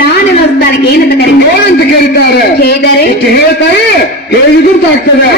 ನಾನು ಸ್ಥಾನಕ್ಕೆ ಏನಂತ ಕರೀತಾರೆ ಹೇಳ್ತಾರೆ ಹೇಳಿ ಗುರ್ತಾಗ್ತದೆ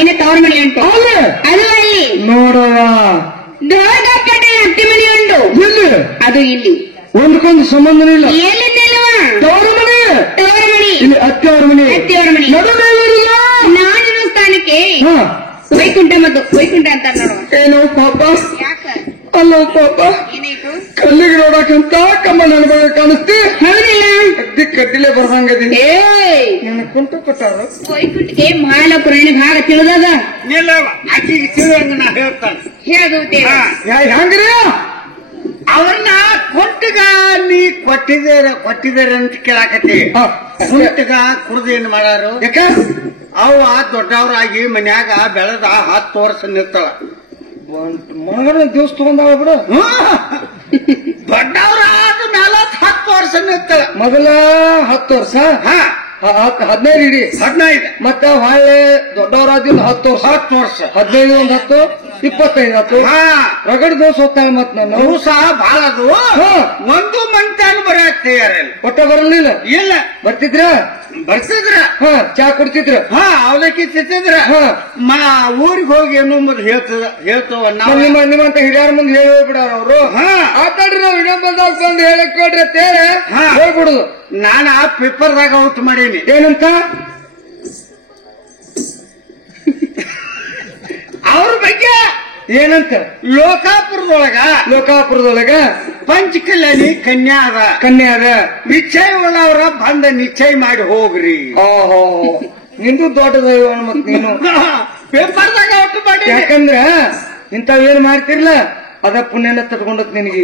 ಇನ್ನು ತವರ ಮನೆ ಉಂಟು ಅದು ಅಲ್ಲಿ ನೋಡುವ ದೊಡ್ಡ ಕಟ್ಟೆ ಅತ್ತಿ ಮನೆ ಉಂಟು ಅದು ಇಲ್ಲಿ ಒಂದಕ್ಕೊಂದು ಸಂಬಂಧನೇ ಇಲ್ಲ. ಎಲ್ಲಿದ್ದಲ್ವ ತವರ ಮನೆ ಇಲ್ಲಿ ಅತ್ತೆಯವರ ಮನೆ ನಾನಿರೋ ಸ್ಥಾನಕ್ಕೆ ವೈಕುಂಠ ಮತ್ತು ವೈಕುಂಠ ಅಂತ ನೋಡುವ ಏನೋ ಪಾಪ ಯಾಕ ಅಲ್ಲೋ ಪಾಪ ಏನಾಯ್ತು ಕಲ್ಲಿಗೆ ನೋಡಕಂತ ಕಮ್ಮ ನನಗೆ ಕಾಣಿಸ್ತಿ ಹೌದಿಲ್ಲ ಅದ್ದಿ ಕಡ್ಡಿಲೆ ಬರ್ದಂಗದೀನಿ ನನ್ನ ಕುಂಟು ಕೊಟ್ಟಾರ ವೈಕುಂಠಕ್ಕೆ ಮಹಾಲಪುರಾಣಿ ಭಾಗ ತಿಳಿದಾಗ ಆಕಿಗೆ ತಿಳಿದಂಗ ನಾ ಹೇಳ್ತಾನೆ ಹೇಳದು ಹ್ಯಾಂಗ್ರಿ ಅವ್ರನ್ನ ಕೊಟ್ಟಗ ನೀ ಕೊಟ್ಟಿದ್ದೀರ ಅಂತ ಕೇಳಾಕತ್ತಿ ಕುಂಟಗ ಕುಡ್ದೇನ್ ಮಾಡಾರು ಯಾಕ ಅವ ದೊಡ್ಡವ್ರಾಗಿ ಮನ್ಯಾಗ ಬೆಳೆದ 10 ವರ್ಷ ನಿಂತಳ ಮಗನ ದಿವಸ ತಗೊಂಡಾವ ಬಿಡು ದೊಡ್ಡವ್ರಾದ ಮೇಲೆ 10 ವರ್ಷ ನಿಂತಳ ಮೊದಲ 10 ವರ್ಷ 15 ಇಡಿ 15 ಮತ್ತ ಹೊಳ್ಳೆ ದೊಡ್ಡವರಾದಿಂದ 10 ವರ್ಷ 15 ಒಂದು 10 25 ಆತು ರಗಡ್ ದಿವಸ ಹೋಗ್ತಾಳ ಮತ್ ನಾನು ದಿವಸ ಬಹಳ ಅದು ಒಂದು ಮಂತಾನ ಬರಕ್ ತಯಾರಿಲ್ಲ ಒಟ್ಟ ಬರಲಿಲ್ಲ ಇಲ್ಲ ಬರ್ತಿದ್ರ ಚಾ ಕುಡ್ತಿದ್ರ ಅವಲಕ್ಕಿ ತಿಂತಿದ್ರ ಊರಿಗೆ ಹೋಗಿ ಏನೋ ಮುಂದೆ ಹೇಳ್ತವ ನಿಮ್ಮಂತ ಹಿರಿಯರ ಮುಂದೆ ಹೇಳ್ಬಿಡಾರ ಅವರು ಆತಾಡ್ರಿ ನಾವು ಹಿಡಿಯೋ ಬಂದಾಗ ಬಂದು ಹೇಳಕ್ ಕೊಡ್ರಿ ಅಂತ ಹೇಳಿ ಹೋಗ್ಬಿಡುದು. ನಾನ ಪೇಪರ್ದಾಗ ಔಟ್ ಮಾಡೀನಿ ಏನಂತ ಅವ್ರ ಬಗ್ಗೆ ಏನಂತ ಲೋಕಾಪುರದೊಳಗ ಪಂಚಕಲ್ಯಾಣಿ ಕನ್ಯಾ ಅದ ನಿಶ್ಚಯ ಉಳ್ಳವ್ರ ಬಂದ ನಿಶ್ಚಯ ಮಾಡಿ ಹೋಗ್ರಿ. ಓಹೋ ನಿಂದು ದೊಡ್ಡದ ಮತ್ ನೀನು ಪೇಪರ್ದಾಗ ಔಟ್ ಮಾಡಿ ಯಾಕಂದ್ರ ಇಂಥವೇನು ಮಾಡ್ತಿರ್ಲ ಅದ ಪುಣ್ಯನ ತಟ್ಕೊಂಡತ್ ನಿನಗೆ.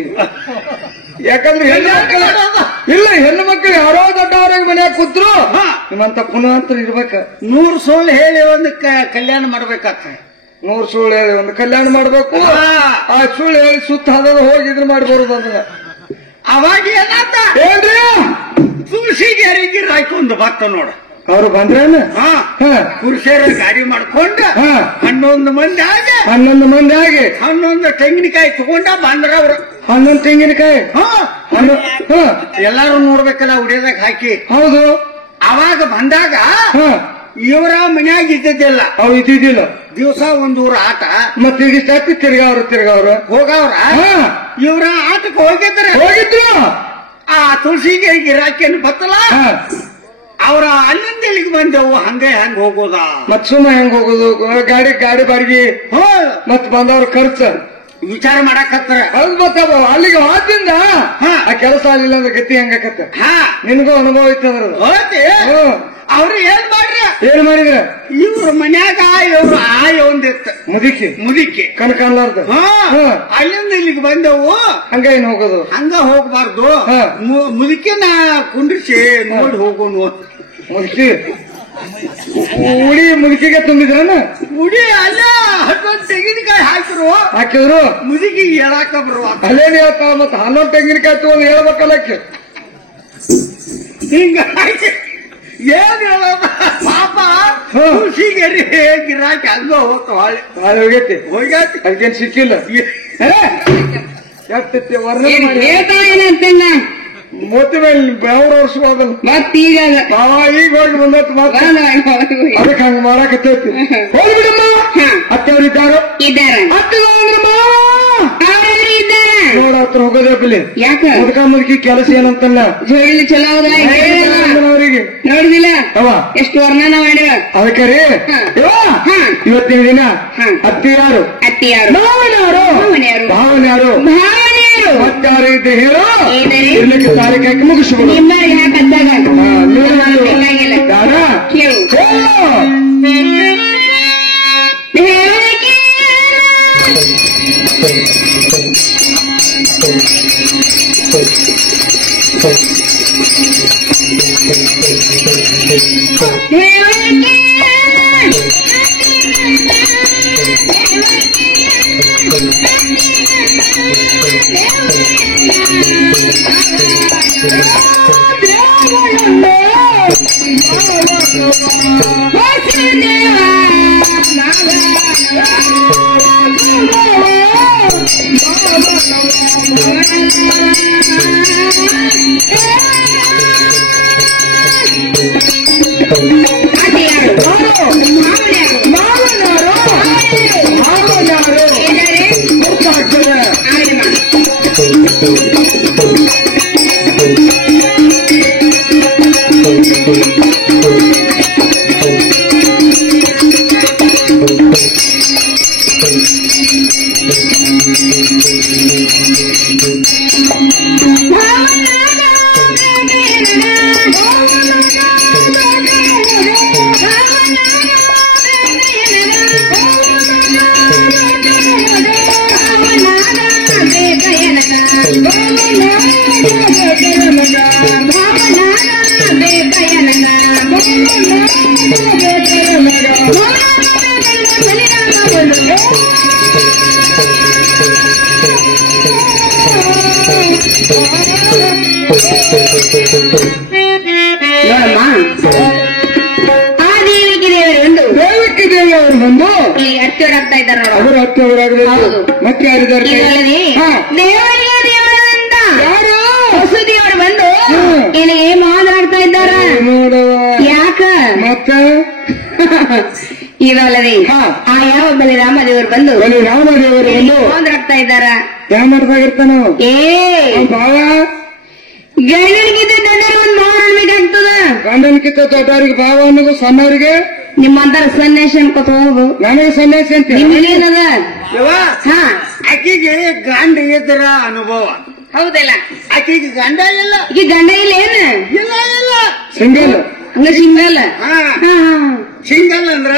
ಯಾಕಂದ್ರೆ ಹೆಣ್ಣು ಮಕ್ಕಳು ಯಾರೋ ದೊಡ್ಡವರಾಗಿ ಮನ್ಯಾಗ ಕೂತ್ರು ನಿಮ್ಮಂತ ಪುಣ್ಯವಂತರು ಇರ್ಬೇಕ. 100 ಸುಳ್ಳು ಹೇಳಿ ಒಂದು ಕಲ್ಯಾಣ ಮಾಡ್ಬೇಕಾಗ್ತ 100 ಸುಳ್ಳು ಹೇಳಿ ಒಂದು ಕಲ್ಯಾಣ ಮಾಡ್ಬೇಕು. ಆ ಸುಳ್ಳು ಹೇಳಿ ಸುತ್ತ ಹದ ಹೋಗಿದ್ರು ಮಾಡಿ ಬರುದು ಅಂದ್ರೆ ಅವಾಗ ಏನಾತ ಹೇಳ್ರಿ ತುಳಸಿಗೆ ಯಾರಿಗಿರ ಹಾಕೊಂಡು ಬತ್ತ ನೋಡ ಅವ್ರು ಬಂದ್ರೇನ ಪುರುಷರ ಗಾಡಿ ಮಾಡ್ಕೊಂಡ 11 ಮಂದಿ ಆಗ 11 ತೆಂಗಿನಕಾಯಿ ತಗೊಂಡ ಬಂದ್ರ ಅವ್ರು 11 ತೆಂಗಿನಕಾಯಿ ಎಲ್ಲಾರು ನೋಡ್ಬೇಕಲ್ಲ ಉಡಿಯೋದಾಗ ಹಾಕಿ. ಹೌದು ಅವಾಗ ಬಂದಾಗ ಇವರ ಮನ್ಯಾಗ ಇದ್ದಿದ್ದಿಲ್ಲ ಅವ್ ಇದ್ದಿದ್ದಿಲ್ಲ ದಿವಸ ಒಂದೂರ ಆಟ ಮತ್ತೆ ಇದಿಷ್ಟಾತಿ ತಿರ್ಗಾವ್ರ ಹೋಗವ್ರ ಇವ್ರ ಆಟಕ್ಕೆ ಹೋಗಿದ್ರು ಆ ತುಳಸಿಗೆ ಗಿರಾಕಿಯನ್ನು ಬತ್ತಲ್ಲ ಅವ್ರ ಅಲ್ಲಿಂದ ಇಲ್ಲಿಗೆ ಬಂದೆವು ಹಂಗ ಹೋಗೋದ ಮತ್ ಸುಮ್ಮ ಹೆಂಗ್ ಹೋಗೋದು ಗಾಡಿ ಬಾಡಿಗೆ ಮತ್ ಬಂದವ್ರ ಖರ್ಚು ವಿಚಾರ ಮಾಡಾಕತ್ತಾರ. ಅದು ಮತ್ತ ಅಲ್ಲಿಗೆ ಹೋದಿಂದ ಆ ಕೆಲಸ ಆಗ್ಲಿಲ್ಲ ಅಂದ್ರೆ ಗತಿ ಹೆಂಗಾಕತ್ತ ನಿನ್ಗೂ ಅನುಭವ ಇತ್ತಂದ್ರ ಅವ್ರು ಏನ್ ಮಾಡ್ರ ಏನ್ ಮಾಡಿದ್ರ ಇವ್ರ ಮನ್ಯಾಗ ಇವ್ರು ಆಯ ಒಂದಿತ್ತ ಮುದುಕಿ ಕಣ್ಕಾಣ್ಲಾರ್ದು ಅಲ್ಲಿಂದ ಇಲ್ಲಿಗೆ ಬಂದೆವು ಹಂಗ ಏನ್ ಹೋಗೋದು ಹಂಗ ಹೋಗ್ಬಾರ್ದು ಮುದುಕಿನ ಕುಂಡ್ರಿಸಿ ನೋಡಿ ಹೋಗೋನು ಮುದುಕಿ ಉಡಿ ಮುದುಕಿಗೆ ತುಂಬಿದ್ರನ ಉಡಿ ಅಲ್ಲ ಹನ್ನೊಂದು ತೆಂಗಿನಕಾಯಿ ಹಾಕಿದ್ರು ಮುದುಕಿ ಹೇಳಾಕ ಬರುವ ಅಲ್ಲೇನ್ ಹೇಳ್ತಾವ ಮತ್ತ 11 ತೆಂಗಿನಕಾಯಿ ತಗೊಂಡು ಹೇಳ್ಬೇಕಲ್ಲಕ್ಕೆ ಹಿಂಗ ಏನ್ ಹೇಳೋದ ಪಾಪ ಖುಷಿಗೆ ಗಿರಾಕಿ ಹಂಗ ಹೋಗೈತಿ ಅದಕ್ಕೇನ್ ಸಿಕ್ಕಿಲ್ಲ ವರ್ಣನೆ ಮಾಡಿ ಮೋತಿ ಮೇಲೆ ಬೆವ್ರ ವರ್ಷವಾಗಲ್ಲ ಮತ್ತೀಗ ಈಗ ಹೋಗಿ ಬಂದತ್ ಮಾತ್ರ ಅದಕ್ಕೆ ಹಂಗ ಮಾಡಾಕತ್ತೈತಿ ಹೋಗ್ಬಿಡಮ್ಮ ಅತ್ತೆಯವ್ರಿದ್ದಾರೋ ಇದ್ದಾರೆ ನೋಡ ಹತ್ರ ಹೋಗೋದೇ ಬಿಲ್ಲಿ ಯಾಕ ಮುದುಕ ಮುದುಕಿ ಕೆಲಸ ಏನಂತಲ್ಲ ಜೋಡಿ ಚಲೋ ಅವರಿಗೆ ನೋಡಿದಿಲ್ಲ ಅವ ಎಷ್ಟು ವರ್ಣನ ಮಾಡಿವ ಅದಕ್ಕೆ ರೀ ಇವತ್ತಿನ ದಿನ ಅತ್ತಿ ಯಾರು ಭಾವನ್ಯಾರು ಮತ್ತಾರು ಇದ್ರೆ ಹೇಳು ಇರ್ಲಿಕ್ಕೆ ತಾರೀಕು ಹಾಕಿ ಮುಗಿಸ್ಬಿಡು ನಿಮ್ಮರಿಗೆ ಹಾಕದ್ದಾಗ ಕೇಳು ನೋಡಮ್ಮ ಆ ದೇವಿಗೆ ದೇವರು ಬಂದು ಇಲ್ಲಿ ಅತ್ತೆಯವರಾಗ್ತಾ ಇದ್ದಾರೆ ನೋಡ ಅವರು ಅತ್ತೆಯವರಾಗಬೇಕು ಮತ್ತೆ ಯಾರಿದ್ದಾರೆ ಹೊಸದಿಯವರು ಬಂದು ಇಲ್ಲಿ ಮಾತನಾಡ್ತಾ ಇದ್ದಾರೆ ಯಾಕ ಮತ್ತ ಇವಲ್ಲದೆ ಆ ಯಾವ ಬಲಿರಾಮ ದೇವರು ಬಂದು ರಾಮದೇವರು ಬಂದು ಮಾತನಾಡ್ತಾ ಇದ್ದಾರ ಯಾವ ಮಾಡ್ದಾಗಿರ್ತಾನ ಭಾವ ಗಂಡನಿಗಿಂತ ದೊಡ್ಡವರು ಒಂದು ಮಾವ ಅನ್ಬೇಕಾಗ್ತದ ಗಂಡನ್ಕಿಂತ ದೊಡ್ಡವರಿಗೆ ಭಾವ ಅನ್ನೋದು ಸಣ್ಣವರಿಗೆ ನಿಮ್ಮಂತರ ಸನ್ಯಾಸ ಅನ್ಕೋತ ಹೋಗು ನನಗೆ ಸನ್ಯಾಸಿ ಅಂತ ನಿಮ್ಗೇನದ ಆಕಿಗೆ ಗಂಡ ಇದ್ರ ಅನುಭವ ಹೌದಲ್ಲ ಆಕಿಗೆ ಗಂಡ ಇಲ್ಲ ಈಗ ಗಂಡ ಇಲ್ಲ ಏನ ಇಲ್ಲ ಇಲ್ಲ ಸಿಂಗಲ್ ಹಂಗ ಸಿಂಗಲ್ ಸಿಂಗಲ್ ಅಂದ್ರ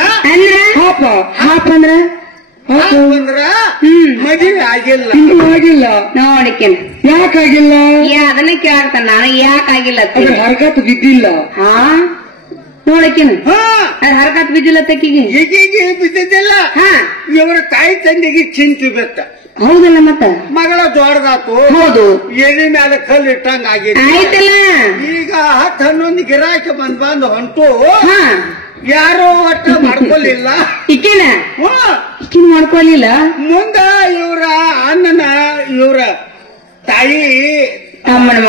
ಹಾಪ ಹಾಪ್ ಅಂದ್ರ ಅಂದ್ರ ಮದುವೆ ಆಗಿಲ್ಲ ಇನ್ನೂ ಆಗಿಲ್ಲ ನೋಡಿಕೆನ ಯಾಕಾಗಿಲ್ಲ ಅದನ್ನ ಕೇಳ್ತಾನ ನಾನು ಯಾಕಾಗಿಲ್ಲ ಅದ್ರ ಹರಕತ್ ಬಿದ್ದಿಲ್ಲ ನೋಡಕೇನು ಅದ್ ಹರಕತ್ ಬಿದ್ದಿಲ್ಲ ತಕ್ಕಿಗೆ ಈಗೀಗೆ ಬಿದ್ದಿದ್ದಿಲ್ಲ ಇವರ ತಾಯಿ ತಂದೆಗೆ ಚಿಂತೆ ಬೆತ್ತ ಹೌದಲ್ಲ ಮತ್ತ ಮಗಳ ದೊಡ್ಡದಾತು ಹೌದು ಎದೆ ಮೇಲೆ ಕಲ್ಲು ಇಟ್ಟಂಗ ಆಗಿದೆ ಆಯ್ತಲ್ಲ ಈಗ 10-11 ಗಿರಾಕಿ ಬಂದು ಹೊಂಟು ಯಾರೋ ಒಟ್ಟ ಮಾಡ್ಕೊಲಿಲ್ಲ ಇಕ್ಕಿನ ಮಾಡ್ಕೊಲಿಲ್ಲ ಮುಂದ ಇವರ ಅಣ್ಣನ ಇವರ ತಾಯಿ ತಮ್ಮನ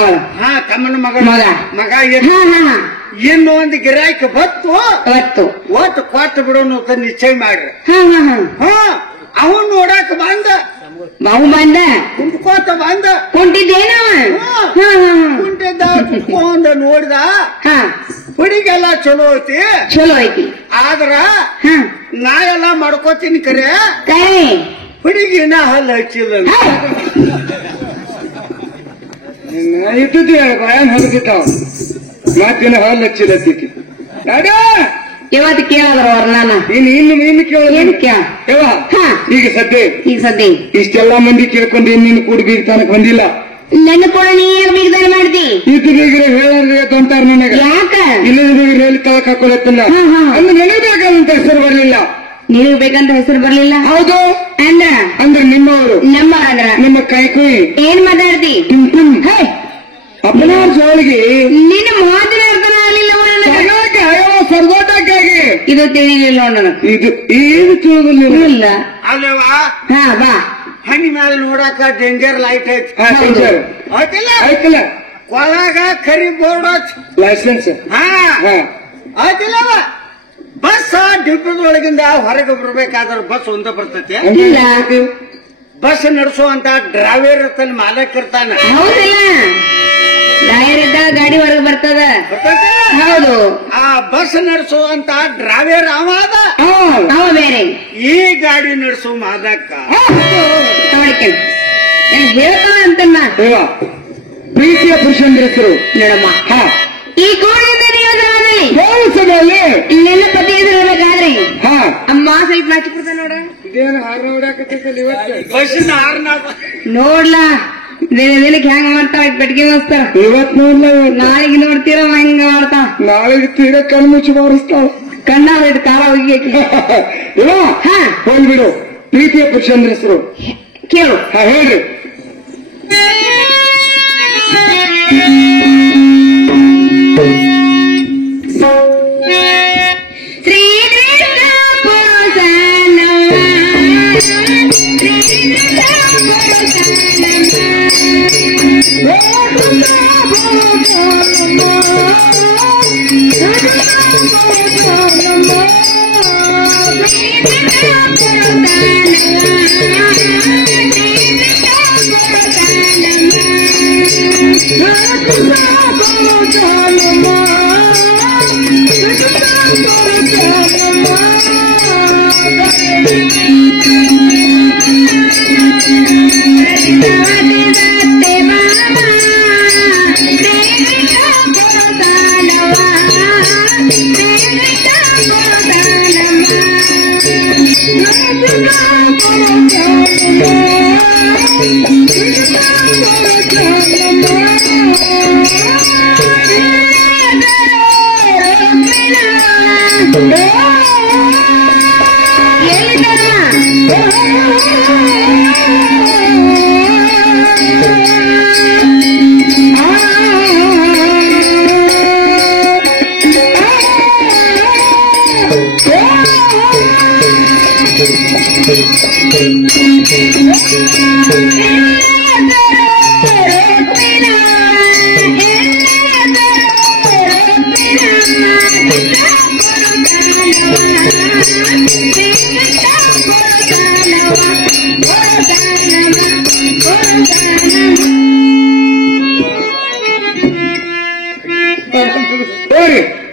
ಮಗ ತಮ್ಮನ ಮಗ ಇನ್ನು ಒಂದು ಗಿರಾಕಿ ಬತ್ತು ಒಟ್ಟು ಕೊಟ್ಟು ಬಿಡೋನು ಅಂತ ನಿಶ್ಚಯ ಮಾಡ್ರಿ ಅವನ್ ನೋಡಕ್ ಬಂದ ಕುಂಟ್ಕೋತ ಬಂದ ಕುಂಟಿದ್ದೇನವ ಕುಂಟಿದ್ದ ಕುತ್ಕೊಂಡ ನೋಡ್ದ ಹುಡುಗೆಲ್ಲ ಚಲೋ ಐತಿ ಆದ್ರ ನಾ ಎಲ್ಲ ಮಾಡ್ಕೋತೀನಿ ಕರೆ ಹುಡುಗಿನ ಹಲ್ಲ ಹಚ್ಚಿಲ್ಲ ಇಟ್ಟಿದ್ವಿ ಭಯನ್ ಹರಿದಿತ್ತಾವ ಮತ್ತಿನ ಹಲ್ಲು ಹಚ್ಚಿಲತ್ತಿಕ್ಕಿ ಇವತ್ತು ಕೇಳಿದ್ರ ವರ್ಣನ ಇನ್ನು ಕೇಳ ಏನ್ ಕೇಳ ಈಗ ಸದ್ಯ ಇಷ್ಟೆಲ್ಲಾ ಮಂದಿ ಕೇಳ್ಕೊಂಡು ಇನ್ನಿನ್ನು ಕೂಡಿ ತನಕ ಬಂದಿಲ್ಲ. ನನ್ನ ಕೂಡ ನೀ ಬೀಗದಾನ ಮಾಡ್ದಿ ಇದು ಹೇಳ ತೊಂತಾರ ನನಗ ಯಾಕ ಇಲ್ಲ ಹೇಳಿ ತಳಕ್ ಹಾಕೊಳತ್ತಲ್ಲ ಅಂದ್ರೆ ನನಗೆ ಬೇಕಾದಂತ ಹೆಸರು ಬರ್ಲಿಲ್ಲ. ನೀವು ಬೇಕಂತ ಹೆಸರು ಬರ್ಲಿಲ್ಲ. ಹೌದು ಅಂದ್ರೆ ನಿಮ್ಮವರು ನಮ್ಮ ಅಂದ್ರ ನಿಮ್ಮ ಕೈ ಕುಯ್ ಏನ್ ಮಾತಾಡ್ತಿ ಅಪ್ಪನಾರ್ ಜೋಳಿಗೆ ನಿನ್ನ ಮಾತಿನ ಅರ್ಥನ ಆಗಲಿಲ್ಲ ಸರ್ಗೋಟಕ್ಕಾಗಿ ಇದು ತಿಳಿಲಿಲ್ಲ ನೋಡೋಣ. ಇದು ಏನು ತಿಳಿದಿಲ್ಲ ಅಲ್ಲವಾ ಹಾ ಬಾ ಹಣ್ಣಿ ಮೇಲೆ ನೋಡಾಕ ಡೇಂಜರ್ ಲೈಟ್ ಐತಿ ಆಯ್ತಲ್ಲ ಒಳಗ ಖರಿ ಬೋರ್ಡ್ ಲೈಸೆನ್ಸ್ ಆಯ್ತಿಲ್ಲವ ಬಸ್ ಡಿಪೋದೊಳಗಿಂದ ಹೊರಗೆ ಬರ್ಬೇಕಾದ್ರೆ ಬಸ್ ಒಂದ ಬರ್ತೈತಿ. ಇಲ್ಲ ಬಸ್ ನಡೆಸುವಂತ ಡ್ರೈವರ್ ಇರ್ತಾನೆ ಮಾಲಕ್ ಇರ್ತಾನ. ಹೌದಿಲ್ಲ ಡ್ರೈವರ್ ಇದ್ದ ಗಾಡಿ ಹೊರಗೆ ಬರ್ತದ. ಹೌದು ಆ ಬಸ್ ನಡೆಸುವಂತ ಡ್ರೈವರ್ ಅವ ಬೇರೆ ಈ ಗಾಡಿ ನಡೆಸೋ ಮಾಲಕ್ಕ ಹೇಳ್ತಾನ ಅಂತನ್ನ ಪ್ರೀತಿಯ ಪುರುಷಂದ್ರ ಹೆಸರು ನೋಡಮ್ಮ. ಈ ಕೋಣದಲ್ಲಿ ನನ್ನ ಪತಿ ಇರಬೇಕಾದ್ರೆ ಅಮ್ಮ ಸಹಿತ ನಾಚಿ ಕೊಡ್ತಾನ ನೋಡ. ಇದೇನು ಹಾರ ನೋಡಾಕತ್ತೈತಲ್ಲ ಇವತ್ತು ಬಸ್ಸಿನ ಹಾರ್ನ ನೋಡ್ಲಾ ದಿನಕ್ಕೆ ಹೆಂಗ ಮಾಡ್ತಾವ ಬೆಟ್ಗೆ ಅನ್ಸ್ತಾರ. ಇವತ್ ನೋಡ್ಲ ನಾಳೆಗೆ ನೋಡ್ತೀರ ಹೆಂಗ ಮಾಡ್ತಾವ. ನಾಳೆಗೆ ತೀರ ಕಣ್ಣು ಮುಚ್ಚಿ ಬಾರಿಸ್ತಾವ ಕಣ್ಣ ಬಿಟ್ಟು ಕಾಲ ಹೋಗಿ ಹೋಗ್ಬಿಡು. ಪ್ರೀತಿಯ ಪುರುಷಂದ್ರ ಹೆಸರು ಕೇಳು. ಹೇಳ್ರಿ.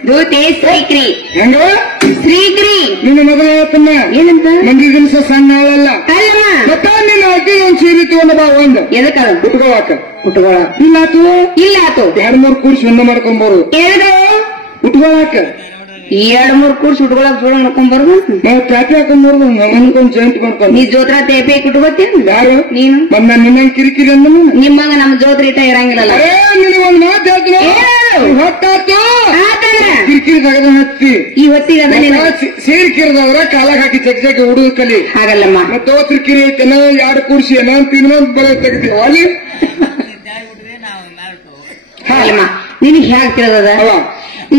ಭೂತಿ ಶ್ರೀಕ್ರಿ ಹೆಂಗ ಶ್ರೀಕ್ರಿ ನಿನ್ನ ಮಗಳ ತಮ್ಮ ಏನಂತ ಮಂದಿ ದಿನಸ ಸಣ್ಣ ಆಳಲ್ಲ ಅಲ್ಲಮ್ಮ ಮತ್ತ ನಿನ್ನ ಅಕ್ಕಿ ಒಂದ್ ಸೀರೆ ತಗೊಂಡ ಬಾ ಒಂದ್ ಎದಕ್ಕ ಉಟ್ಕೊಳಕ ಉಟ್ಕೊಳ ಇಲ್ಲಾತು ಇಲ್ಲಾತು 2-3 ಕೂರ್ಸಿ ಒಂದ ಮಾಡ್ಕೊಂಬರು ಎರಡು ಉಟ್ಕೊಳಕ 2-3 ಕೂರ್ಸಿ ಉಟ್ಕೊಳಕ್ ಜೋಳ ಮಾಡ್ಕೊಂಬರ್ದು ನಾವು ಚಾಟಿ ಹಾಕೊಂಡ್ಬರ್ದು ನಮಗೊಂದ್ ಜಯಂತಿ ಮಾಡ್ಕೊಂಡು ನೀ ಜೋತ್ರ ತೇಪೆ ಇಟ್ಕೋತೇನು ಯಾರು ನೀನು ಬಂದ ನಿನ್ನಂಗ್ ಕಿರಿಕಿರಿ ಅಂದ ನಿಮ್ಮಂಗ ನಮ್ ಜೋತ್ರ ಇಟ್ಟ ಇರಂಗಿಲ್ಲ. ನಿನಗೊಂದ್ ಮಾತು ಹೇಳ್ತೀನಿ ಹೊತ್ತಾತು ಕಿರಿಕಿರಿ ತಗದ ಹತ್ತಿ ಈ ಹೊತ್ತಿಗೆ ಅದ ನೀನು ಸೇರಿಕಿರದವ್ರ ಕಾಲಾಗ ಹಾಕಿ ಚಕ್ ಹುಡುಗ ಕಲಿ ಹಾಗಲ್ಲಮ್ಮ. ಮತ್ತೋ ಕಿರಿಕಿರಿ ಐತೇನೋ 2 ಕೂರ್ಸಿ ಏನೋ ತಿನ್ನೋದ್ ಬಲ ತೆಗಿತೀವಿ ಅಲ್ಲಿ ಹಾಗಲ್ಲಮ್ಮ. ನಿನಗ್ ಹ್ಯಾಗ ತಿಳದ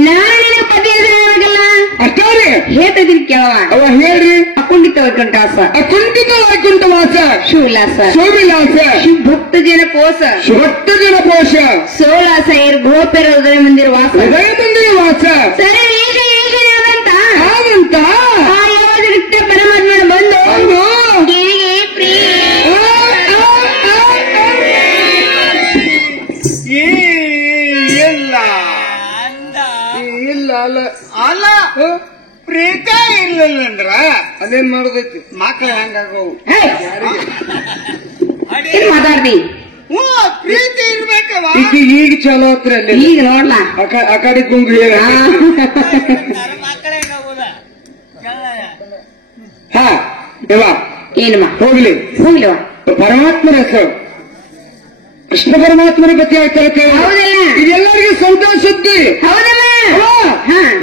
ನಾನು ನಿನ್ನ ಪತಿ ಆಗಲ್ಲ ಅಷ್ಟೇ ರೀ ಹೇಳ್ತಿದ್ದೀನಿ ಕೇಳವ. ಅವ ಹೇಳ್ರಿ ಅಕುಂಠಿತ ವೈಕುಂಠಾಸ ಅಕುಂಠಿತ ವೈಕುಂಠವಾಸ ಶಿವಲಾಸ ಶಿವವಿಲಾಸ ಭಕ್ತ ಜನ ಕೋಸ ಭಕ್ತ ಜನ ಪೋಷ ಸೋಲಾಸ ಇರ್ ಗೋಪೆರ ಹೃದಯ ಮಂದಿರ ವಾಸ ಹೃದಯ ಮಂದಿರ ವಾಸ ಸರಿ ಈಶಾನಂತ ಹಾಗಂತ ಆ ಯೋಗದೃಷ್ಟ ಪರಮಾತ್ಮನ ಬಂದು ಇಲ್ಲ ಅಲ್ಲ ಅಲ್ಲ ಪ್ರೀತ ಇರ್ಲಿಲ್ಲಂದ್ರ ಅದೇನ್ ಮಾಡೋದೈತಿ ಮಕ್ಳು ಹೆಂಗಾಗವು ಮಾತಾಡ್ತಿ ಪ್ರೀತಿ ಇರ್ಬೇಕವ. ಈಗ ಚಲೋ ಹತ್ರ ಅಲ್ಲಿ ಈಗ ನೋಡ್ಲಾ ಆ ಕಡೆ ಗುಂಗು ಹಾ ಇವಾ ಏನಮ್ಮ ಹೋಗ್ಲಿ ಹೋಗ್ಲಿವ ಪರಮಾತ್ಮನ ಹೆಸರು ಕೃಷ್ಣ ಪರಮಾತ್ಮನ ಬಗ್ಗೆ ಆಗ್ತಾ ಹೌದಲ್ಲ ಇದೆಲ್ಲರಿಗೂ ಸಂತೋಷ ಸುದ್ದಿ. ಹೌದಲ್ಲ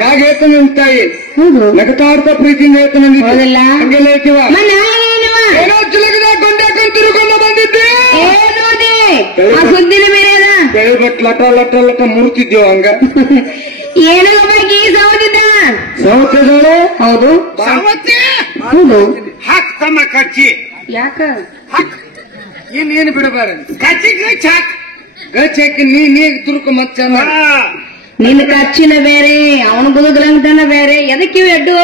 ಯಾಕೆ ಹೇಳ್ತಾನೆ ನಿಮ್ ತಾಯಿ ಹೌದು ನಗತಾಡ್ತಾ ಪ್ರೀತಿಯಿಂದ ಹೇಳ್ತಾನೆ ಹೌದಲ್ಲ ಹಂಗೆಲ್ಲ ಹೇಳ್ತೀವ ಮನೆ ಏನೋ ಚಿಲಕದ ಕೊಂಡ ತಿರುಕೊಂಡು ಬಂದಿದ್ದೆ ಆ ಸುದ್ದಿನ ಬೇರೆ ಅದ ಬೆಳಬಟ್ ಲಟ ಲಟ ಲಟ ಮುರ್ತಿದ್ದೇವ ಹಂಗ ಏನೋ ಒಬ್ಬರಿಗೆ ಸೌದಿದ್ದ ಸೌತದಳು ಹೌದು ಹೌದು ಹಾಕ್ ತಮ್ಮ ಕಚ್ಚಿ ಯಾಕ ಹಾಕ್ ಏನು ಬಿಡಬಾರದು ಕಚ್ಚಿ ಗಚ್ ಹಾಕ್ ಗಚ್ಚಾಕಿ ನೀ ತುರ್ಕ ಮತ್ ಚೆನ್ನಾಗ ನಿನ್ನ ಖರ್ಚಿನ ಬೇರೆ ಅವನ ಬದುಕಲಂತನ ಬೇರೆ ಎದಕ್ಕಿವೆ ಅಡ್ಡು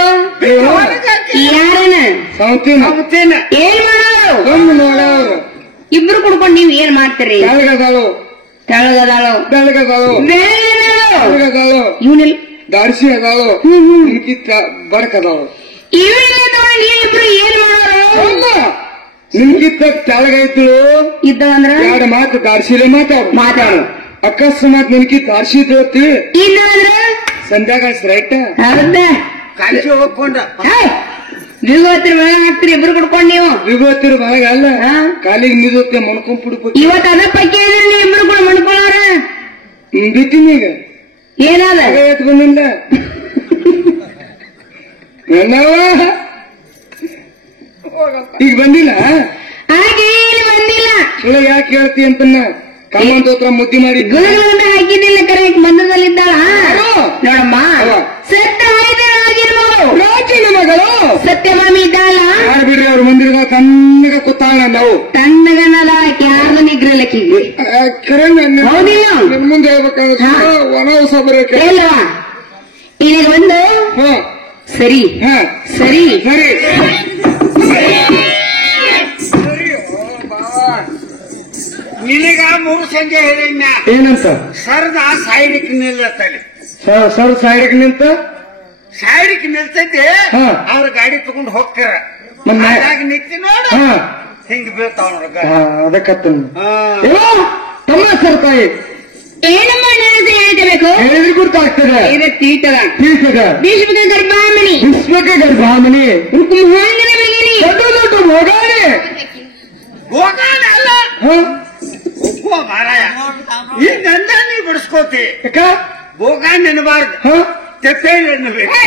ಯಾರನ ಸೌತಿನ ಏನ್ ಮಾಡೋರು ಒಂದು ನೋಡವ್ರು ಇಬ್ರು ಕುಡ್ಕೊಂಡು ನೀವ್ ಏನ್ ಮಾಡ್ತೀರಿ ಬೆಳಗದಾಳು ತೆಳಗದಾಳು ಬೆಳಗದಾಳು ಬೆಳಗದಾಳು ಇವನಿಲ್ ದಾರ್ಸಿ ಅದಾಳು ನಿಮ್ಗಿತ್ತ ಬಡಕದಾಳು ನೀವಿಬ್ರು ಏನ್ ಮಾಡೋರು ನಿಮ್ಗಿತ್ತ ತೆಳಗೈತಳು ಇದ್ದವಂದ್ರ ಎರಡು ಮಾತು ದಾರ್ಸಿಲೆ ಮಾತಾಡು ಅಕಸ್ಮಾತ್ ನಿನ್ಕಿ ದಾರ್ಸಿ ಇದ್ರತಿ ಇಲ್ಲಂದ್ರ ಸಂಧ್ಯಾಗ ರೈಟ್ ಹೌದ ಕಚ್ಚಿ ಹೋಗ್ಕೊಂಡ ವಿಭೂತಿರ ಮಳೆ ಹಾಕ್ತಿರಿ ಇಬ್ರು ಕುಡ್ಕೊಂಡು ನೀವು ವಿಭೂತಿರು ಮನೆಗೆ ಅಲ್ಲ ಕಾಲಿಗೆ ನಿದುತ್ತೆ ಮಣ್ಕೊಂಡ್ ಬಿಡ್ಬೇಕು ಇವತ್ತು ಅದ ಪೈಕಿ ನೀವು ಇಬ್ರು ಕೂಡ ಮಣ್ಕೊಳ್ಳೋರ ಬಿತ್ತೀನಿ ಈಗ ಏನಾದ ಎತ್ಕೊಂಡಿಲ್ಲ ಈಗ ಬಂದಿಲ್ಲ ಹಾಗೆ ಬಂದಿಲ್ಲ ಸುಳ್ಳು ಯಾಕೆ ಹೇಳ್ತಿ ಅಂತ ಕಾಮಂತ ಹತ್ರ ಮುದ್ದಿ ಮಾಡಿ ಗುರುಗಳನ್ನ ಹಾಕಿದ್ದಿಲ್ಲ ಕರೆ ಮಂದಿರದಲ್ಲಿದ್ದಾಳ ನೋಡಮ್ಮ ಸತ್ಯ ರಾಜನ ಮಗಳು ಸತ್ಯಭಾಮಿ ಇದ್ದಾಳ ಯಾರು ಬಿಡ್ರಿ ಅವ್ರ ಮಂದಿರದ ತಣ್ಣಗ ಕೂತಾಳ ನಾವು ತಣ್ಣಗನಲ್ಲ ಯಾರು ನಿಗ್ರಲಕ್ಕಿ ಹೌದಿಲ್ಲ ನಿಮ್ ಮುಂದೆ ಹೇಳ್ಬೇಕಾದ್ರೆ ವನವಾಸ ಬರೋಕೆ ಹೇಳುವ ಈಗ ಒಂದು ಸರಿ ಸರಿ ಸರಿ ನಿನಗ 3 ಸಂಜೆ ಹೇಳಿನ ಏನಂತ ಸರ್ದ ಸೈಡಿಕ್ ನಿಲ್ಲತ್ತಲ್ಲಿ ಸರ್ ಸೈಡಿಗೆ ನಿಂತ ಸೈಡಿಕ್ ನಿಲ್ತೈತಿ ಅವ್ರ ಗಾಡಿ ತಗೊಂಡು ಹೋಗ್ತಾರ ನಿಂತಿ ನೋಡ ಹಿಂಗ್ ಬೀಳ್ತಾವ ಅದಕ್ಕತ್ತ ತಮ್ಮ ಸರ್ ತಾಯಿ ಏನಮ್ಮ ಹೇಳಬೇಕು ಹೇಳಿದ್ರೆ ಗುರ್ತಾಗ್ತದೆ ಇದು ತೀಟದ ಭೀಷ್ಮಕ ಗರ್ಭಾಮಣಿ ವಿಶ್ವಕ ಗರ್ಭಾಮಣಿ ಕುಂಭಾಂಗನ ಬೆಳಗಿನಿ ದೊಡ್ಡ ದೊಡ್ಡ ಭೋಗಾಣಿ ಹೋಗಾಣ ಅಲ್ಲ ಒಪ್ಪುವ ಮಾರಾಯ ಈ ನಂದ ನೀ ಬಿಡಿಸ್ಕೋತಿ ಭೋಗ ನೆನಬಾರ್ದು ತೆಪ್ಪೆ ಎನ್ನಬೇಕು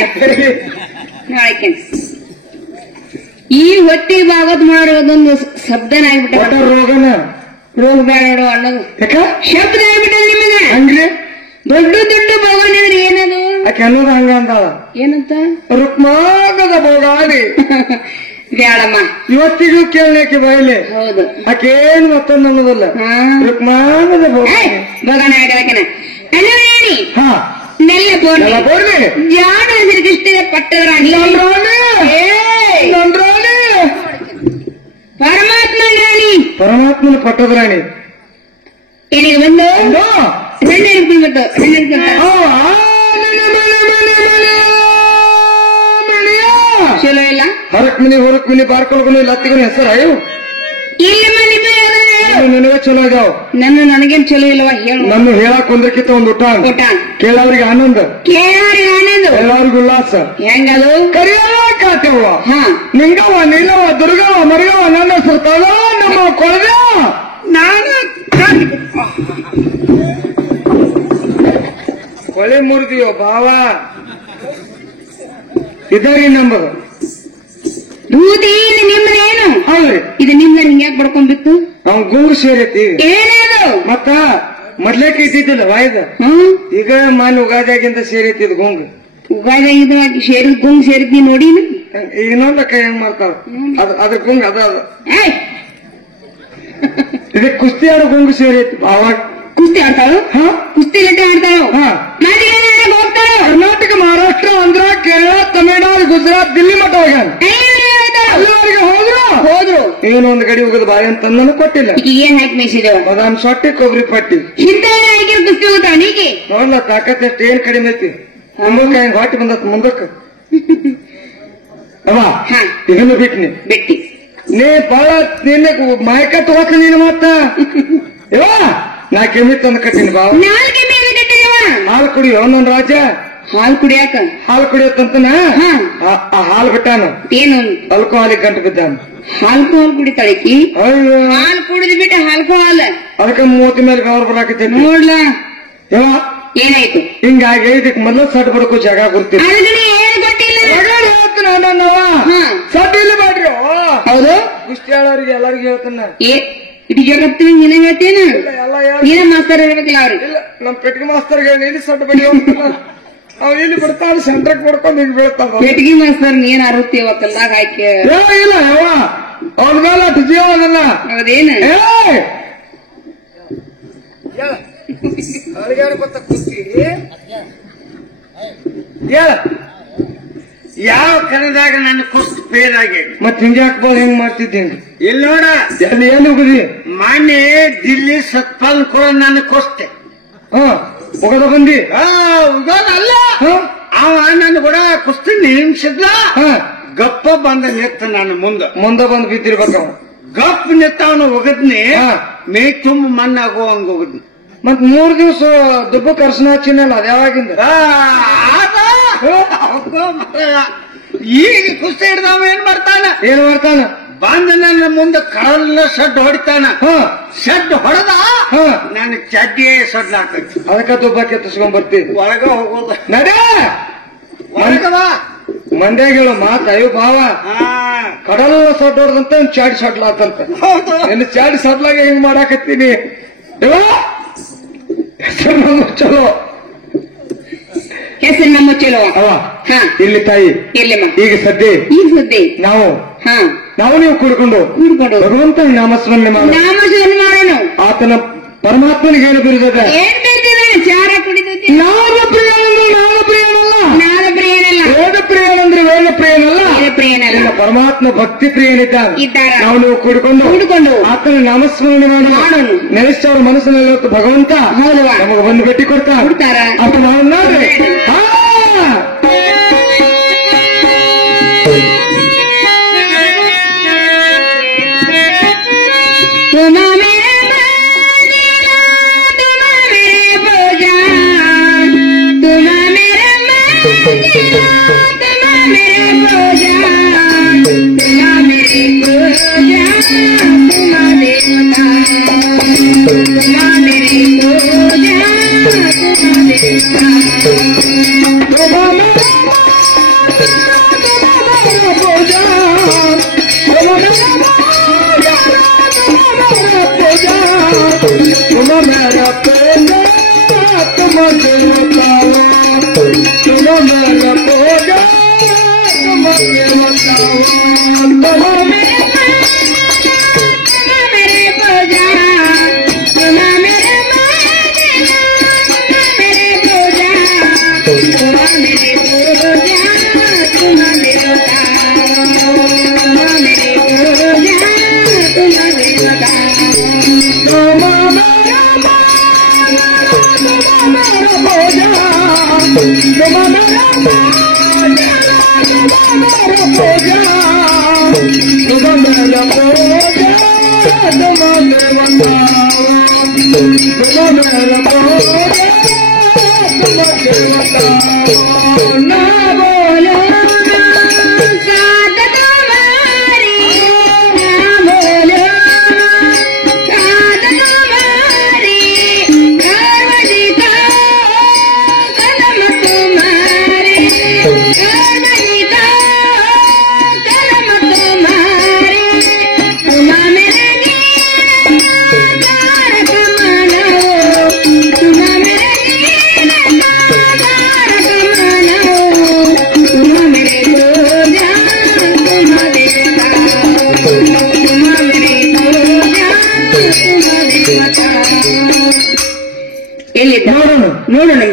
ಈ ಹೊಟ್ಟಿಗೆ ಬಾಗೋದ್ ಮಾಡೋದೊಂದು ಶಬ್ದನ ಆಗ್ಬಿಟ್ಟ ರೋಗನ ರೋಗ ಬೇಡ ಅನ್ನೋದು ಶಬ್ದ ಆಗ್ಬಿಟ್ಟ ನಿಮಗೆ ಹಂಗ್ರಿ ದೊಡ್ಡ ದೊಡ್ಡ ಭೋಗನ ಅಂದ್ರೆ ಏನದು ಆಕೆ ಅನ್ನೋದು ಹಂಗ ಅಂದಾಳ ಏನಂತ ರುಕ್ಮಾಗದ ಭೋಗಾಣಿ ಬೇಡಮ್ಮ ಇವತ್ತಿಗೂ ಕೇಳಕ್ಕೆ ಬಯಲಿ ಹೌದು ಆಕೇನು ಮತ್ತೊಂದು ಅನ್ನೋದಲ್ಲ ರುಕ್ಮಾಗದ ಭೋಗಾಣಿ ಭೋಗನ ಆಗಲಕ್ಕನ ಅಲ್ಲವೇಣಿ ನೆಲ್ಲ ಬೋರ್ನಿ ಜಾಡ ಶ್ರೀಕೃಷ್ಣ ಪಟ್ಟದ ರಾಣಿ ಪರಮಾತ್ಮನ ರಾಣಿ ಪರಮಾತ್ಮನ ಪಟ್ಟದ ರಾಣಿ ಏನಿಗೆ ಬಂದು ಹೆಣ್ಣು ಬಂತು ಚಲೋ ಇಲ್ಲ ಹೊರಕ್ ಮಿನಿ ಬಾರ್ಕೊಳ್ಕೊಂಡು ಲತ್ತಿಗನ ಹೆಸರು ಅಯ್ಯೋ ಇಲ್ಲಿ ಮನೆ ನಿನಗ ಚಲೋ ಆಗ್ಯಾವ ನನಗೇನ್ ಚಲೋ ಇಲ್ವಾ ಹೇಳು ನನ್ನ ಹೇಳಕ್ ಒಂದಕ್ಕಿಂತ ಒಂದು ಊಟ ಕೇಳವ್ರಿಗೆ ಆನಂದ ಕೇಳೋರಿಗೆ ಆನಂದ ಎಲ್ಲರಿಗೂ ಉಲ್ಲಾಸ ಹೆಂಗದು ಕರಿಯವ ಕಾತವ್ವ ನಿಂಗವ್ವ ನೀಲವ್ವ ದುರ್ಗವ್ವ ಮರಿಯವ್ವ ನನ್ನ ಹೆಸರು ತಳ ನಮ್ಮ ಕೊಳದೇವ ನಾನು ಕೊಳೆ ಮುರಿದಿಯೋ ಭಾವ ಇದರಿ ನಂಬರು ಬೂದಿ ನಿಮ್ದೇನು ಹೌದ್ರಿ ಇದು ನಿಮ್ದ ಹಿಂಗ್ಯಾಕ್ ಬಡ್ಕೊಂಡ್ಬಿತ್ತು ನಾವು ಗುಂಗು ಸೇರೈತಿ ಏನದು ಮತ್ತ ಮೊದ್ಲೇಕ ಇದ್ದಿದ್ದಿಲ್ಲ ವಾಯ್ದ ಈಗ ಮಾನ್ ಉಗಾದಿಯಾಗಿಂದ ಸೇರೈತಿ ಇದು ಗುಂಗು ಉಗಾದ ಇದು ಸೇರಿದ್ ಗುಂಗ್ ಸೇರಿದ್ನಿ ನೋಡಿ ಈಗ ನೋಡ್ಲಕ್ಕ ಹೆಂಗ್ ಮಾಡ್ತಾಳ ಅದ್ರ ಗುಂಗ್ ಅದ ಇದಕ್ಕೆ ಕುಸ್ತಿ ಆಡೋ ಗುಂಗು ಸೇರೈತಿ ಅವಾಗ ಕುಸ್ತಿ ಆಡ್ತಾಳು ಕುಸ್ತಿ ಗಟ್ಟೆ ಆಡ್ತಾಳು ಹೋಗ್ತಾಳು ಕರ್ನಾಟಕ ಮಹಾರಾಷ್ಟ್ರ ಆಂಧ್ರ ಕೇರಳ ತಮಿಳುನಾಡು ಗುಜರಾತ್ ದಿಲ್ಲಿ ಮಠ ಹೋಗ್ಯಾನ ಅಲ್ಲಿವರೆಗೆ ಹೋದ್ರು ಏನೋ ಒಂದು ಗಡಿ ಹೋಗೋದು ಬಾಯಿ ಅಂತ ನನಗೆ ಕೊಟ್ಟಿಲ್ಲ ಏನ್ ಹಾಕಿ ಮೇಯಿಸಿದೇವ ಬಾದಾಮ್ ಸೊಟ್ಟಿ ಕೊಬ್ಬರಿ ಪಟ್ಟಿ ಇಂತ ಕುಸ್ತಿ ಹೋಗ್ತಾವ ನೀಗೆ ನೋಡ್ಲ ತಾಕತ್ ಎಷ್ಟು ಏನ್ ಕಡಿಮೆ ಐತಿ ಮುಂದಕ್ಕೆ ಹೆಂಗ್ ಹೊಟ್ಟಿ ಬಂದತ್ ಮುಂದಕ್ಕ ಅವ ಇದನ್ನು ಬಿಟ್ನಿ ಬಿಟ್ಟಿ ನೀ ಬಾಳ ನಿನ್ನೆ ಮಾಯಕ ತಗೋತ ನೀನು ಮತ್ತ ಇವ ನಾ ಕೆಮ್ಮಿ ತಂದು ಕಟ್ಟಿನಿ ಬಾ. ನಾಲ್ಕೆ ಮೇಲೆ ಕಟ್ಟಿರುವ ಹಾಲು ಕುಡಿಯೋ ಒಂದೊಂದು ರಾಜ ಹಾಲು ಕುಡಿಯಾಕ ಹಾಲು ಕುಡಿಯತ್ತಂತನ ಆ ಹಾಲು ಬಿಟ್ಟಾನು ಏನು ಅಲ್ಕೋ ಹಾಲಿಗೆ ಗಂಟು ಬಿದ್ದಾನು. ಹಾಲ್ಕೋ ಹಾಲು ಕುಡಿತಾಳಕಿ. ಅಯ್ಯೋ ಹಾಲು ಕುಡಿದ್ ಬಿಟ್ಟ ಹಾಲ್ಕೋ ಹಾಲು ಅದಕ್ಕೆ 30 ಮೇಲೆ ಗೌರ್ ಬರಾಕತ್ತೇನಿ ನೋಡ್ಲಾ ಇವ ಏನಾಯ್ತು. ಹಿಂಗಾಗಿ ಇದಕ್ ಮೊದಲು ಸಟ್ ಬಡಕು ಜಾಗ ಕೊಡ್ತೀನಿ. ಅದನ್ನ ಏನು ಗೊತ್ತಿಲ್ಲ. ಸಟ್ ಇಲ್ಲ ಮಾಡ್ರಿ ಹೌದು ಕುಸ್ತಿ ಹೇಳೋರಿಗೆ ಎಲ್ಲರಿಗೂ ಹೇಳ್ತಾನ. ಇಡೀ ಜಗತ್ತಿನ ನೀನ ಹೇಳ್ತೇನ ಎಲ್ಲ ನೀನ ಮಾಸ್ತರ್ ಇರ್ಬೇಕಿಲ್ಲ ಅವ್ರಿಗೆ. ಇಲ್ಲ ನಮ್ ಪೆಟ್ಟಿಗೆ ಮಾಸ್ತರ್ ಹೇಳಿ ಸಟ್ ಬಡಿ ಅವ್ ಇಲ್ಲಿ ಬಿಡ್ತಾವ ಸೆಂಟ್ರಕ್ ಬಿಡ್ಕೊಂಡು ಹಿಂಗ್ ಬೀಳ್ತಾವ. ಪೆಟ್ಟಿಗೆ ಮಾಸ್ತರ್ ನೀನ್ ಅರುತ್ತೇವ ಕಲ್ಲಾಗ ಹಾಕಿ ಇಲ್ಲ ಯಾವ ಅವನ ಮೇಲೆ ಅಷ್ಟು ಜೀವ ಅದಲ್ಲ. ಹೌದೇನ ಯಾವ ಕಣದಾಗ ನನ್ನ ಕುಸ್ತು ಫೇಲ್ ಆಗಿದೆ. ಮತ್ ಹಿಂಗೆ ಹಾಕ್ಬೋದು ಹೆಂಗ್ ಮಾಡ್ತಿದ್ದೀನಿ. ಇಲ್ಲಿ ನೋಡ ಎಲ್ಲಿ ಏನು ಹೋಗುದಿ ಮೊನ್ನೆ ದಿಲ್ಲಿ ಸತ್ಪಾಲ್ ಕೂಡ ನಾನು ಕೊಸ್ತೆ. ಹೋಗೋದ ಬಂದಿ ಅಲ್ಲ ಅವ ನನ್ನ ಕೂಡ ಕುಸ್ತಿ ನಿಂಸಿದ್ಲ. ಗಪ್ಪ ಬಂದ ನಿತ್ತ ನಾನು ಮುಂದೆ ಬಂದು ಬಿದ್ದಿರ್ಬೇಕ. ಗಪ್ ನಿತ್ತ ಅವನು ಒಗದ್ನಿ ಮೇ ತುಂಬ ಮಣ್ಣಾಗೋ ಹಂಗ ಹೋಗದ್ನಿ. ಮತ್ 3 ದಿವಸ ದುಬ್ಬ ಕರ್ಸನ ಹಚ್ಚಿನಲ್ಲ ಅದ ಯಾವಾಗಿಂದ ಈಗ ಕುಸ್ತಿ ಹಿಡ್ದವ ಏನ್ ಮಾಡ್ತಾನ ಬಂದ ನನ್ನ ಮುಂದೆ ಕಡಲ್ಲ ಸಡ್ಡು ಹೊಡಿತಾನ. ಸಡ್ಡು ಹೊಡೆದ ನಾನು ಚಡ್ಡಿಯೇ ಸಡ್ಡು ಹಾಕೈತಿ. ಅದಕ್ಕ ದುಬ್ಬ ಕೆತ್ತಿಸ್ಕೊಂಡ್ ಬರ್ತೀವಿ. ಒಳಗ ಹೋಗೋದ ನಡೆ ಒಳಗವ ಮಂಡ್ಯಾಗ ಹೇಳು ಮಾತ ಅಯ್ಯೋ ಭಾವ ಕಡಲ ಸಡ್ಡು ಹೊಡೆದಂತ ಚಾಡಿ ಸಡ್ಲಾತಂತ. ಇನ್ನು ಚಾಡಿ ಸಡ್ಲಾಗ ಹೆಂಗ್ ಮಾಡಾಕತ್ತೀನಿ ಚಲೋ ಹೆಸರು ನಮ್ಮ ಚಲೋ ಅವ ಇಲ್ಲಿ ತಾಯಿ ಈಗ ಸದ್ಯ ನಾವು ನೀವು ಕುಡ್ಕೊಂಡು ಭಗವಂತ ನಾಮಸ್ಮರಣೆ ಮಾಡೋಣ. ಆತನ ಪರಮಾತ್ಮನಿಗೆ ಏನು ಬಿರುದದ ಚಾರ ಕುಡಿದ ನಾದ ಪ್ರಿಯನಂದ್ರೆ ವೇದ ಪ್ರಿಯನಲ್ಲ ಪರಮಾತ್ಮ ಭಕ್ತಿ ಪ್ರಿಯನಿದ್ದಾನೆ. ನಾವು ನೀವು ಕುಡ್ಕೊಂಡು ಆತನ ನಾಮಸ್ಮರಣೆ ಮಾಡೋಣ. ನೆನೆಸ್ತ ಅವ್ರ ಮನಸ್ಸಿನಲ್ಲಿ ಭಗವಂತ ನಮಗೆ ಒಂದು ಭೇಟಿ ಕೊಡ್ತಾರ. ಅಪ್ಪ ನಾವು ನೋಡ್ರಿ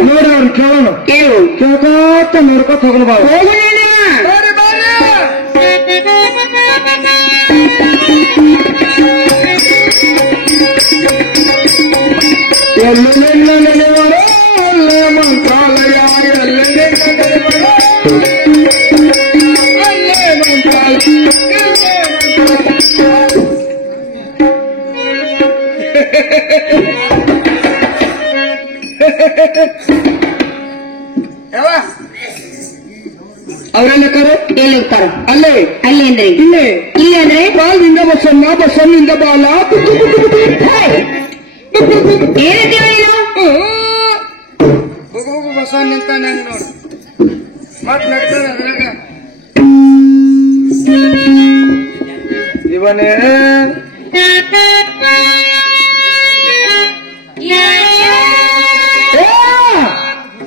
ನೋಡೋಣ ಕೇಳ್ಕೊತ ನೋಡ್ಕೊತ ಹೋಗೋಣ ಬಾ. ಯಾವ ಅವರೆಲ್ಲ ಎಲ್ಲಿ ಹೋಗ್ತಾರ? ಅಲ್ಲೇ ಅಲ್ಲಿ ಅಂದ್ರೆ ಇಲ್ಲೇ ಇಲ್ಲಿ ಅಂದ್ರೆ ಬಾಲ್ನಿಂದ ಬಸಮ್ಮ ಬಸಮ್ಮಿಂದ ಬಾಲ ಏನಂತೀವ ನೀನು? ಹೋಗು ಹೋಗು ಬಸವನ್ ನಿಂತಾನೆ ನೋಡು ಮತ್ ನಡ್ತಾನೆ ಅದ್ರಾಗ ಇವನೇ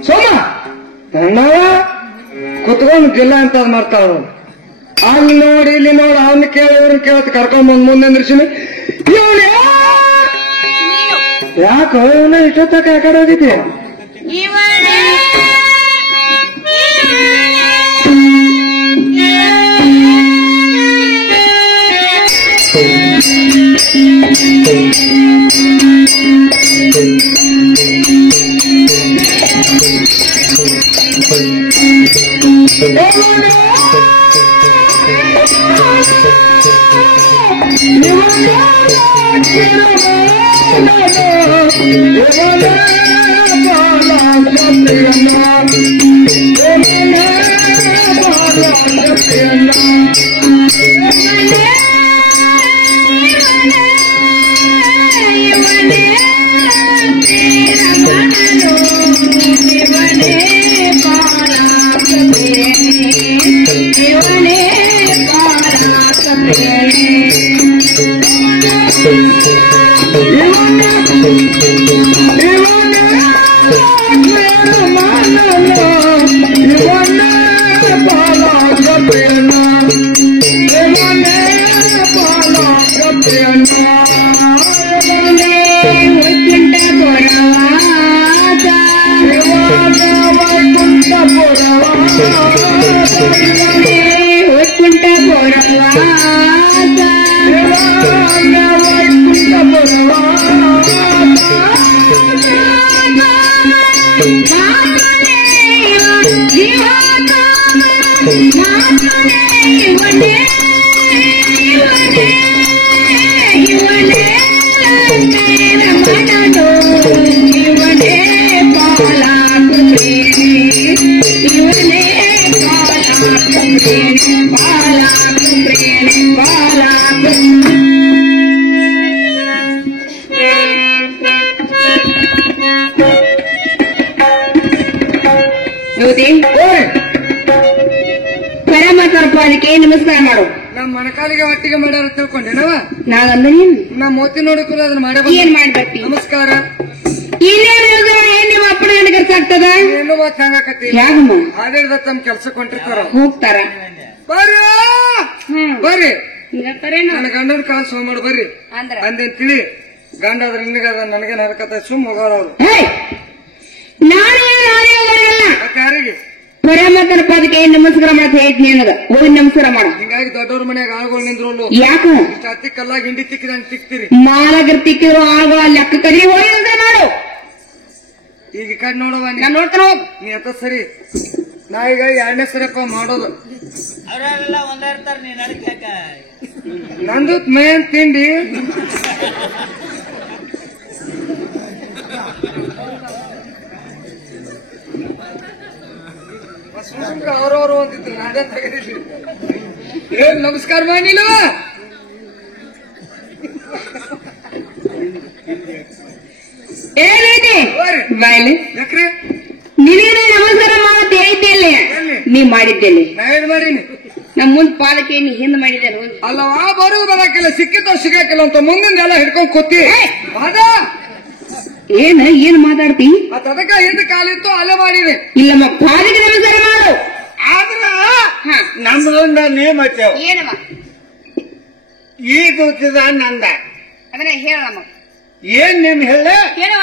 ಸೋಮ ನಾವ ಕುತ್ಕೊಂಡು ಜಿಲ್ಲಾ ಅಂತ ಮಾಡ್ತಾವ ಅಲ್ಲಿ ನೋಡಿ ಇಲ್ಲಿ ನೋಡಿ ಅವನ್ನ ಕೇಳಿ ಇವ್ರನ್ನ ಕೇಳತ್ ಕರ್ಕೊಂಡ್ ಬಂದ್ ಮುಂದೆ ನಿಲ್ಸಿನಿ ಇವನೇ ಯಾಕೋ ಇವನ ಇಷ್ಟೊತ್ತಕ ಆ ಕಡೆ ಹೋಗಿದ್ದೆ ಅದಕ್ಕೆ ನಮಸ್ಕಾರ ಮಾಡು. ನಮ್ ಮಣಕಾಲಿಗೆ ಒಟ್ಟಿಗೆ ಮಾಡ್ಯಾರ ತಿಳ್ಕೊಂಡೇನವ ನಾಗಂದ ನೀನ್ ನಾ ಮೋತಿ ನೋಡಿಕೂಲ ಅದನ್ನ ಮಾಡೇ ಏನ್ ಮಾಡ್ಬರ್ತಿ ನಮಸ್ಕಾರ ಇಲ್ಲೇ ನಿಮ್ಮ ಅಪ್ಪನ ಗಂಡ ಖರ್ಚು ಆಗ್ತದ ಏನು ಮಾತ್ ಹಂಗಾಕತಿ ಯಾಕಮ್ಮ ಹಾಡಿಡ್ದ ತಮ್ಮ ಕೆಲ್ಸಕ್ಕೆ ಹೊಂಟಿರ್ತಾರ ಹೋಗ್ತಾರ ಬರ್ರಿ ಬರ್ರಿ ನನ್ನ ಗಂಡನ ಕಾಲ್ ಸೋ ಮಾಡಿ ಬರ್ರಿ ಅಂದ್ರ ಅಂದೇನ್ ತಿಳಿ ಗಂಡ ಅದ್ರ ನಿನಗದ ನನಗೇನ್ ಹರಕತ್ತ ಸುಮ್ ಹೋಗೋರ ಅವ್ರು ಮತ್ತೆ ಯಾರಿಗೆ ಪರಮತನ ಪದಕ್ಕೆ ನಮಸ್ಕಾರ ಮಾಡಕ್ ಹೇಳ್ತೀನಿ ನನಗ ಹೋಗಿ ನಮಸ್ಕಾರ ಮಾಡ. ಹಿಂಗಾಗಿ ದೊಡ್ಡವ್ರ ಮನ್ಯಾಗ ಆಳ್ಗಳು ನಿಂದ್ರು ಯಾಕ ಇಷ್ಟ ಹತ್ತಿ ಕಲ್ಲಾಗ ಹಿಂಡಿ ತಿಕ್ಕಿದಂಗ್ ತಿಕ್ತಿರಿ ಮಾಲಗರ್ ತಿಕ್ಕಿದ್ರು ಆಳ್ಗಳ ಲೆಕ್ಕ ಕರಿ ಹೋಗಿ ಅಂತ ಮಾಡು. ಈಗ ಈ ಕಡೆ ನೋಡವ ನಾನು ನೋಡ್ತಾನ ಹೋಗ್ ನೀ ಅತ್ತ ಸರಿ ನಾ ಈಗ 2ನೇ ಸರಿಯಪ್ಪ ಮಾಡೋದು ಅವರೆಲ್ಲ ಒಂದೇ ಇರ್ತಾರ ನೀನ್ ನಡಕ ನಂದು ಮೇನ್ ತಿಂಡಿ ಅವ್ರವ್ರು ಅಂತಿದ್ರು ನಾನೇ ತೆಗೆದಿದ್ವಿ ಏನ್ ನಮಸ್ಕಾರ ಮಾಡಿಲ್ಲ ಏನೈತಿ ಬಾಯ್ಲಿ ಯಾಕ್ರಿ ನಿನಗೆ ನಮಸ್ಕಾರ ಮಾಡತ್ತೆ ಐತಿಯಲ್ಲಿ ನೀ ಮಾಡಿದ್ದೇನೆ ನಾ ಏನ್ ಮಾಡೀನಿ ನಮ್ ಮುಂದ್ ಪಾದಕ್ಕೆ ನೀ ಹಿಂದ್ ಮಾಡಿದ್ದೆ ಅಲ್ಲವಾ ಬರುದು ಬರಾಕಿಲ್ಲ ಸಿಕ್ಕಿದ್ದವ್ ಸಿಗಾಕಿಲ್ಲ ಅಂತ ಮುಂದಿನ ಎಲ್ಲ ಹಿಡ್ಕೊಂಡ್ ಕೂತಿ ಅದ ಏನ್ ಮಾತಾಡ್ತಿ ಮತ್ತ ಅದಕ್ಕ ಹಿಂದ ಕಾಲಿತ್ತು ಅಲ್ಲೇ ಮಾಡಿರಿ ಇಲ್ಲಮ್ಮ ಪಾದಕ್ಕೆ ನಮಸ್ಕಾರ ಮಾಡು. ಆದ್ರ ನಮ್ದೊಂದ ನೇಮ್ ಐತೇವ ಏನಮ್ಮ ಈ ದೂತಿದ ನಂದ ಅದನ್ನ ಹೇಳಮ್ಮ ಏನ್ ನೇಮ್ ಹೇಳ ಹೇಳುವ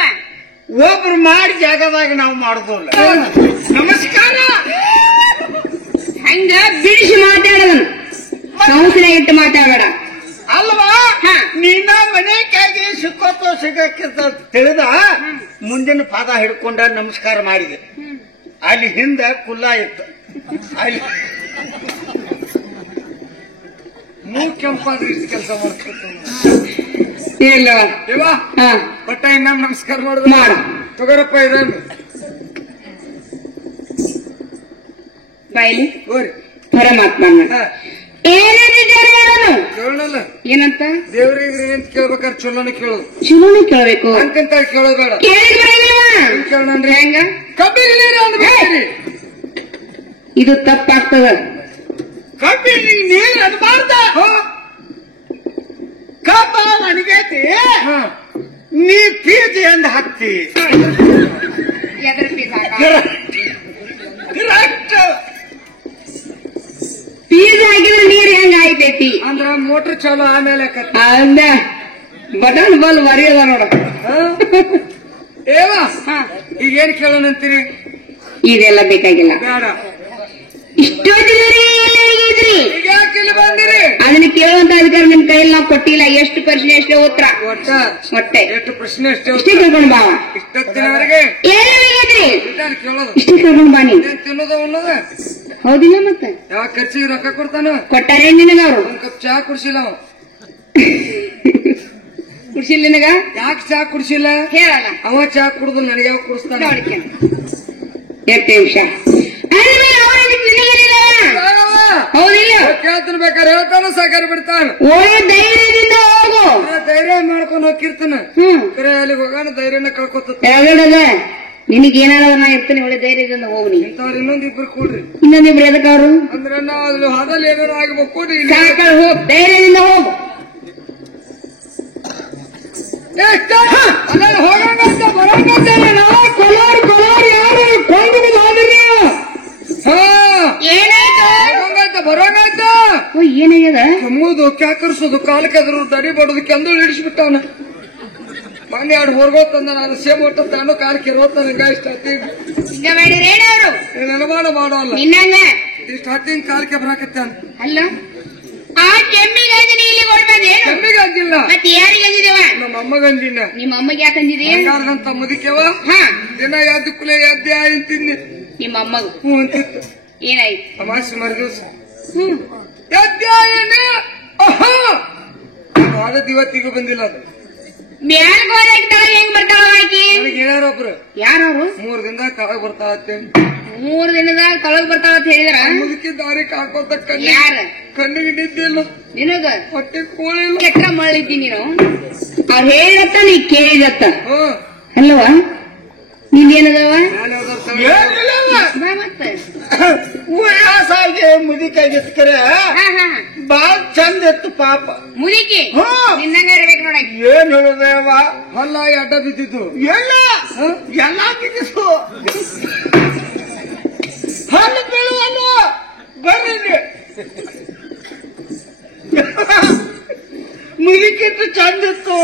ಒಬ್ರು ಮಾಡಿ ಜಾಗದಾಗ ನಾವು ಮಾಡುದಿಲ್ಲ ನಮಸ್ಕಾರ ಹಂಗ ಬಿಡಿಸಿ ಮಾತಾಡೋದನ್ನು ಕೌನ್ಸಿಲ ಇಟ್ಟು ಮಾತಾಡಬೇಡ ಅಲ್ವಾ ನಿನ್ನ ಮನೆಗಾಗಿ ಸಿಕ್ಕೋತೋ ಸಿಗಕ್ಕಿಂತ ತಿಳಿದ ಮುಂದಿನ ಪಾದ ಹಿಡ್ಕೊಂಡ ನಮಸ್ಕಾರ ಮಾಡಿದೆ ಅಲ್ಲಿ ಹಿಂದೆ ಕುಲ್ಲ ಇತ್ತು ಅಲ್ಲಿ ಮೂಗ್ ಕೆಂಪಾದ್ರೆ ಇಷ್ಟು ಕೆಲಸ ಮಾಡ್ಕೊತ ಇಲ್ಲ ಬಟ್ಟ ಇನ್ನೊಮ್ಮೆ ನಮಸ್ಕಾರ ಮಾಡು ತಗೋರಪ್ಪ ಇದನ್ನು ಬಾಯಿಲಿ ಹೋರಿ ಪರಮಾತ್ಮನ ಏನೇನು ವಿಚಾರ ಮಾಡೋನು ಕೇಳೋಣಲ್ಲ ಏನಂತ ದೇವ್ರಿಗೆ ಏನ್ ಕೇಳ್ಬೇಕಾದ್ರೆ ಚಲೋನ ಕೇಳೋದು ಚಲೋನು ಕೇಳಬೇಕು ಅಂತಂತ ಕೇಳೋದು ಬೇಡ ಕೇಳೋಣ್ರಿ ಹೆಂಗ ಕಬ್ಬಿಗೆ ಇದು ತಪ್ಪಾಗ್ತದ ಕಬ್ಬಿಗೆ ನೀರು ಅನ್ಬಾರ್ದ ಕಬ್ಬ ನನಗೈತಿ ನೀ ಪೀಜಿ ಅಂದ ಹಾಕ್ತಿ ಎದ್ರ ಪೀಸ್ ಕರೆಕ್ಟ್ ಪೀಸ್ ಆಗಿದ್ರೆ ನೀರ್ ಹೆಂಗ ಆಯ್ತೈತಿ ಅಂದ್ರ ಮೋಟರ್ ಚಾಲು ಆಮೇಲೆ ಅಂದ ಬಟನ್ ಬಲ್ ಮರಿಯದ ನೋಡ ಏವ ಈಗ ಏನ್ ಕೇಳೋಣ ಅಂತೀರಿ ಇದೆಲ್ಲ ಬೇಕಾಗಿಲ್ಲ ಬೇಡ ಇಷ್ಟೊತ್ತಿದ್ರಿ ಈಗ ಯಾಕೆ ಇಲ್ಲಿ ಬಂದಿರಿ ಅದನ್ನ ಕೇಳುವಂತ ಅಧಿಕಾರ ನಿಮ್ ಕೈಯಲ್ಲಿ ನಾವು ಕೊಟ್ಟಿಲ್ಲ ಎಷ್ಟು ಪ್ರಶ್ನೆ ಎಷ್ಟೇ ಉತ್ತರ ಹೊಟ್ಟೆ ಎಷ್ಟು ಪ್ರಶ್ನೆ ಇಷ್ಟೇ ಕೇಳ್ಕೊಂಡ್ ಬಾವ ಇಷ್ಟೊತ್ತಿನವರೆಗೆ ಏನಾಗಿದ್ರಿ ಕೇಳೋದು ಇಷ್ಟೇ ಕೇಳ್ಕೊಂಡ್ ಬಾ ನೀನ್ ಏನ್ ತಿನ್ನೋದ ಉಣ್ಣೋದ ಹೌದಿಲ್ಲ ಮತ್ತೆ ಯಾವ ಖರ್ಚಿಗೆ ರೊಕ್ಕ ಕೊಡ್ತಾನ ಕೊಟ್ಟಾರೆ ನಿನಗ ಅವ್ರು ಒಂದ್ ಕಪ್ ಚಹಾ ಕುಡ್ಸಿಲ್ಲ ಅವ ಕುಡ್ಸಿಲ್ಲ ನಿನಗ ಯಾಕೆ ಚಹಾ ಕುಡ್ಸಿಲ್ಲ ಹೇಳಲ್ಲ ಅವ ಚಹಾ ಕುಡ್ದು ನನಗೆ ಯಾವ ಕುಡಿಸ್ತಾನ ಎಷ್ಟು ನಿಮಿಷ ಹೌದಿಲ್ಲ ಕೇಳ್ತಾನ ಬೇಕಾದ್ರೆ ಹೇಳ್ತಾನ ಸಾಕಾರ ಬಿಡ್ತಾನ ಒಳ್ಳೆ ಧೈರ್ಯದಿಂದ ಹೋಗು ಧೈರ್ಯ ಮಾಡ್ಕೊಂಡು ಹೋಗಿರ್ತಾನ ಕರೆ ಅಲ್ಲಿಗೆ ಹೋಗೋಣ ಧೈರ್ಯನ ಕಳ್ಕೊತ ನಿನಗೇನಾದ್ರು ನಾ ಇರ್ತೀನಿ ಒಳ್ಳೆ ಧೈರ್ಯದಿಂದ ಹೋಗು ನೀ ಇಂಥವ್ರು ಇನ್ನೊಂದಿಬ್ರು ಕೂಡ್ರಿ ಇನ್ನೊಂದಿಬ್ರು ಎದಕ್ಕ ಅವರು ಅಂದ್ರೆ ನಾವು ಅಲ್ಲಿ ಹದಲ್ಲಿ ಏನಾರು ಆಗ್ಬೇಕು ಸಾಕಳ ಹೋಗ್ ಧೈರ್ಯದಿಂದ ಹೋಗು ಹೋಗಂಗಂತ ಬರಂಗಂತ ಕೊಲೋರ್ ಯಾರು ಕೊಂದಿಲ್ಲ ಹೋಗಂತ ಬರೋಂಗಂತ ಏನಾಗ್ಯದ ಕೆಮ್ಮುದು ಕ್ಯಾಕರ್ಸೋದು ಕಾಲಕ್ಕೆ ಅದ್ರ ದಡಿ ಬಡೋದು ಕೆಂದು ಹಿಡಿಸ್ಬಿಟ್ಟವನ ಮನೆ ಎರಡು ಹೊರಗೋತಂದ ನಾನು ಸೇಮ್ ಒಟ್ಟ ತಾನು ಕಾಲು ಕೆರೋತ ನಂಗ ಇಷ್ಟ ನೆನಮಾಡ ಮಾಡೋಲ್ಲ ಇಷ್ಟ ಹತ್ತಿಂಗ್ ಕಾಲಕ್ಕೆ ಬರಾಕತ್ತಾನ ಅಲ್ಲ ಆ ಕೆಮ್ಮಿಗೆ ಇಲ್ಲಿ ಕೊಡ್ಬಂದೆ ಕೆಮ್ಮಿಗೆ ಅಂದಿಲ್ಲ ಮತ್ತೆ ಯಾರಿಗೆ ಅಂದಿದೇವ ನಮ್ಮ ಅಮ್ಮಗಂದಿನ ನಿಮ್ಮ ಅಮ್ಮಗೆ ಯಾಕೆ ಅಂದಿದೆ ಯಾರಂತ ಮುದಿಕೆವ ದಿನ ಎದ್ದು ಕುಲೆ ಎದ್ದೆ ಅಂತಿದ್ನಿ ನಿಮ್ಮ ಅಮ್ಮಗ ಹ್ಞೂ ಅಂತಿತ್ತು ಏನಾಯ್ತು ಅಮಾಸಿ ಮರು ದಿವಸ ಎದ್ದೆ ಆದದ್ದು ಇವತ್ತಿಗೂ ಬಂದಿಲ್ಲ ಅದು ಮ್ಯಾಲ್ ಗೋದಾಗ್ತಾಳ ಹೆಂಗ್ ಬರ್ತಾಳ ಆಕಿ ನನಗೆ ಹೇಳ್ಯಾರ ಒಬ್ರು ಯಾರು 3 ದಿನದಾಗ ಕಾಳಗ್ ಬರ್ತಾಳತ್ತೆ 3 ದಿನದಾಗ ಕಳಗ್ ಬರ್ತಾಳ ಅಂತ ಹೇಳಿದ್ರ ಮುದುಕಿ ದಾರಿ ಕಾಕೋತ ಯಾರ ಕಣ್ಣಿಗೆ ನಿದ್ದಿಲ್ಲ ನಿನಗ ಹೊಟ್ಟೆ ಕೋಳಿಲ್ಲ ಕೆಟ್ಟ ಮಳಿದ್ದಿ ನೀನು ಅವ್ರು ಹೇಳಿದತ್ತ ನೀ ಕೇಳಿದತ್ತ ಹ್ಮ್ ಅಲ್ಲವಾ ನಿಂದೇನದವ ಮತ್ತೆ ಉಲ್ಲಾಸಾಗಿ ಮುದಿಕಾಗಿಸ್ಕರೆ ಬಾಳ ಚಂದ ಇತ್ತು ಪಾಪ ಮುದುಕಿ ನಿನ್ನಂಗ ಇರ್ಬೇಕು ನೋಡಕ್ಕೆ ಏನ್ ಹೇಳುದೇವ ಹೊಲ ಅಡ್ಡ ಬಿದ್ದಿತ್ತು ಎಲ್ಲ ಎಲ್ಲ ಬಿದ್ದಿತ್ತು ಹಲ್ಲು ಬೀಳುವಲ್ಲ ಬರ್ರಿ ಮುದುಕಿಟ್ಟು ಚಂದ ಇತ್ತು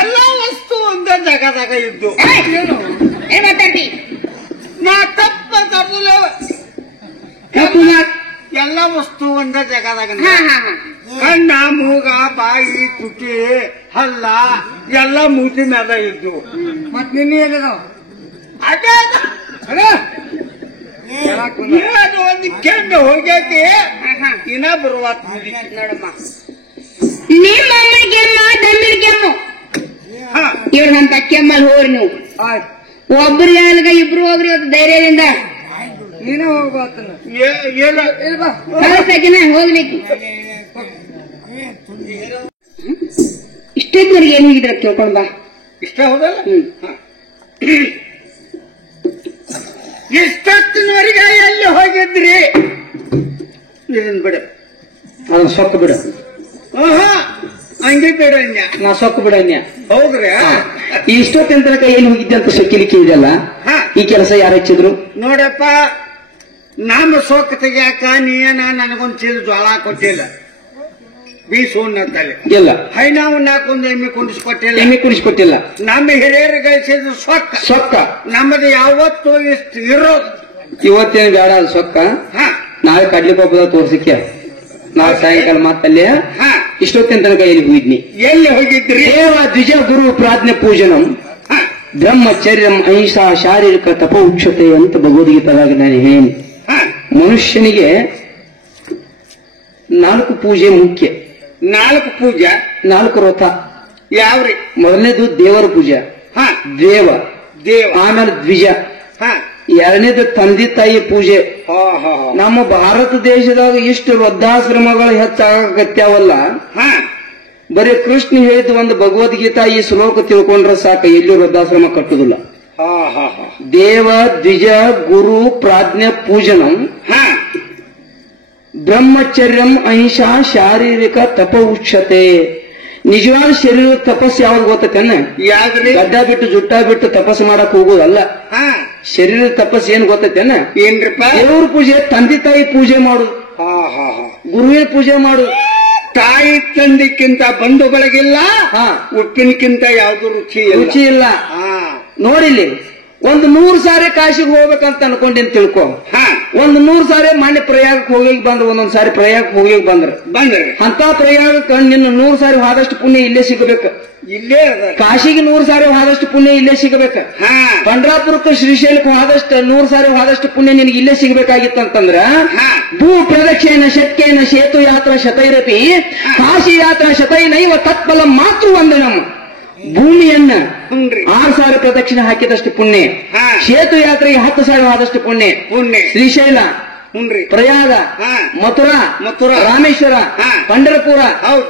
ಎಲ್ಲಾ ವಸ್ತು ಒಂದೇ ಜಾಗದಾಗ ಇದ್ದು ಏನ್ ಮಾತಾಡ್ತಿ ನಾ ತಪ್ಪ ತಪ್ಪಲ್ಲ ತಪ್ಪು ಎಲ್ಲಾ ವಸ್ತು ಒಂದೇ ಜಾಗದಾಗ ಕಣ್ಣ ಮೂಗ ಬಾಯಿ ತುಟಿ ಹಲ್ಲ ಎಲ್ಲ ಮೂತಿ ಮೇಲೆ ಇದ್ದು ಮತ್ ನಿನ್ನೆ ಹೇಳಿದಾವ ಅದೇ ಏನು ಒಂದು ಕೆಮ್ಮೆ ಹೋಗೈತಿ ಇನ್ನ ಬರುವಾತ್ ನೋಡಮ್ಮ ನಿಮ್ಮ ಅಮ್ಮ ಕೆಮ್ಮ ತಂದಿರ ಕೆಮ್ಮು ಇವ್ರಂತ ಕೆಮ್ಮಲ್ಲಿ ಹೋಗ್ರಿ ನೀವು ಆಯ್ತು ಒಬ್ರು ಯಾಲ್ಗ ಇಬ್ರು ಹೋಗ್ರಿ ಇವತ್ತು ಧೈರ್ಯದಿಂದ ನೀನೇ ಹೋಗ್ಬಾತನ ಹೋಗ್ಲಿಕ್ಕೆ ಇಷ್ಟೊತ್ತಿನವರೆಗೆ ಏನು ಹೋಗಿದ್ರ ಕೇಳ್ಕೊಂಡ್ ಬಾ ಇಷ್ಟ ಹೌದಲ್ಲ ಇಷ್ಟೊತ್ತಿನವರೆಗೆ ಎಲ್ಲಿ ಹೋಗಿದ್ರಿ ಇದನ್ ಬಿಡ ಅದನ್ನ ಸೊಕ್ಕ ಬಿಡ ಹಂಗೆ ಬೇಡ ಅನ್ಯ ನಾ ಸೊಕ್ಕ ಬಿಡ ಅನ್ಯ ಹೌದ್ರಿ ಇಷ್ಟೊತ್ತಿನ ತನಕ ಏನು ಹೋಗಿದ್ದೆ ಅಂತ ಸೊಕ್ಕಿಲಿಕ್ಕೆ ಇದೆಯಲ್ಲ ಈ ಕೆಲಸ ಯಾರು ಹಚ್ಚಿದ್ರು ನೋಡಪ್ಪ ನಮ್ಮ ಸೊಕ್ಕ ತೆಗಿಯಾಕ ನೀನ ನನಗೊಂದ್ ಚೀಲ ಜ್ವಾಳ ಕೊಟ್ಟಿಲ್ಲ ಬೀಸೋಣ್ಣತ್ತಲ್ಲಿ ಇಲ್ಲ ಹೈನಾವ್ ನಾಕೊಂದು ಎಮ್ಮೆ ಕುಂಡಿಸ್ಕೊಟ್ಟಿಲ್ಲ ಎಮ್ಮೆ ಕುಡಿಸ್ಕೊಟ್ಟಿಲ್ಲ ನಮ್ಮ ಹಿರಿಯರು ಗಳಿಸಿದ ಸೊಕ್ಕ ನಮ್ಮದು ಯಾವತ್ತೂ ಇಷ್ಟು ಇರೋದು ಇವತ್ತೇನು ಬೇಡ ಅದು ಸೊಕ್ಕ ನಾಳೆ ಕಡ್ಲಿಕ್ಕೆ ಹೋಗ್ಬೋದ ತೋರ್ಸಿಕ್ಕೆ ನಾಳೆ ಸಾಯಂಕಾಲ ಮಾತಲ್ಲಿ ಇಷ್ಟೊತ್ತಿನ ತನಕ ಎಲ್ಲಿ ಹೋಗಿದ್ನಿ ಎಲ್ಲಿ ಹೋಗಿದ್ರಿ ದೇವ ದ್ವಿಜ ಗುರು ಪ್ರಾಜ್ಞೆ ಪೂಜನಂ ಬ್ರಹ್ಮಚರ್ಯಂ ಅಹಿಂಸಾ ಶಾರೀರಿಕ ತಪ ಉಕ್ಷತೆ ಅಂತ ಭಗವದ್ಗೀತಾದಾಗ ನಾನು ಹೇಳಿ ಮನುಷ್ಯನಿಗೆ 4 ಪೂಜೆ ಮುಖ್ಯ 4 ಪೂಜೆ 4 ವ್ರತ ಯಾವ್ರಿ ಮೊದಲನೇದು ದೇವರ ಪೂಜೆ ದೇವ ದೇವ. ಆಮೇಲೆ ದ್ವಿಜ. ಎರಡನೇದು ತಂದೆ ತಾಯಿ ಪೂಜೆ. ನಮ್ಮ ಭಾರತ ದೇಶದಾಗ ಇಷ್ಟು ವೃದ್ಧಾಶ್ರಮಗಳು ಹೆಚ್ಚಾಗತ್ಯಾವಲ್ಲ. ಬರೀ ಕೃಷ್ಣ ಹೇಳಿದ ಒಂದು ಭಗವದ್ಗೀತಾ ಈ ಶ್ಲೋಕ ತಿಳ್ಕೊಂಡ್ರೆ ಸಾಕ, ಎಲ್ಲಿ ವೃದ್ಧಾಶ್ರಮ ಕಟ್ಟುದಿಲ್ಲ. ದೇವ ದ್ವಿಜ ಗುರು ಪ್ರಾಜ್ಞ ಪೂಜನಂ ಬ್ರಹ್ಮಚರ್ಯಂ ಅಹಿಂಸಾ ಶಾರೀರಿಕ ತಪ ಉಚ್ಛತೆ. ನಿಜವಾದ ಶರೀರ ತಪಸ್ಸು ಯಾವ್ದು ಗೊತ್ತೇನ? ಗಡ್ಡ ಬಿಟ್ಟು ಜುಟ್ಟ ಬಿಟ್ಟು ತಪಸ್ಸು ಮಾಡಕ್ ಹೋಗೋದಲ್ಲ. ಶರೀರ ತಪಸ್ಸು ಏನ್ ಗೊತ್ತೇನ? ಏನ್ರಿಪ್ಪ? ದೇವ್ರ ಪೂಜೆ, ತಂದೆ ತಾಯಿ ಪೂಜೆ ಮಾಡುದು, ಗುರುವಿನ ಪೂಜೆ ಮಾಡುದು. ತಾಯಿ ತಂದೆಕ್ಕಿಂತ ಬಂಧು ಬಳಗಿಲ್ಲ, ಉಪ್ಪಿನಕ್ಕಿಂತ ಯಾವ್ದು ರುಚಿ ಇಲ್ಲ. ನೋಡಿಲ್ಲಿ, ಒಂದು 100 ಸಾರಿ ಕಾಶಿಗೆ ಹೋಗ್ಬೇಕಂತ ಅನ್ಕೊಂಡಿನ್ ತಿಳ್ಕೊ. ಒಂದು 100 ಸಾರಿ ಮಾನ್ಯ ಪ್ರಯಾಗಕ್ಕೆ ಹೋಗಿ ಬಂದ್ರು, ಒಂದೊಂದ್ ಸಾರಿ ಪ್ರಯಾಗಕ್ಕೆ ಹೋಗಿ ಬಂದ್ರೆ ಅಂತ ಪ್ರಯಾಗಕ್ಕೆ ನಿನ್ನ 100 ಸಾರಿ ಹೋದಷ್ಟು ಪುಣ್ಯ ಇಲ್ಲೇ ಸಿಗಬೇಕು. ಇಲ್ಲೇ ಕಾಶಿಗೆ 100 ಸಾರಿ ಹೋದಷ್ಟು ಪುಣ್ಯ ಇಲ್ಲೇ ಸಿಗಬೇಕು. ಪಂಡ್ರಾಪುರಕ್ಕೆ ಶ್ರೀಶೈಲಕ್ಕೆ ಹೋದಷ್ಟು 100 ಸಾರಿ ಹೋದಷ್ಟು ಪುಣ್ಯ ನಿನಗೆ ಇಲ್ಲೇ ಸಿಗಬೇಕಾಗಿತ್ತಂದ್ರ ಭೂ ಪ್ರದಕ್ಷಿಣ ಶಕ್ಯೇನ ಸೇತು ಯಾತ್ರ ಶತೈರಪಿ ಕಾಶಿ ಯಾತ್ರ ಶತೈನೈವ ತತ್ಫಲ ಮಾತೃ ವಂದನಂ. ಭೂಮಿಯನ್ನ 6,000 ಪ್ರದಕ್ಷಿಣೆ ಹಾಕಿದಷ್ಟು ಪುಣ್ಯ, ಸೇತು ಯಾತ್ರೆಗೆ 10,000 ಆದಷ್ಟು ಪುಣ್ಯ. ಶ್ರೀಶೈಲ, ಪ್ರಯಾಗ, ಮಥುರಾ, ರಾಮೇಶ್ವರ, ಪಂಢರಪುರ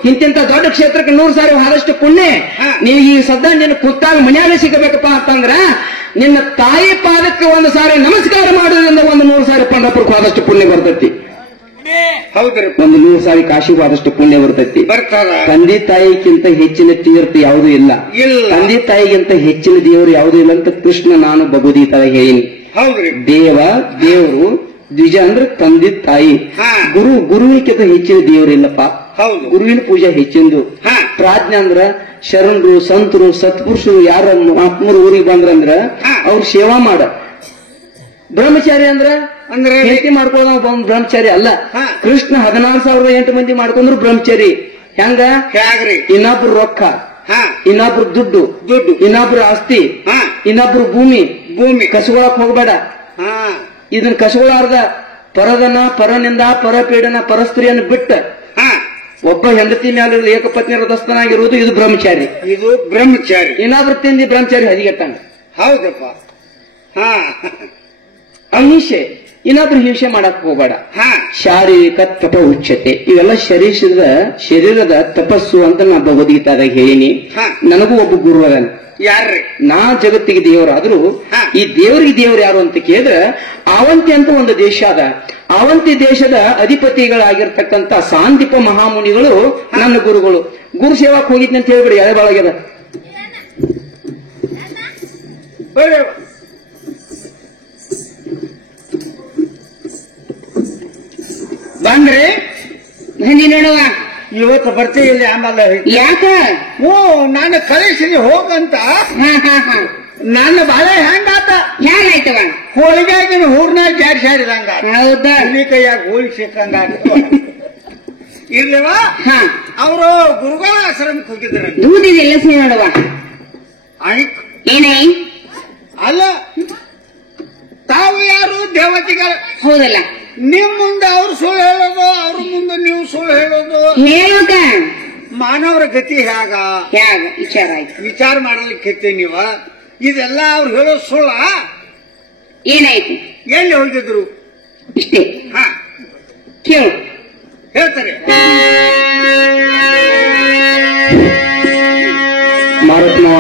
ಇಂತಿಂತ ದೊಡ್ಡ ಕ್ಷೇತ್ರಕ್ಕೆ 100 ಸಾರಿ ಆದಷ್ಟು ಪುಣ್ಯ ನೀವು ಈ ಸದ್ದ ನಿನ್ನ ಕುತ್ತಾಗ ಮನ್ಯಾಗ ಸಿಗಬೇಕಪ್ಪ ಅಂತಂದ್ರ ನಿನ್ನ ತಾಯಿ ಪಾದಕ್ಕೆ 1 ಸಾರಿ ನಮಸ್ಕಾರ ಮಾಡೋದ್ರಿಂದ 100 ಸಾರಿ ಪಂಢರಪುರಕ್ಕೆ ಆದಷ್ಟು ಪುಣ್ಯ ಬರ್ತೈತಿ. ಹೌದ್ರಿ. 100 ಸಾರಿ ಕಾಶಿಗೂ ಆದಷ್ಟು ಪುಣ್ಯ ಬರ್ತೈತಿ. ತಂದೆ ತಾಯಿಗಿಂತ ಹೆಚ್ಚಿನ ತೀರ್ಥ ಯಾವುದೂ ಇಲ್ಲ. ತಂದೆ ತಾಯಿಗಿಂತ ಹೆಚ್ಚಿನ ದೇವರು ಯಾವುದೂ ಇಲ್ಲ ಅಂತ ಕೃಷ್ಣ ನಾನು ಭಗವದ್ಗೀತಾ ಹೇಳಿನಿ. ಹೌದ್ರಿ. ದೇವರು ದ್ವಿಜ ಅಂದ್ರೆ ತಂದೆ ತಾಯಿ. ಗುರುವಿನಕ್ಕಿಂತ ಹೆಚ್ಚಿನ ದೇವರು ಇಲ್ಲಪ್ಪ. ಗುರುವಿನ ಪೂಜೆ ಹೆಚ್ಚಿಂದು. ಪ್ರಾಜ್ಞ ಅಂದ್ರ ಶರಣರು, ಸಂತರು, ಸತ್ಪುರುಷರು ಯಾರ ಆತ್ಮರು ಊರಿಗೆ ಬಂದ್ರಂದ್ರ ಅವ್ರ ಸೇವಾ ಮಾಡ. ಬ್ರಹ್ಮಚಾರಿ ಅಂದ್ರೆ ಹೆಂಡತಿ ಮಾಡ್ಕೊಳ್ಳೋ ಬ್ರಹ್ಮಚಾರಿ ಅಲ್ಲ. ಕೃಷ್ಣ 16,008 ಮಂದಿ ಮಾಡ್ಕೊಂಡ್ರು ಬ್ರಹ್ಮಚಾರಿ. ಹೆಂಗ? ಇನ್ನೊಬ್ರು ರೊಕ್ಕ, ಇನ್ನೊಬ್ರು ದುಡ್ಡು, ಇನ್ನೊಬ್ರು ಆಸ್ತಿ, ಇನ್ನೊಬ್ರು ಭೂಮಿ ಕಸಗೊಳಕ್ ಹೋಗ್ಬೇಡ. ಇದನ್ನ ಕಸಗೊಳಾರ್ದ ಪರದನ, ಪರನಿಂದ, ಪರಪೀಡನ, ಪರಸ್ತ್ರೀಯನ್ನು ಬಿಟ್ಟ ಒಬ್ಬ ಹೆಂಡತಿ ಮೇಲೆ ಏಕಪತ್ನಿ ವ್ರತಸ್ಥನಾಗಿರುವುದು ಇದು ಬ್ರಹ್ಮಚಾರಿ. ಇನ್ನೊಬ್ರು ತಿಂದಿ ಬ್ರಹ್ಮಚಾರಿ ಹದಿಗೆಟ್ಟಾನ. ಹೌದಪ್ಪ. ಅಹಿಂಸೆ, ಇನ್ನೊಬ್ರು ಹಿಂಸೆ ಮಾಡಕ್ ಹೋಗಬೇಡ. ಶಾರೀರಿಕ ತಪ ಉಚ್ಛತೆ, ಇವೆಲ್ಲ ಶರೀರದ ತಪಸ್ಸು ಅಂತ ನಾ ಭಗವದ್ಗೀತಾದಾಗ ಹೇಳಿನಿ. ನನಗೂ ಒಬ್ಬ ಗುರು ಅದನ. ಯಾರ್ರಿ? ನಾ ಜಗತ್ತಿಗೆ ದೇವರಾದ್ರೂ ಈ ದೇವರಿಗೆ ದೇವರು ಯಾರು ಅಂತ ಕೇಳಿದ್ರೆ ಅವಂತಿ ಅಂತ ಒಂದು ದೇಶ ಅದ. ಅವಂತಿ ದೇಶದ ಅಧಿಪತಿಗಳಾಗಿರ್ತಕ್ಕಂಥ ಸಾಂದೀಪ ಮಹಾಮುನಿಗಳು ನನ್ನ ಗುರುಗಳು. ಗುರು ಸೇವಾಕ್ ಹೋಗಿದ್ನಿ ಅಂತ ಹೇಳ್ಬಿಡಿ, ಎಳೆ ಬಾಳಾಗ್ಯದ. ಬಂದ್ರಿ ನೋಡುವ ಇವತ್ತು ಬರ್ತೀವಿ ಆಮೇಲೆ. ಯಾಕ? ನಾನು ಕಳಿಸಿನಿ ಹೋಗಂತ. ನನ್ನ ಬಾಳೆ ಹೆಂಗಾತ? ಹೇಗಾಯ್ತವ? ಹೋಳಿಗೆಗಿನ ಹೂರ್ನಾಗ ಜಾಡ್ಸಾಡಿದಂಗ. ಹೌದಾ? ಕೈಯಾಗ ಹೋಳಿ ಸಿಕ್ಕಂಗ ಇರ್ಲಿವ. ಅವರು ಗುರುಗಳ ಆಶ್ರಮಕ್ಕೆ ಹೋಗಿದ್ರು. ದೂದಿದೆಲ್ಲ ಸಿ ನೋಡುವ. ಏನೈ ಅಲ್ಲ, ತಾವು ಯಾರು? ದೇವತೆಗಳ. ಹೌದಲ್ಲ. ನಿಮ್ ಮುಂದೆ ಅವ್ರು ಸುಳ್ಳು ಹೇಳೋದು, ಅವ್ರ ಮುಂದೆ ನೀವು ಸುಳ್ಳು ಹೇಳೋದು. ಹೇಳುದ ಮಾನವರ ಗತಿ ಹೇಗ ವಿಚಾರ ಆಯ್ತು. ವಿಚಾರ ಮಾಡಲಿಕ್ಕೆ ನೀವ ಇದೆಲ್ಲ ಅವ್ರು ಹೇಳೋದು ಸುಳ್ಳ. ಏನಾಯ್ತು? ಎಲ್ಲಿ ಹೋಗಿದ್ರು? ಇಷ್ಟೇ. ಕೇಳು, ಹೇಳ್ತಾರೆ. ಮಾರುತ್ನವ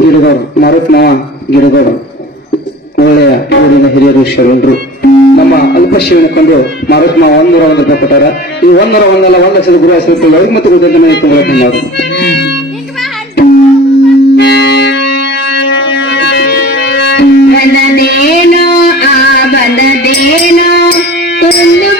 ಗಿಡಗೌಡ, ಮಾರುತ್ನವ ಗಿಡಗೌಡ ಒಳ್ಳೆಯ ಊರಿನ ಹಿರಿಯರು ಶರಣರು. ನಮ್ಮ ಅಲ್ಪಶಿವನ ಕೊಂಡು ಮಾರುತ್ಮ 101 ರೂಪಾಯಿ ಕೊಟ್ಟಾರ. ಈ 101 ಅಲ್ಲ, 1 ಲಕ್ಷದ ಗುರು ಹೆಸರು ಮತ್ತು ಗುರುದನ್ನು ಬಂದದೇನೋ ಆ ಬಂದದೇನೋ ಒಂದು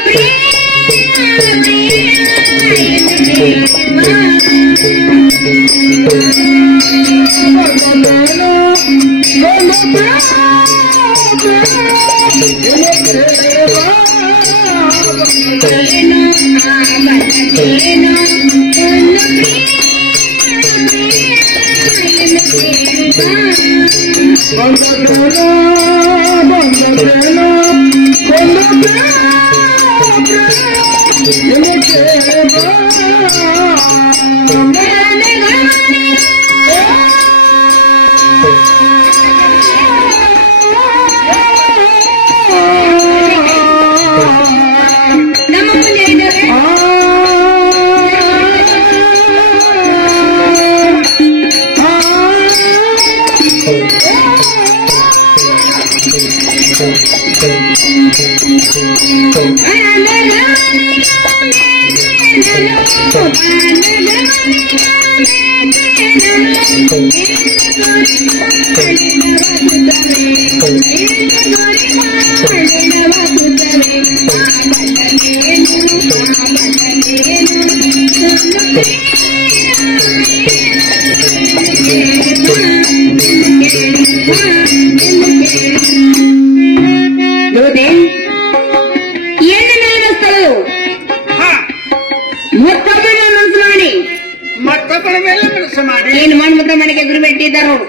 ಮತ್ತೊಬ್ಬರ ಮೇಲೆ ಮನಸ್ಸು ಮಾಡಿ ಏನು ಮಣ್ಮುದ್ರ ಮನೆಗೆ ಗುರು ಇಟ್ಟಿದ್ದಾರೆ ನೋಡು.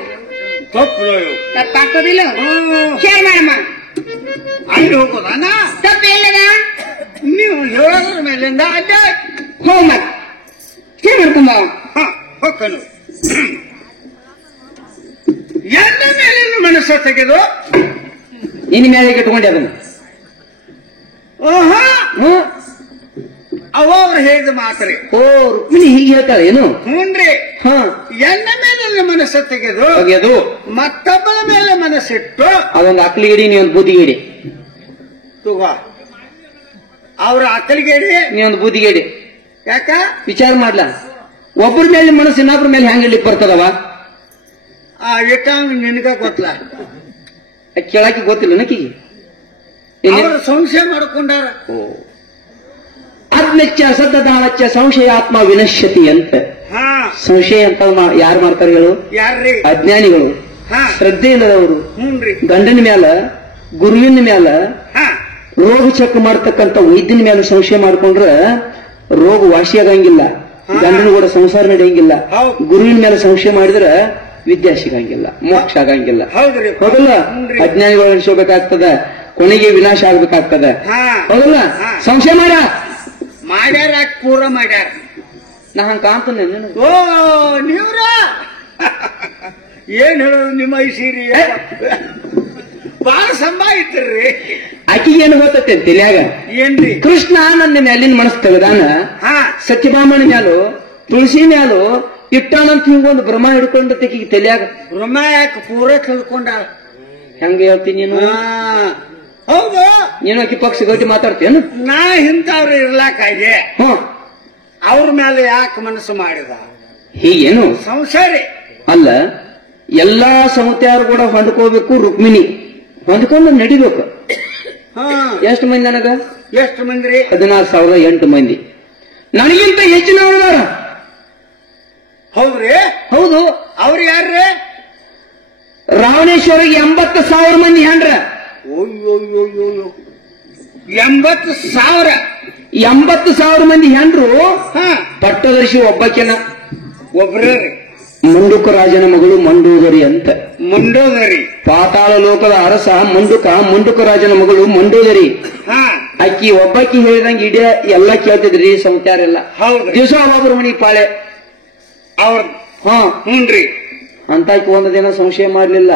ತಪ್ಪಾಕೋದಿಲ್ಲ ಶೇರ್ ಮಾಡಮ್ಮ. ಅಲ್ಲಿ ಹೋಗೋದಣ್ಣ ತಪ್ಪೇನದ ನೀವು ಹೇಳೋದ್ರ ಮೇಲಿಂದ ಅಡ್ಡ ಹೋಗ್ ಮತ್ ಶೇರ್ ಮಾಡ್ಕೊಂಬ. ಹೊಕ್ಕನು ಎನ್ನ ಮೇಲಿನ ಮನಸ್ಸು ತೆಗೆದು ಇನ್ ಮೇಲೆ ಇಟ್ಕೊಂಡೆ ಅದನ್ನ. ಅವ್ರು ಹೇಳಿದ ಮಾತ್ರಿ. ಓ ರುಕ್ಮಿಣಿ ಹೀಗೆ ಹೇಳ್ತಾಳೆ ಏನು? ಹ್ಞೂನ್ರಿ. ಹಾ ಎನ್ನ ಮೇಲಿನ ಮನಸ್ಸು ತೆಗೆದು ಅದು ಮತ್ತೊಬ್ಬರ ಮೇಲೆ ಮನಸ್ಸಿಟ್ಟು ಅದೊಂದು ಅಕ್ಲಿಗಿಡಿ ನೀವೊಂದು ಬೂದಿಗೇಡಿ. ತಗೋ ಅವ್ರ ಅಕ್ಕಲಿಗೇಡಿ ನೀವೊಂದು ಬೂದಿಗೇಡಿ. ಯಾಕ ವಿಚಾರ ಮಾಡ್ಲಾ, ಒಬ್ಬರ ಮೇಲೆ ಮನಸ್ಸು ಇನ್ನೊಬ್ಬರ ಮೇಲೆ ಹೆಂಗ್ ಇಡ್ಲಿಕ್ಕೆ ಬರ್ತದವ? ಏಕಾಂಗ ನಿನಗ ಗೊತ್ತಲ್ಲ, ಕೇಳಾಕಿ ಗೊತ್ತಿಲ್ಲ ನಕಿಗೆ. ಅವ್ರ ಸಂಶಯ ಮಾಡ್ಕೊಂಡಾರ. ಓ ಆತ್ಮಚ್ಚ ಸದ್ದದಾಳಚ್ಚ ಸಂಶಯಾತ್ಮ ವಿನಶ್ಯತಿ ಅಂತ. ಸಂಶಯ ಅಂತ ಯಾರು ಮಾಡ್ತಾರೆ ಹೇಳು? ಯಾರ್ರಿ? ಅಜ್ಞಾನಿಗಳು, ಶ್ರದ್ಧೆ ಇಲ್ಲದವರು. ಗಂಡನ ಮ್ಯಾಲ ಗುರುವಿನ ಮ್ಯಾಲ ರೋಗ ಚೆಕ್ ಮಾಡ್ತಕ್ಕಂಥ ವೈದ್ಯನ ಮ್ಯಾಲ ಸಂಶಯ ಮಾಡ್ಕೊಂಡ್ರ ರೋಗ ವಾಸಿಯಾಗಂಗಿಲ್ಲ, ಗಂಡನ ಕೂಡ ಸಂಸಾರ ನಡೆಯಂಗಿಲ್ಲ. ಗುರುವಿನ ಮೇಲೆ ಸಂಶಯ ಮಾಡಿದ್ರ ವಿದ್ಯಾ ಸಿಗಂಗಿಲ್ಲ, ಮೋಕ್ಷ ಆಗಂಗಿಲ್ಲ. ಹೌದಲ್ಲ? ಅಜ್ಞಾನಿಗಳು ಅನಿಸೋಬೇಕಾಗ್ತದ, ಕೊನೆಗೆ ವಿನಾಶ ಆಗ್ಬೇಕಾಗ್ತದ. ಹೌದಲ್ಲ? ಸಂಶಯ ಮಾಡ್ಯಾರ ಪೂರ ಮಾಡ್ಯಾರ. ನಾ ಹಂಗ ಕಾಣ್ತಾನೆ. ಓ ನೀವ್ರ ಏನ್ ಹೇಳೋದು ನಿಮ್ಮ ಐಸೀರಿ ಬಾಳ ಸಂಭಾಯಿತ್ರಿ. ಆಕಿಗೆ ಏನು ಗೊತ್ತೈತೆ ತಲೆಯಾಗ? ಏನ್ರಿ? ಕೃಷ್ಣ ನನ್ನ ಮ್ಯಾಲಿನ ಮನಸ್ಸು ತೆಗದಾನ, ಸತ್ಯಭಾಮನ ಮ್ಯಾಲು ತುಳಸಿ ಮ್ಯಾಲು ಇಟ್ಟಾನಂತ ಹಿಂಗೊಂದು ಭ್ರಮ ಹಿಡ್ಕೊಂಡ ತೆಕಿಗೆ ತಲೆಯಾಗ. ಭ್ರಮ ಯಾಕೆ ಪೂರ ತಿಳ್ಕೊಂಡಾಳ? ಹೆಂಗ ಹೇಳ್ತೀನಿ ನೀನು? ಹೌದು, ನೀನು ಆಕಿ ಪಕ್ಷ ಗಟ್ಟಿ ಮಾತಾಡ್ತೇನು? ನಾ ಇಂಥವ್ರು ಇರ್ಲಾಕಾಯ್ದೆ. ಅವ್ರ ಮೇಲೆ ಯಾಕೆ ಮನಸ್ಸು ಮಾಡಿದ? ಹೀಗೇನು ಸಂಸಾರಿ ಅಲ್ಲ, ಎಲ್ಲಾ ಸಮತ್ಯಾರು ಕೂಡ ಹೊಂದ್ಕೋಬೇಕು. ರುಕ್ಮಿಣಿ ಹೊಂದ್ಕೊಂಡು ನಡಿಬೇಕು. ಎಷ್ಟು ಮಂದಿ ನನಗ? ಎಷ್ಟು ಮಂದಿ? 14,008 ಮಂದಿ. ನನಗಿಂತ ಹೆಚ್ಚಿನವರು. ಹೌದ್ರಿ? ಹೌದು. ಅವ್ರು ಯಾರ್ರಿ? ರಾವಣೇಶ್ವರಿಗೆ 80,000 ಮಂದಿ ಹೆಂಡ್ರ. 80,000 80,000 ಮಂದಿ ಹೆಂಡ್ರು. ಪಟ್ಟದರ್ಶಿ ಒಬ್ಬಕೆನ ಒಬ್ರೇ. ಮಂಡುಕ ರಾಜನ ಮಗಳು ಮಂಡೋದರಿ ಅಂತ. ಮಂಡೋದರಿ ಪಾತಾಳ ಲೋಕದ ಅರಸ ಮಂಡುಕ, ಮಂಡುಕ ರಾಜನ ಮಗಳು ಮಂಡೋದರಿ. ಅಕ್ಕಿ ಒಬ್ಬಕ್ಕಿ ಹೇಳಿದಂಗೆ ಇಡೀ ಎಲ್ಲ ಕೇಳ್ತಿದ್ರಿ ಸಂತ್ಯಾರೆಲ್ಲ. ದಿವಸ ಒಬ್ಬರು ಮನಿ ಪಾಳೆ ಅವ್ರ. ಹ್ಞೂನ್ರಿ. ಅಂತ ಒಂದು ದಿನ ಸಂಶಯ ಮಾಡ್ಲಿಲ್ಲ,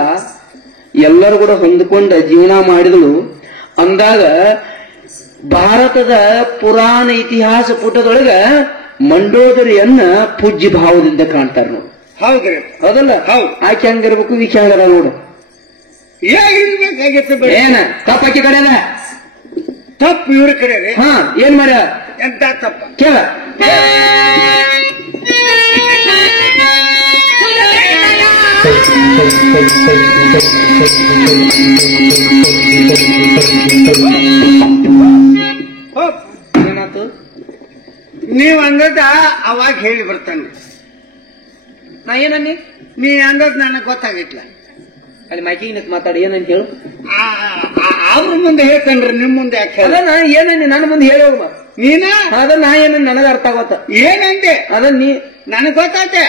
ಎಲ್ಲರೂ ಕೂಡ ಹೊಂದ್ಕೊಂಡ ಜೀವನ ಮಾಡಿದಳು. ಅಂದಾಗ ಭಾರತದ ಪುರಾಣ ಇತಿಹಾಸ ಪುಟದೊಳಗ ಮಂಡೋದರಿಯನ್ನ ಪೂಜ್ಯ ಭಾವದಿಂದ ಕಾಣ್ತಾರೆ ನೋಡಿ. ಹೌದ್ರಿ? ಹೌದಲ್ಲ? ಹೌದು. ಆಕೆ ಹಂಗಿರ್ಬೇಕು, ಈಕೆ ಹಂಗಾರ ನೋಡು. ಹೇಗಿರ್ಬೇಕಾಗಿತ್ತು? ಏನ ತಪ್ಪಾಕಿ ಕಡೆನ ತಪ್ಪು ಇವ್ರ ಕಡೆ. ಏನ್ ಮಾಡ್ಯ? ಎಂತ ತಪ್ಪ ಕೇಳ. ಏನಾತು? ನೀವ್ ಅಂದದ ಅವಾಗ ಹೇಳಿ ಬರ್ತಾನೆ. ನಾ ಏನನ್ನಿ? ನೀ ಅಂದದ್ ನನಗೆ ಗೊತ್ತಾಗಿತ್ಲ. ಅಲ್ಲಿ ಮೈಕಿಗೆ ಮಾತಾಡಿ ಏನಂತ ಹೇಳು. ಅವ್ರ ಮುಂದೆ ಹೇಳ್ತಾನ್ರಿ, ನಿಮ್ ಮುಂದೆ ಯಾಕೆ? ಅದ ನಾ ಏನನ್ನಿ ನನ್ನ ಮುಂದೆ ಹೇಳೋಗ ನೀನ? ಅದ ನಾ ಏನ ನನಗ ಅರ್ಥ ಆಗೋತ. ಏನಂದೆ? ಅದ ನೀ ನನಗ್ ಗೊತ್ತಾಯ್ತೆ.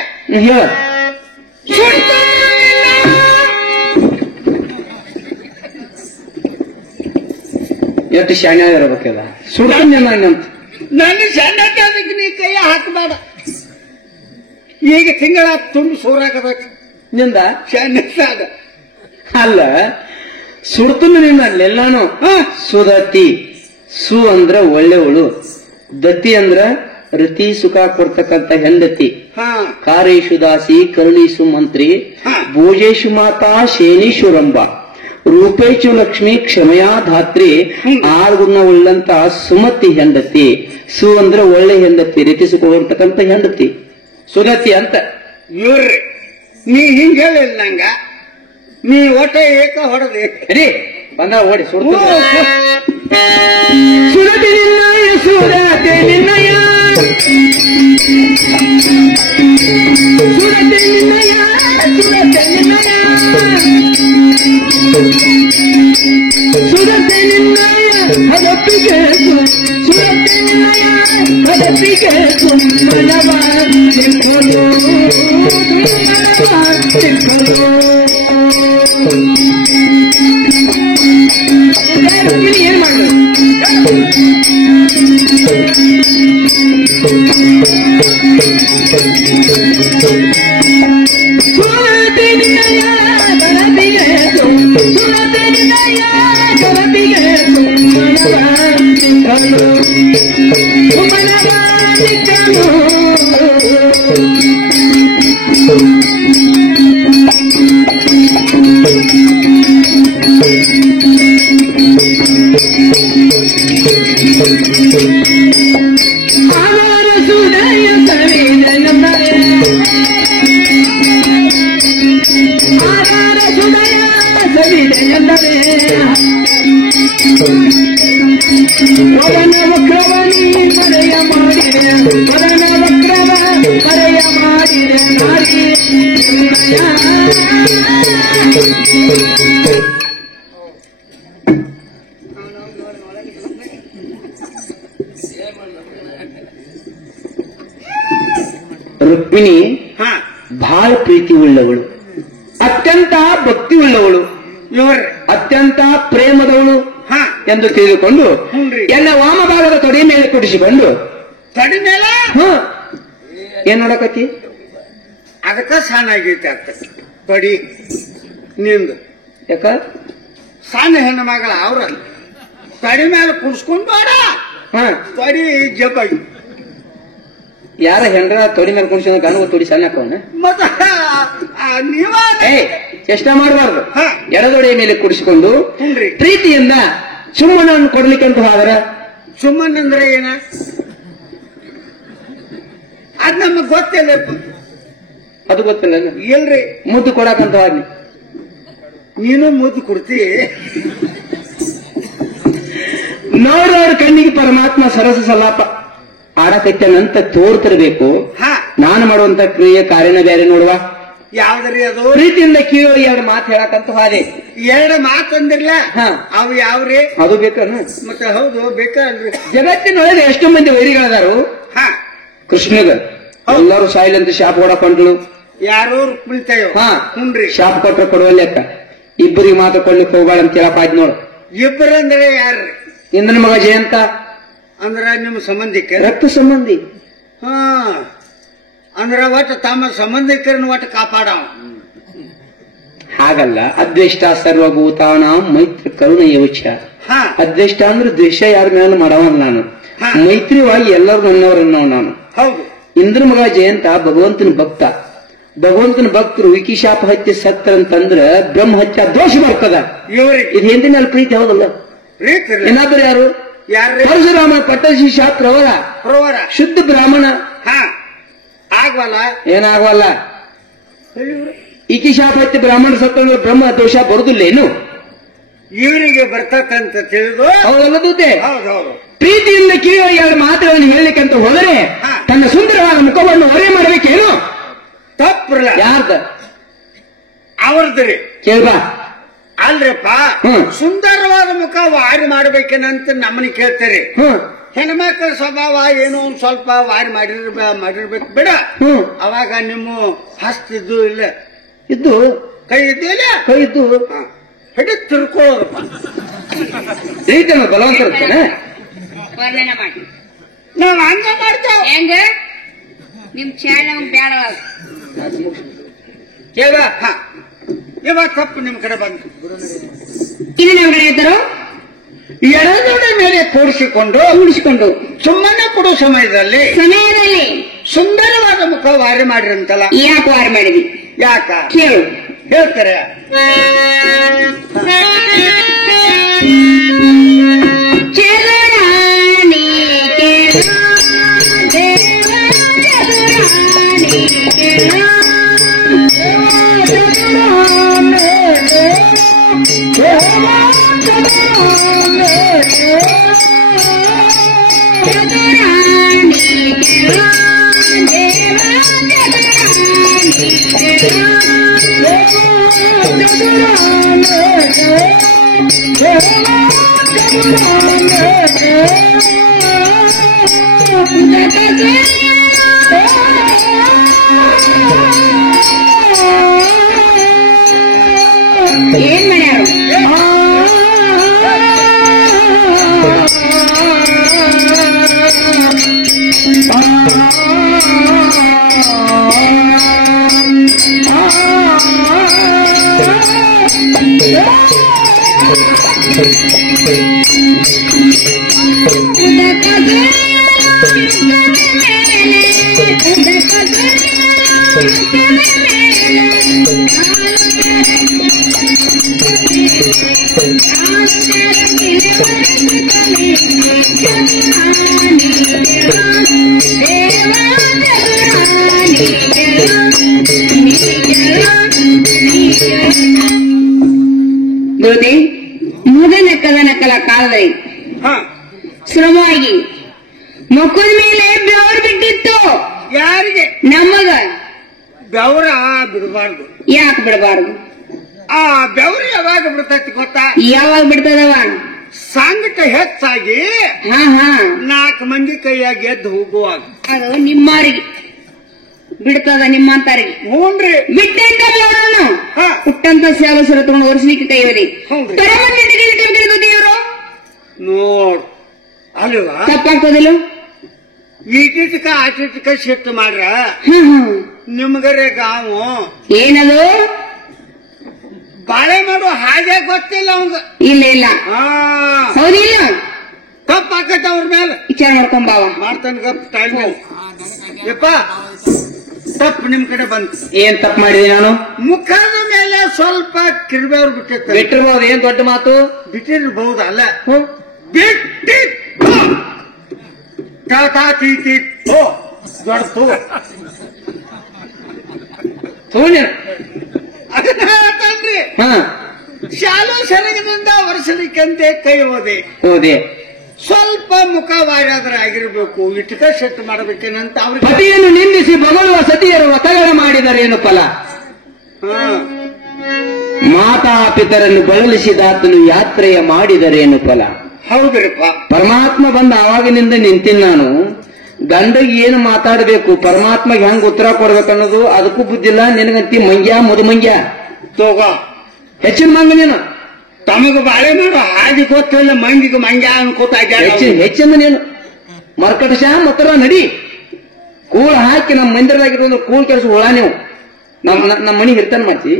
ಹೇಳ. ಎಷ್ಟು ಶಾಣ್ಯ ಇರಬೇಕಲ್ಲ. ಸುಡ್ತೀನಿ ನಂತ ನನ್ನ ಸಣ್ಣಕ್ಕೆ ಅದಕ್ಕೆ ನೀ ಕೈ ಹಾಕಬೇಡ. ಈಗ ತಿಂಗಳ ತುಂಬ ಸೂರಾಗಬೇಕು ನಿಂದ ಸಣ್ಣದಾಗ. ಅಲ್ಲ, ಸುಡ್ತೀನಿ ನಿನ್ನ ಅಲ್ಲೆಲ್ಲಾನು. ಸುದತಿ, ಸು ಅಂದ್ರ ಒಳ್ಳೆವಳು, ದತಿ ಅಂದ್ರ ರತಿ ಸುಖ ಕೊಡ್ತಕ್ಕಂತ ಹೆಂಡತಿ, ಹಾ ಕಾರೇಶು ದಾಸಿ ಕರುಣೀಸು ಮಂತ್ರಿ, ಭೋಜೇಶು ಮಾತಾ ಶೇನೀಶ್ವರಂಬ, ರೂಪೇಶು ಲಕ್ಷ್ಮಿ ಕ್ಷಮಯಾ ಧಾತ್ರಿ, 6 ಗುಣ ಉಳ್ಳಂತ ಸುಮತಿ ಹೆಂಡತಿ. ಸು ಅಂದ್ರೆ ಒಳ್ಳೆ ಹೆಂಡತಿ, ರತಿಸಿಕೊಳ್ಳತಕ್ಕಂತ ಹೆಂಡತಿ ಸುನತಿ ಅಂತ. ಇವ್ರಿ ನೀ ಹಿಂಗ್ ಹೇಳಿಲ್ಲ ನಂಗ, ನೀ ಒಟ್ಟ ಏಕ ಹೊಡೆದಿ ರೀ ಬಂದ ಓಡಿ ಸುಡ್ತು. ಸುರತಿ ನಿನ್ನಯ ಸುರತೆ ನಿನ್ನಯ, ಸುರತೆ ನಿನ್ನಯ, ಸುರತೆ ನಿನ್ನಯ, ಸುರತೆ ನಿನ್ನಯ ಹರಪಿಗೆ, ಸುರತೆ ನಿನ್ನಯ ಹರಪಿಗೆ ಮನವ ಸಿಕ್ಕಲು, ಸಿಕ್ಕಲು. ಏನ್ ಮಾಡೋದು? ಸುರತೆ ನಿನ್ನಯ ಹರಪಿಗೆ, ಸುರತೆ ನಿನ್ನಯ ಹರಪಿಗೆ ಮನವ ಸಿಕ್ಕಲು, ಮನವ ಸಿಕ್ಕಲು. ಆಗಾರ ಸುದಯ ಸವಿದನಂದರೆ, ಆಗಾರ ಸುದಯ ಸವಿದನಂದರೆ, ವರನ ವಕ್ರವನಿ ಮರೆಯ ಮಾಡಿದೆ, ವರನ ವಕ್ರವ ಮರೆಯ ಮಾಡಿದೆ ನಾರಿ. ರುಕ್ಮಿಣಿ ಹಾ ಬಹಳ ಪ್ರೀತಿ ಉಳ್ಳವಳು, ಅತ್ಯಂತ ಭಕ್ತಿ ಉಳ್ಳವಳು, ಇವ್ರಿ ಅತ್ಯಂತ ಪ್ರೇಮದವಳು ಹಾ ಎಂದು ತಿಳಿದುಕೊಂಡು ಹುನ್ರಿ. ಎಲ್ಲ ವಾಮಭಾಗದ ತೊಡೆ ಮೇಲೆ ಕುಡಿಸಿಕೊಂಡು, ತಡಿ ಮೇಲೆ ಏನ್ ನೋಡಕತ್ತಿ? ಅದಕ್ಕ ಸಣ್ಣ ಆಗೈತೆ ಅತ್ತ ತಡಿ ನಿಂದು. ಯಾಕ ಸಣ್ಣ ಹೆಣ್ಣು ಮಗಳ ಅವ್ರ ತಡಿ ಮೇಲೆ ಕುಡ್ಸ್ಕೊಂಡ್ ಬೇಡ, ತಡಿ ಜಬ್ಬಾಗಿ ಯಾರ ಹೆಂಡ್ರ ತೊಡಿ ಮೇಲೆ ಕುಣಿಸಿದ ಗನಗ ತೊಡಿ ಸಣ್ಣಕವನ ಮತ್ತ ನೀವ ಚೇಷ್ಟ ಮಾಡಬಾರ್ದು. ಹಾ. ಎಡದೊಡೆಯ ಮೇಲೆ ಕುಡಿಸಿಕೊಂಡು ಹುನ್ರಿ. ಪ್ರೀತಿಯಿಂದ ಸುಮ್ಮನನ್ನು ಕೊಡ್ಲಿಕ್ಕೆ ಅಂತ ಹೋದ್ರ ಸುಮ್ಮನ್ ಅಂದ್ರೆ ಏನ ಅದ್ ನಮಗ್ ಗೊತ್ತಿಲ್ಲ. ಅದು ಗೊತ್ತಿಲ್ಲ. ಇಲ್ರಿ ಮುದ್ದು ಕೊಡಕಂತ ಹೋಗ್ಲಿ, ನೀನು ಮುದ್ದು ಕೊಡ್ತಿ. ನೋಡೋರ್ ಕಣ್ಣಿಗೆ ಪರಮಾತ್ಮ ಸರಸ ಸಲಾಪ ಆಡಕೈತನಂತ ತೋರ್ತಿರ್ಬೇಕು. ಹಾ ನಾನು ಮಾಡುವಂತ ಕ್ರಿಯೆ ಕಾರ್ಯನ ಬೇರೆ ನೋಡುವ. ಯಾವ್ದ್ರಿ ಅದು? ಪ್ರೀತಿಯಿಂದ ಕಿವಿಯೋ 2 ಮಾತು ಹೇಳಕಂತ ಹಾದೆ. 2 ಮಾತಂದಿರ್ಲ ಹಾ. ಅವು ಯಾವ್ರಿ? ಅದು ಬೇಕನ್ನು ಮತ್ತೆ ಹೌದು ಬೇಕಲ್ರಿ. ಜಗತ್ತಿನೊಳಗೆ ಎಷ್ಟು ಮಂದಿ ವೈರಿಗಳದಾರು ಹಾ ಕೃಷ್ಣಗ. ಎಲ್ಲರೂ ಸಾಯಿಲಂತ ಶಾಪ್ ಹೊಡಕೊಂಡ್ರು. ಯಾರೋ ರುಕ್ಮಿಣಿತಾಯೋ. ಹಾ ಹುನ್ರಿ. ಶಾಪ್ ಕೊಟ್ರ ಕೊಡುವಲ್ಲೆಕ್ಕ ಇಬ್ಬರಿಗೆ ಮಾತು ಕೊಡ್ಲಿಕ್ಕೆ ಹೋಗ್ಬೇಡ ಅಂತ ಹೇಳಪ್ಪ ಆಯ್ತು ನೋಡು. ಇಬ್ಬರಂದ್ರೆ ಯಾರ್ರಿ? ಇಂದ್ರನ ಮಗ ಜಯಂತ ಅಂದ್ರ ನಿಮ್ಮ ಸಂಬಂಧಿಕ ರಕ್ತ ಸಂಬಂಧಿ. ಹಾ ಅಂದ್ರ ಒಟ್ಟು ತಮ್ಮ ಸಂಬಂಧಿಕರನ್ನ ಒಟ್ಟು ಕಾಪಾಡವ. ಹಾಗಲ್ಲ, ಅದ್ವೇಷ್ಟ ಸರ್ವಭೂತಾನ ಮೈತ್ರಿ ಕರುಣ ಯೋಚ. ಹಾ ಅದ್ವೇಷ್ಟ ಅಂದ್ರೆ ದ್ವೇಷ ಯಾರ ಮೇಲೆ ಮಾಡವ ನಾನು. ಹಾ. ಮೈತ್ರಿವಾಗಿ ಎಲ್ಲರೂ ನನ್ನವರನ್ನ ನಾನು. ಹೌದು. ಇಂದ್ರ ಮಗ ಜಯಂತ ಭಗವಂತನ ಭಕ್ತ. ಭಗವಂತನ ಭಕ್ತರು ವಿಕಿಶಾಪ ಹತ್ಯೆ ಸತ್ರ ಅಂತಂದ್ರ ಬ್ರಹ್ಮ ಹತ್ಯ ದೋಷ ಬರ್ತದ. ಇವ್ರಿಗೆ ಇದು ಹಿಂದಿನ ಪ್ರೀತಿ ಹೌದಲ್ಲ. ಏನಾದ್ರು ಯಾರು? ಯಾರ್ರಿ? ಪರಶುರಾಮ ಪಟ್ಟಶಿ ಶಾಸ್ತ್ರ ಅವರ ಪ್ರವರ ಶುದ್ಧ ಬ್ರಾಹ್ಮಣ. ಹಾ ಆಗ್ವಲ್ಲ ಏನಾಗವಲ್ಲ. ಇಕಿಶಾಪ ಹತ್ಯೆ ಬ್ರಾಹ್ಮಣ ಸತ್ತಂದ್ರೆ ಬ್ರಹ್ಮ ದೋಷ ಬರುದಿಲ್ಲ ಏನು? ಇವರಿಗೆ ಬರ್ತಕ್ಕಂತ ತಿಳಿದು ಹೌದಲ್ಲ ದೂತೆ? ಹೌದೌದು. ಪ್ರೀತಿಯಿಂದ ಕಿವಿಯ 2 ಮಾತುಗಳನ್ನು ಹೇಳಲಿಕ್ಕೆ ಅಂತ ಹೋದರೆ ಹಾ. ತನ್ನ ಸುಂದರವಾದ ಮುಖವನ್ನು ಹೊರೆ ಮಾಡಬೇಕೇನು? ತಪ್ಪಲ್ಲ. ಯಾರ್ದ ಅವ್ರದ್ರಿ ಕೇಳ್ಬಾ. ಅಲ್ರಿಪ್ಪ, ಹ್ಮ್. ಸುಂದರವಾದ ಮುಖ ವಾರಿ ಮಾಡ್ಬೇಕೇನಂತ ನಮ್ಮನ್ನ ಕೇಳ್ತಾರೆ. ಹ್ಮ್ ಹೆಣ್ಮಕ್ಳ ಸ್ವಭಾವ ಏನೋ ಒಂದ್ ಸ್ವಲ್ಪ ವಾರಿ ಮಾಡಿರ್ಬೇಕು ಬಿಡ. ಹ್ಮ್ ಅವಾಗ ನಿಮ್ಮ ಹಸ್ತಿದ್ದು ಇಲ್ಲ, ಇದ್ದು ಕೈ ಇದ್ದಿಲ್ಲ, ಕೈ ಇದ್ದು ಹಿಡಿ ತಿರ್ಕೊಳ್ಳೋದಪ್ಪ. ರೀತಿಯ ಬಲವಂತ ಇರ್ತಾನೆ. ವರ್ಣನೆ ಮಾಡಿ ನಾವ್ ಹಂಗ ಮಾಡ್ತೇವ್. ಹೆಂಗ ನಿಮ್ ಚಾಳ ಬೇಡ. ಕೇಳ ಇವಾಗ ತಪ್ಪು ನಿಮ್ ಕಡೆ ಬಂತು. ಇಲ್ಲಿ ನಮ್ಮ ಕಡೆ ಇದ್ದರು ಎಡದೊಡೆ ಮೇಲೆ ಕೂಡಿಸಿಕೊಂಡು ಸುಮ್ಮನೆ ಕೊಡೋ ಸಮಯದಲ್ಲಿ ಸುಂದರವಾದ ಮುಖ ವಾರಿ ಮಾಡಿರಂತಲ್ಲ. ಯಾಕೆ ವಾರ ಮಾಡಿದಿ? ಯಾಕ ಕೇಳು, ಹೇಳ್ತಾರೆ. ಏನ್ ಮಾಡ್ಯಾರ? ದುರ್ದಿ ಮೊದಲ ಕದನಕಲ ಕಾಲದಲ್ಲಿ ಶ್ರಮವಾಗಿ ಮಕ್ಕಳ ಮೇಲೆ ಬೆವರು ಬಿಟ್ಟಿತ್ತು. ಯಾರಿಗೆ? ನಮಗ. ಬೆವರ ಬಿಡಬಾರ್ದು. ಯಾಕೆ ಬಿಡಬಾರ್ದು? ಆ ಬೆವರು ಯಾವಾಗ ಬಿಡ್ತೈತಿ ಗೊತ್ತಾ? ಯಾವಾಗ ಬಿಡ್ತದವ? ಸಂಗಟ ಹೆಚ್ಚಾಗಿ 4 ಮಂದಿ ಕೈಯಾಗಿ ಎದ್ದು ಹೋಗುವಾಗ ಅದು ನಿಮ್ಮವರಿಗೆ ಬಿಡ್ತದ, ನಿಮ್ಮಂತಾರಿಗೆ. ಹ್ಞೂನ್ರಿ. ಬಿಟ್ಟಂತ ಹುಟ್ಟಂತ ಸೇವೆ ಸರ ತಗೊಂಡು ವರ್ಷಲಿಕ್ಕೆ ಕೈಯವರಿ ದೇವರು ನೋಡ್ ಅಲ್ವಾ? ತಪ್ಪಾಗ್ತದಿಲ್ಲ? ಈಟಿಕ ಆಟಿಕ ಶಿಫ್ಟ್ ಮಾಡ್ರ ನಿಮ್ಗರೆ ಗಾವು ಏನದು ಬಾಳೆ ಮಾಡು ಹಾಗೆ ಗೊತ್ತಿಲ್ಲ ಅವಂಗ. ಇಲ್ಲ ಇಲ್ಲ ಹೌದಿಲ್ಲ? ತಪ್ಪಾಕತ್ತ ಅವ್ರ ಮೇಲೆ ವಿಚಾರ ಮಾಡ್ಕೊಂಬಾವ. ಮಾಡ್ತಾನ ಗಪ್ ಟೈಮ್ ಯಪ್ಪ. ತಪ್ಪು ನಿಮ್ ಕಡೆ ಬಂತು. ಏನ್ ತಪ್ಪು ಮಾಡಿದೆ ನಾನು? ಮುಖದ ಮೇಲೆ ಸ್ವಲ್ಪ ಕಿರ್ಬೇವ್ರು ಬಿಟ್ಟಿರ್ತಾರೆ. ಬಿಟ್ಟಿರ್ಬೋದು. ಏನ್ ದೊಡ್ಡ ಮಾತು? ಬಿಟ್ಟಿರ್ಬಹುದು ಅಲ್ಲ, ಬಿಟ್ಟಿತ್ತು. ದೊಡ್ಡದು ಅದನ್ನ ಹೇಳ್ತಾನ್ರಿ. ಶಾಲು ಸೆರಗಿ ಮುಂದ ವರ್ಷಲಿಕ್ಕಂತೆ ಕೈ ಹೋದೆ. ಸ್ವಲ್ಪ ಮುಖ ವಾರಾದ್ರೆ ಆಗಿರ್ಬೇಕು. ಇಟ್ಕ ಸೆಟ್ ಮಾಡಬೇಕೇನಂತ ಅವ್ರಿಗೆ ಪತಿಯನ್ನು ನಿಂದಿಸಿ ಬಗಳುವ ಸತಿಯರು ಒತ್ತಡ ಮಾಡಿದರೇನು ಫಲ? ಮಾತಾಪಿತರನ್ನು ಬಳಲಿಸಿದಾತನು ಯಾತ್ರೆಯ ಮಾಡಿದರೇನು ಫಲ? ಹೌದ್ರಿಪ್ಪ. ಪರಮಾತ್ಮ ಬಂದ ಆವಾಗಿನಿಂದ ನಿಂತಿನ ನಾನು. ಗಂಡಗೆ ಏನು ಮಾತಾಡಬೇಕು, ಪರಮಾತ್ಮಗೆ ಹೆಂಗ್ ಉತ್ತರ ಕೊಡ್ಬೇಕನ್ನೋದು ಅದಕ್ಕೂ ಬುದ್ಧಿಲ್ಲ. ನಿನಗಂತಿ ಮಂಗ್ಯ ಮದುಮಂಗ್ಯ ತೋಗ ಹೆಚ್ಚಿನ ಮಂಗ ನೀನು. ತಮಗ ಬಾಳೆ ಮಾಡು ಹಾಗೆ ಗೊತ್ತಿಲ್ಲ, ಮಂಗಿಗೆ ಮಂಗ್ಯ ಅನ್ಕೋತ ಹೆಚ್ಚಿನ ನೀನು ಮರ್ಕಟ ಶ್ಯಾಮ್ ಮತ್ತರ ನಡಿ. ಕೂಳ ಹಾಕಿ ನಮ್ಮ ಮಂದಿರದಾಗಿರೋ ಕೂಳ್ ಕೆಲಸ ಹುಳ ನೀವು ನಮ್ಮ ಮನೆಗೆ ಹಿರ್ತನ ಮಾಡ್ತಿ.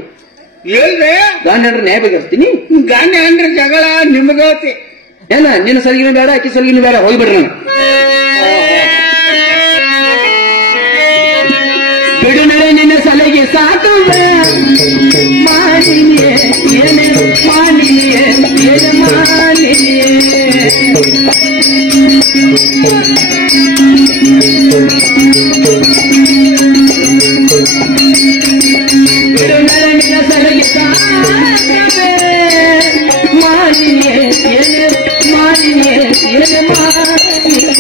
ಹೇಳ್ರಿ ಗಂಡ ಹೆಂಡ್ರ ನ್ಯಾಯ ಬಗೆಹರಿಸ್ತೀನಿ. ಗಂಡ ಹೆಂಡ್ರ ಜಗಳ ನಿಮ್ಗತಿ ಏನ? ನಿನ್ನ ಸರಿಗಿನ ಬೇಡ, ಅಕ್ಕಿ ಸರಿಗಿನ ಬೇಡ, ಹೋಗ್ಬಿಡ್ರಿ ನಾನು. ಬಿಡು ನಡೆ ನಿನ್ನ ಸಲಹೆ ಸಾಕು ಮಾಡಿಯೇ ಏನೇ ಮಾಡಿಯೇ ಏನ ಮಾಡಿಯೇ. ಬಿಡು ನಡೆ ನಿನ್ನ ಸಲಹೆ ಸಾಕವೇ ಮಾಡಿಯೇ ಏನೇ ಮಾಡಿಯೇ ಏನ ಮಾಡಿಯೇ.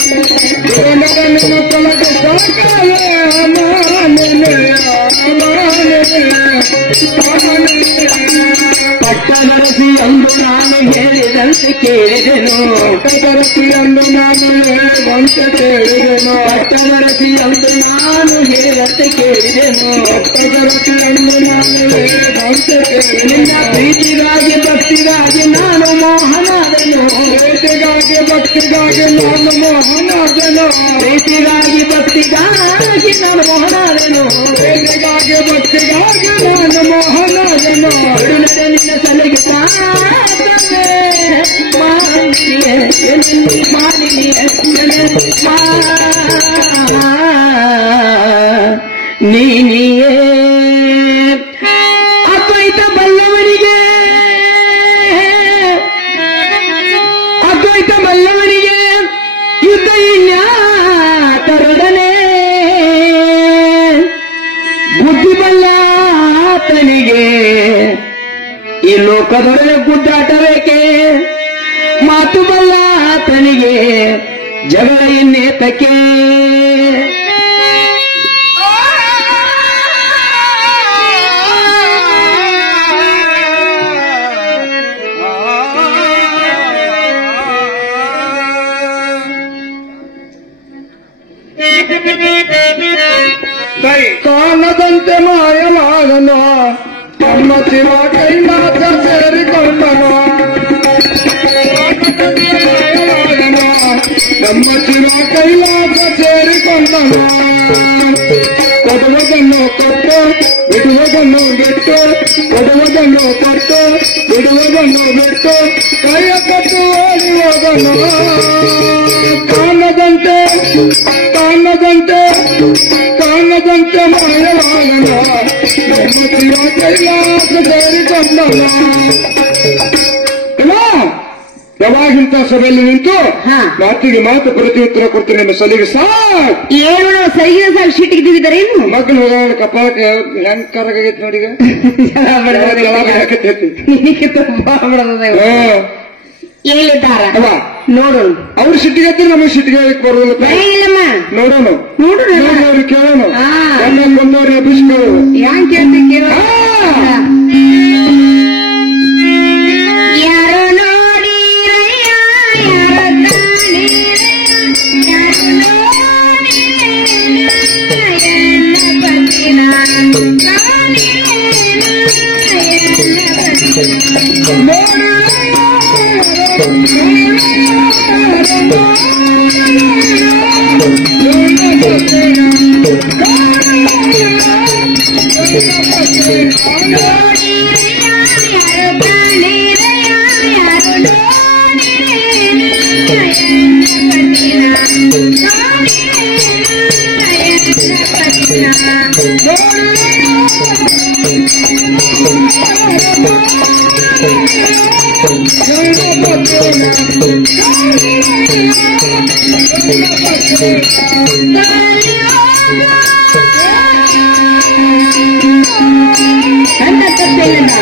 ಪಟ್ಟನರಸಿ ಅಂದು ನಾನು ಹೇಳಿದಂತೆ ಕೇಳಿದೆನು. ಪಟ್ಟನರಸಿ ಅಂದು ನಾನು ಹೇಳಿದಂತೆ ಕೇಳಿದೆನು. ಪಟ್ಟನರಸಿ ಅಂದು ನಾನು ಹೇಳಿದಂತೆ ಕೇಳಿದೆನು. ಪಟ್ಟನರಸಿ ಅಂದು ನಾನು ಹೇಳಿದಂತೆ ನಿನ್ನ ಪ್ರೀತಿಗಾಗಿ ಭಕ್ತಿಗಾಗಿ ನಾನು ಮೋಹನಾದನು. ಪ್ರೀತಿಗಾಗಿ ಭಕ್ತಿಗಾಗಿ ನಾನು ಮೋಹನಾದನು. ಪ್ರೀತಿಗಾಗಿ ಭಕ್ತಿಗಾಗಿ ನಾನು ಮೋಹನಾದನು. ಪ್ರೀತಿಗಾಗಿ ಭಕ್ತಿಗಾಗಿ ನಾನು ಮೋಹನಾದನು. ನಿನ್ನ ಸಲಹೆ ನಿನಗೆ ಈ ಲೋಕದೊಳಗೆ ಗುದ್ದಾಟಬೇಕೆ ಮಾತು ಬಲ್ಲ ತನಿಗೆ ಜಗಳ ಇನ್ನೇತಕ್ಕೆ ಕಾಣದಂತೆ ಮಾಯವಾದನು ನಮ್ಮ ಶಿವ ಕೈಲಾಸ ಸೇರಿಕೊಂಡನು ನಮ್ಮ ಶಿವ ಕೈಲಾಸ ಸೇರಿಕೊಂಡನು ಕೊಡುವುದನ್ನು ಕೊಟ್ಟು ಬಿಡುವುದನ್ನು ಬಿಟ್ಟು ಕೊಡುವುದನ್ನು ಕೊಟ್ಟು ಬಿಡುವುದನ್ನು ಬಿಟ್ಟು ಕೈಯ ಕೊಟ್ಟು ಓಡಿ ಹೋದನು ಕಾಣದಂತೆ ಕಾಣದಂತೆ ಕಾಣದಂತೆ ಮಾಯವಾದನು ನಮ್ಮ ಶಿವ ಕೈಲಾಸ ಸೇರಿಕೊಂಡನು ಯಾವಾಗಿಂತ ಸಭೆಯಲ್ಲಿ ನಿಂತು ಮಾತಿಗೆ ಮಾತು ಪ್ರತಿ ಉತ್ತರ ಕೊಡ್ತೀನಿ ನಿಮ್ಮ ಸಲಿಗೆ ಸಾಕ್ ಏನು ಸರಿಗೆ ಸಾಕು ಶೀಟಿಗೆ ದಿಗಿದಾರೇನು ಮಕ್ಕಳು ಹೋಗೋಣ ಕಪಾಳಕ್ಕೆ ಹೆಂಗ್ ಕರಗಾಗೈತಿ ನೋಡಿ ಹೇಳಿದ್ದಾರ ನೋಡೋಣ ಅವ್ರ ಸಿಟ್ಟಿಗೆ ನಮಗೆ ಸಿಟ್ಟಿಗೆ ಬರೋದಿಲ್ಲ ಇಲ್ಲಮ್ಮ ನೋಡೋಣ ನೋಡೋಣ ಅವ್ರಿಗೆ ಕೇಳೋಣ ಬಂದವ್ರಿಗೆ ಅಭಿಷೇಕ ಯಾನ್ ಕೇಳ್ತಿ ಕೇಳ ಯಾರೋ ನೋಡಿರಯ್ಯ ಯಾರೋ ಅಂತ ತಪ್ಪಿಲ್ಲ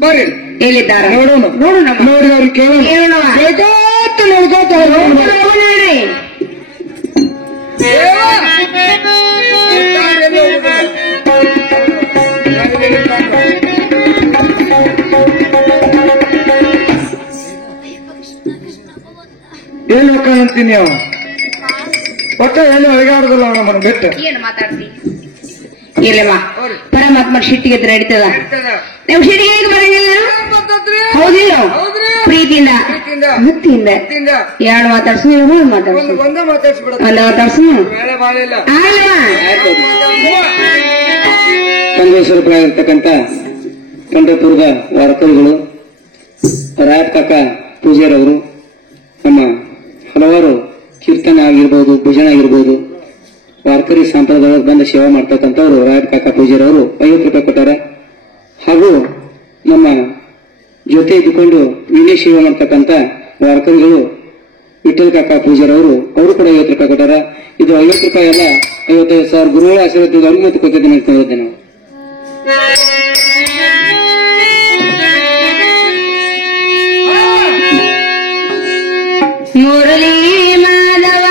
ಬರ್ರಿ ಹೇಳಿದ್ದಾರೆ ನೋಡೋಣ ನೋಡೋಣ ನೋಡಿ ಅವ್ರಿಗೆ ಕೇಳೋಣ ಕೇಳೋಣ ಬೇಕಾದ ನೋಡ್ಕೋತ ಏನ್ ಹೋಗ ಅಂತೀನಿ ಅವ ಒಟ್ಟ ಏನು ಅಳಿಗಾಡುದಿಲ್ಲ ಅವನ ಮನ ಬಿಟ್ಟು ಏನು ಮಾತಾಡ್ತಿ ಇಲ್ಲಮ್ಮ ಪರಮಾತ್ಮ ಶಿಟ್ಟಿಗೆ ನಡೀತದ ನೀವು ಶಿಟ್ಟಿಗೆ ಹೇಗೆ ಬರಂಗಿಲ್ಲ ಹೌದಿಲ್ಲ ಪ್ರೀತಿಯಿಂದ ಭಕ್ತಿಯಿಂದ ಎರಡು ಮಾತಾಡ್ಸು ಮೂರು ಮಾತಾಡ್ಸು ಒಂದೇ ಮಾತಾಡ್ಸ್ಬಿಡ ಒಂದು ಮಾತಾಡ್ಸು ಬೇಳೆ ಬಾಳೆ ಇಲ್ಲ ಸಂತೋಷವಾಗಿರ್ತಕ್ಕಂಥ ಪಂಢರಪುರದ ವಾರಕರಿಗಳು ರಾಯತ್ ಕಾಕ ಪೂಜಾರವರು ನಮ್ಮ ಹಲವಾರು ಕೀರ್ತನೆ ಆಗಿರ್ಬೋದು ಭಜನೆ ಆಗಿರ್ಬೋದು ವಾರಕರಿ ಸಂಪ್ರದಾಯಕ್ಕೆ ಬಂದು ಸೇವೆ ಮಾಡ್ತಕ್ಕಂಥವ್ರು ರಾಯತ್ ಕಾಕ ಪೂಜಾರವರು 50 ರೂಪಾಯಿ ಕೊಟ್ಟಾರೆ. ಹಾಗೂ ನಮ್ಮ ಜೊತೆ ಇದ್ದುಕೊಂಡು ವಿನಯ ಸೇವೆ ಮಾಡ್ತಕ್ಕಂಥ ವಾರಕರಿಗಳು ವಿಠಲ್ ಕಾಕ ಪೂಜಾರವರು ಅವರು ಕೂಡ 50 ರೂಪಾಯಿ ಕೊಟ್ಟಾರೆ. ಇದು 50 ರೂಪಾಯಿ ಎಲ್ಲ 55,000 ಗುರುಗಳ ಆಶೀರ್ವಾದ ಅನುಮತಿ ಕೊಟ್ಟಿದ್ದೇನೆ ಅಂತ ಹೇಳಿದ್ದೆ ನಾವು. ಮುರಳಿ ಮಾಧವ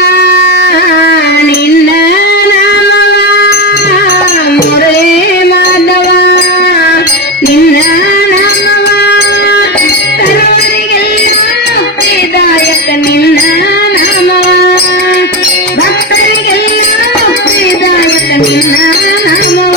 ನಿನ್ನ ಮುರಳಿ ಮಾಧವ ನಿನ್ನ ನಾಮವ ಸರ್ವರಿಗೆಲ್ಲ ಮುಕ್ತಿದಾಯಕ ನಿನ್ನ ನಾಮವ ಭಕ್ತರಿಗೆಲ್ಲ ಮುಕ್ತಿದಾಯಕ ನಿನ್ನ ನಾಮವ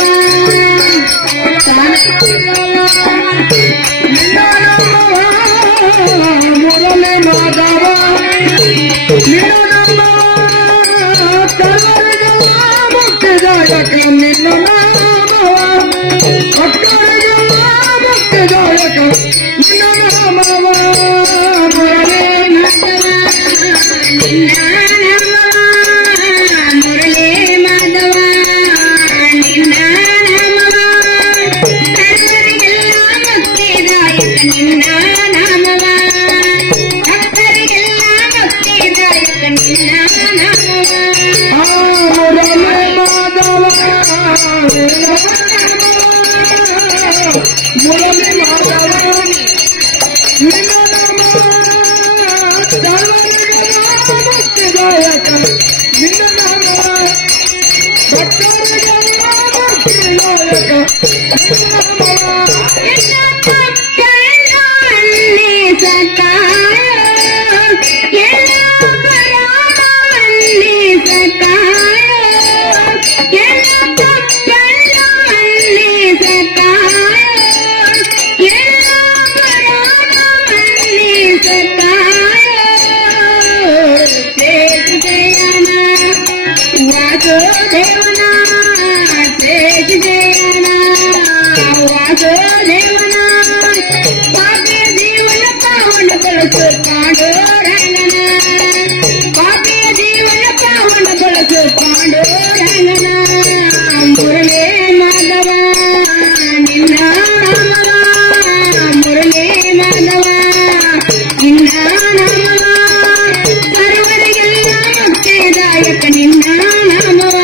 ದಾಯಕ ನಿನ್ನ ನಾಮವ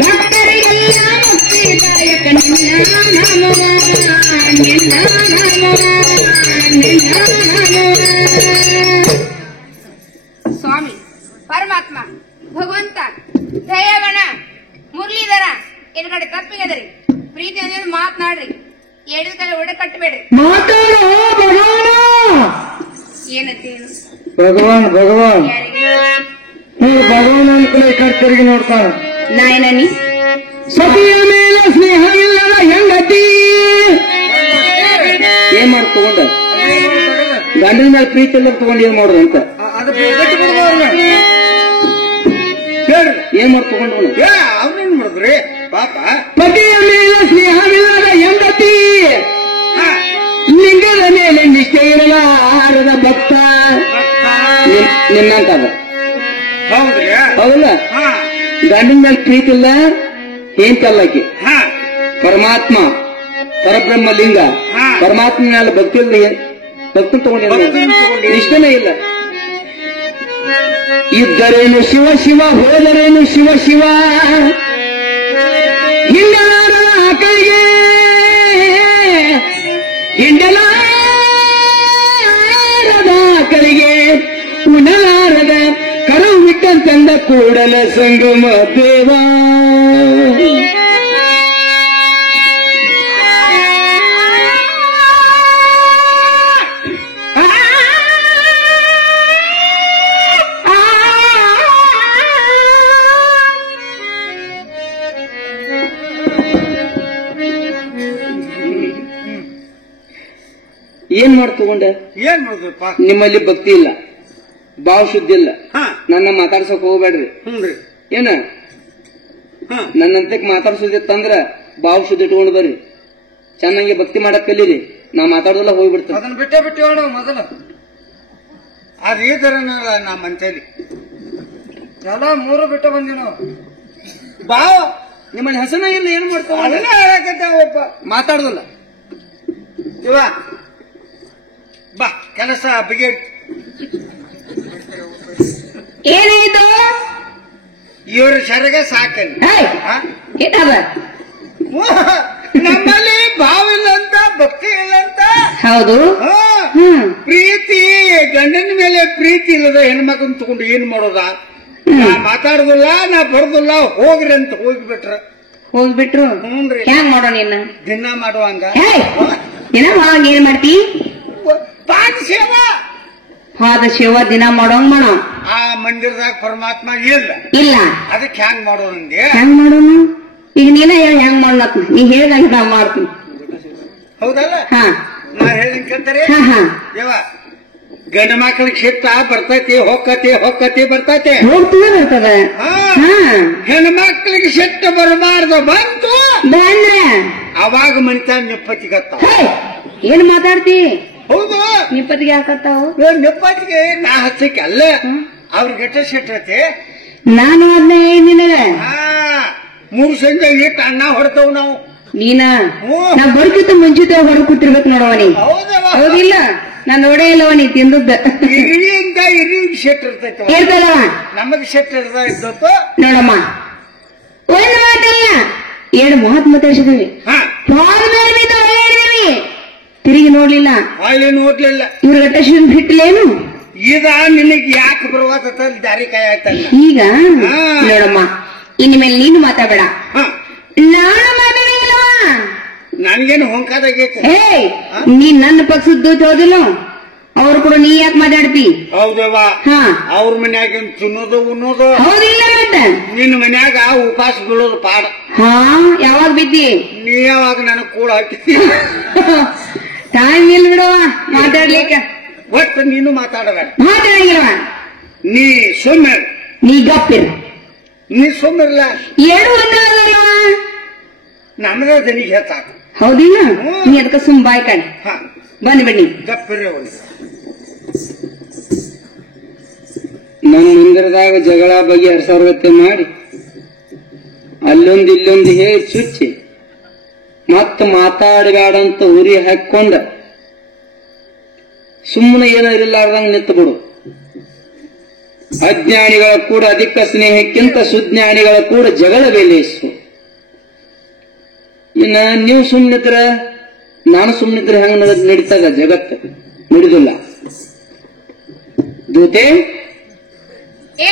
ಭಕ್ತರಿಗೆಲ್ಲ ಮುಕ್ತಿದಾಯಕ ನಿನ್ನ ಸ್ವಾಮಿ ಪರಮಾತ್ಮ ಭಗವಂತ ದಯಾಗಣ ಮುರಳೀಧರ ಎಲ್ಗಡೆ ತಪ್ಪಿಗದರಿ ಪ್ರೀತಿ ಅಂದ್ರೆ ಮಾತನಾಡ್ರಿ ಹೇಳಿದ ಕಡೆ ಒಡೆ ಕಟ್ಟಬೇಡ್ರಿ ಮಾತಾಡೋ ಭಗವಾನ ಏನಂತೇನು ಭಗವಾನ್ ಭಗವಾನ್ ನೀವು ಭಗವಾನ್ ಅನ್ಕಲೇ ಕರ್ತರಿಗೆ ನೋಡ್ತಾನೆ ನಾಯನನಿ ಸತಿಯ ಮೇಲೆ ಸ್ನೇಹವಿಲ್ಲದ ಹೆಂಡತಿ ಏನ್ ಮಾಡಿ ತಗೊಂಡ ಗಂಡನ ಮೇಲೆ ಪ್ರೀತಿ ಎಲ್ಲ ತಗೊಂಡು ಏನ್ ಮಾಡೋದು ಅಂತ ಏನ್ ಮಾಡಿ ತಗೊಂಡು ಅವ್ನೇನ್ ಮಾಡಿದ್ರಿ ಪಾಪ ಪತಿಯ ಮೇಲೆ ಸ್ನೇಹವಿಲ್ಲದ ಹೆಂಡತಿ ಲಿಂಗದ ಮೇಲೆ ನಿಷ್ಠೆ ಇರಲಾರದ ಭಕ್ತ ನಿನ್ನಂತದ ಹೌದ್ರಿ ಹೌದಲ್ಲ ಗಂಡನ ಮೇಲೆ ಪ್ರೀತಿ ಇಲ್ಲ ಏನ್ಕಲ್ಲಕ್ಕೆ ಪರಮಾತ್ಮ ಪರಬ್ರಹ್ಮ ಲಿಂಗ ಪರಮಾತ್ಮ ಮೇಲೆ ಭಕ್ತಿ ಇಲ್ಲ ಭಕ್ತಿ ತಗೊಂಡಿಲ್ಲ ಇಷ್ಟನೇ ಇಲ್ಲ ಇದ್ದರೇನು ಶಿವ ಶಿವ ಹೋದರೇನು ಶಿವ ಶಿವ ಹಿಂಡಲಾರದ ಆಕಳಿಗೆ ಹಿಂಡಲಾರದ ಆಕಳಿಗೆ ಉಣಲಾರದ ಕರು ಬಿಟ್ಟಂತಂದ ಕೂಡಲ ಸಂಗಮ ದೇವ ಏನ್ ಮಾಡಿ ತಗೊಂಡ ಏನ್ ಮಾಡುದಪ್ಪ ನಿಮ್ಮಲ್ಲಿ ಭಕ್ತಿ ಇಲ್ಲ ಭಾವ ಶುದ್ಧಿ ಇಲ್ಲ ನನ್ನ ಮಾತಾಡ್ಸಕ್ ಹೋಗ್ಬೇಡ್ರಿ ಹ್ಞೂನ್ರಿ ಏನ ನನ್ನಂತಕ್ ಮಾತಾಡ್ಸೋದಿತ್ತಂದ್ರ ಭಾವ ಶುದ್ಧಿ ಇಟ್ಕೊಂಡು ಬರ್ರಿ ಚೆನ್ನಾಗಿ ಭಕ್ತಿ ಮಾಡಕ್ ಕಲೀರಿ ನಾ ಮಾತಾಡೋದಲ್ಲ ಹೋಗ್ಬಿಡ್ತೇನೆ ಅದನ್ನ ಬಿಟ್ಟೇ ಬಿಟ್ಟಿವಣ ಮೊದಲು ಅದ್ ಈ ತರನಲ್ಲ ನಾ ಮಂತೇಲಿ ಎಲ್ಲ ಮೂರು ಬಿಟ್ಟು ಬಂದಿ ನಾವು ಭಾವ ನಿಮ್ಮಲ್ಲಿ ಹಸನ ಇಲ್ಲ ಏನ್ ಮಾಡ್ತಾವ ಅದನ್ನ ಹೇಳಕತ್ತೇವಪ್ಪ ಮಾತಾಡುದಿಲ್ಲ ಇವ ಬಾ ಕೆಲಸ ಬಿಗೆಟ್ ಏನಾಯ್ತು ಇವ್ರ ಸರಿಗೆ ಸಾಕಲ್ಲಿ ಏನಾದ ನಮ್ಮಲ್ಲಿ ಭಾವ ಇಲ್ಲ ಅಂತ ಭಕ್ತಿ ಇಲ್ಲ ಅಂತ ಹೌದು ಪ್ರೀತಿ ಗಂಡನ ಮೇಲೆ ಪ್ರೀತಿ ಇಲ್ಲದ ಹೆಣ್ಮಕ್ಳನ್ನ ತಗೊಂಡು ಏನ್ ಮಾಡೋದ ನಾ ಮಾತಾಡುದಿಲ್ಲ ನಾ ಬರುದಿಲ್ಲ ಹೋಗ್ರಿ ಅಂತ ಹೋಗ್ಬಿಟ್ರ ಹೋಗ್ಬಿಟ್ರು ಹ್ಞೂನ್ರಿ ಹ್ಯಾಂಗ್ ಮಾಡೋ ನಿನ್ನ ದಿನ ಮಾಡುವಂಗ ದಿನ ಮಾಡುವಂಗ ಏನ್ ಮಾಡ್ತಿ ಪಾದ ಸೇವಾ ಹಾದ ಶಿವ ದಿನ ಮಾಡೋಂಗ್ ಮಾಡೋ ಆ ಮಂದಿರದಾಗ ಪರಮಾತ್ಮ ಇಲ್ಲ ಇಲ್ಲ ಅದಕ್ಕೆ ಹ್ಯಾಂಗ್ ಮಾಡೋ ನಂಗೆ ಹೆಂಗ್ ಮಾಡೋನು ಈಗ ನೀನ ಹೇಳಿ ಹೆಂಗ್ ಮಾಡ್ಲತ್ನ ನೀ ಹೇಳ್ದಂಗ ನಾ ಮಾಡ್ತೀನಿ ಹೌದಲ್ಲ ಹಾ ನಾ ಹೇಳಿದ ಕೇಳ್ತಾರೆ ಹಾ ಹಾ ಯವ ಗಂಡ ಮಕ್ಕಳಿಗೆ ಶಿಟ್ಟ ಬರ್ತೈತಿ ಹೊಕ್ಕತಿ ಹೊಕ್ಕತಿ ಬರ್ತೈತಿ ಹೋಗ್ತದ ಬರ್ತದ ಹಾ ಹಾ ಹೆಣ್ಮಕ್ಳಿಗೆ ಸಿಟ್ಟ ಬರಬಾರ್ದು ಬಂತು ಬಂದ್ರೆ ಅವಾಗ ಮನಿತಾನ ನಿಪ್ಪತ್ತಿಗತ್ತ ಏನ್ ಮಾತಾಡ್ತಿ ಹೌದು ನಿಪ್ಪತ್ತಿಗೆ ಹಾಕತ್ತಾವು ನಿಪ್ಪತ್ತಿಗೆ ನಾ ಹಚ್ಚಕ್ಕೆ ಅಲ್ಲ ಅವ್ರಿಗೆ ಎಷ್ಟ ಸಿಟ್ಟೈತಿ ನಾನು ಅದನ್ನ ನಿನಗ ಹಾ 3 ಸಂಜೆ ಇಟ್ಟು ಅನ್ನ ಹೊಡ್ತವ್ ನಾವು ನೀನ ನಾ ಬರ್ಕಿತ್ತು ಮುಂಚಿತ ಹೊರ ಕೂತಿರ್ಬೇಕು ನೋಡವ ನೀ ಹೌದವ ಹೌದಿಲ್ಲ ನಾ ನೋಡೇ ಇಲ್ಲವ ನೀ ತಿಂದದ್ದ ಇರಿಯಿಂದ ಇರಿಗೆ ಸಿಟ್ಟು ಇರ್ತೈತಿ ಹೇಳ್ತದವ ನಮಗ್ ಸಿಟ್ಟು ಇರ್ದ ಇದ್ದತ್ತು ನೋಡಮ್ಮ ಒಂದು ಮಾತಲ್ಲ 2 ಮಾತು ಮಾತಾಡ್ಸಿದೀವಿ ಹಾ ತಿರುಗಿ ನೋಡ್ಲಿಲ್ಲ ಅಲ್ಲಿ ನೋಡ್ಲಿಲ್ಲ ಇವ್ರ ಗಟ್ಟೆ ಬಿಟ್ಲೇನು ಇದ ನಿನಗೆ ಯಾಕೆ ಬರುವಾತ ದಾರಿ ಕಾಯ ಆಯ್ತಲ್ಲ. ಈಗ ನೋಡಮ್ಮ, ಇನ್ಮೇಲೆ ನೀನು ಮಾತಾಡಬೇಡ. ನಾನು ಮಾತಾಡಿಲ್ವಾ? ನನ್ಗೇನು ಹೊಂಕಾದಾಗೈತೆ. ಏಯ್, ನೀನ್ ನನ್ನ ಪಕ್ಷದ್ದು ಹೋದಿಲ್ಲ, ಅವ್ರು ಕೂಡ ನೀ ಯಾಕೆ ಮಾತಾಡ್ತಿ? ಹೌದವ್ವ, ಹಾ, ಅವ್ರ ಮನ್ಯಾಗ ತಿನ್ನೋದು ಉಣ್ಣೋದು. ಹೌದಿಲ್ಲ ಮತ್ತೆ? ನಿನ್ನ ಮನ್ಯಾಗ ಉಪವಾಸ ಬೀಳೋದು ಪಾಡ. ಹಾ, ಯಾವಾಗ ಬಿದ್ದಿ? ನೀ ಯಾವಾಗ ನನಗ್ ಕೂಡ ಹಾಕಿ ಟೈಮ್ ಇಲ್ಲ ಬಿಡುವ ಮಾತಾಡ್ಲಿಕ್ಕೆ. ಒಟ್ಟು ನೀನು ಮಾತಾಡಬೇಡ. ಮಾತಾಡಿಲ್ವ? ನೀ ಸುಮ್ಮನೆ ನೀ ಗಪ್ಪಿರ. ನೀ ಸುಮ್ಮನಿಲ್ಲ. ಏನು ಮಾತಾಡಲ್ವ? ನಮ್ಮದ ದನಿಗೆ ಹೇಳ್ತಾರ. ಹೌದಿಲ್ಲ? ನೀ ಅದಕ್ಕೆ ಸುಮ್ ಬಾಯ್ ಕಣ್ ಹಾ, ಬಂದ್ ಬನ್ನಿ. ಗಪ್ಪಿರ್ರಿ ಅವನು. ನಮ್ಮ ಮಂದಿರದಾಗ ಜಗಳ ಬಗೆಹರಿಸೋರ್ಗತ್ತೆ ಮಾಡಿ ಅಲ್ಲೊಂದು ಇಲ್ಲೊಂದು ಹೇಳಿ ಚುಚ್ಚಿ ಮತ್ತ ಮಾತಾಡಬೇಡಂತ ಉರಿ ಹಾಕೊಂಡ ಸುಮ್ಮನೆ ಏನೋ ಇರಲಾರ್ದಂಗ ನಿಂತು ಬಿಡು. ಅಜ್ಞಾನಿಗಳ ಕೂಡ ಅಧಿಕ ಸ್ನೇಹಕ್ಕಿಂತ ಸುಜ್ಞಾನಿಗಳ ಕೂಡ ಜಗಳ ಬೆಲೆಯಿಸು. ಇನ್ನ ನೀವು ಸುಮ್ಮನಿದ್ರ ನಾನು ಸುಮ್ಮನಿದ್ರೆ ಹೆಂಗ ನಡೀತದ ಜಗತ್ತು? ನಡಿದಿಲ್ಲ. ದೂತೆ ಏ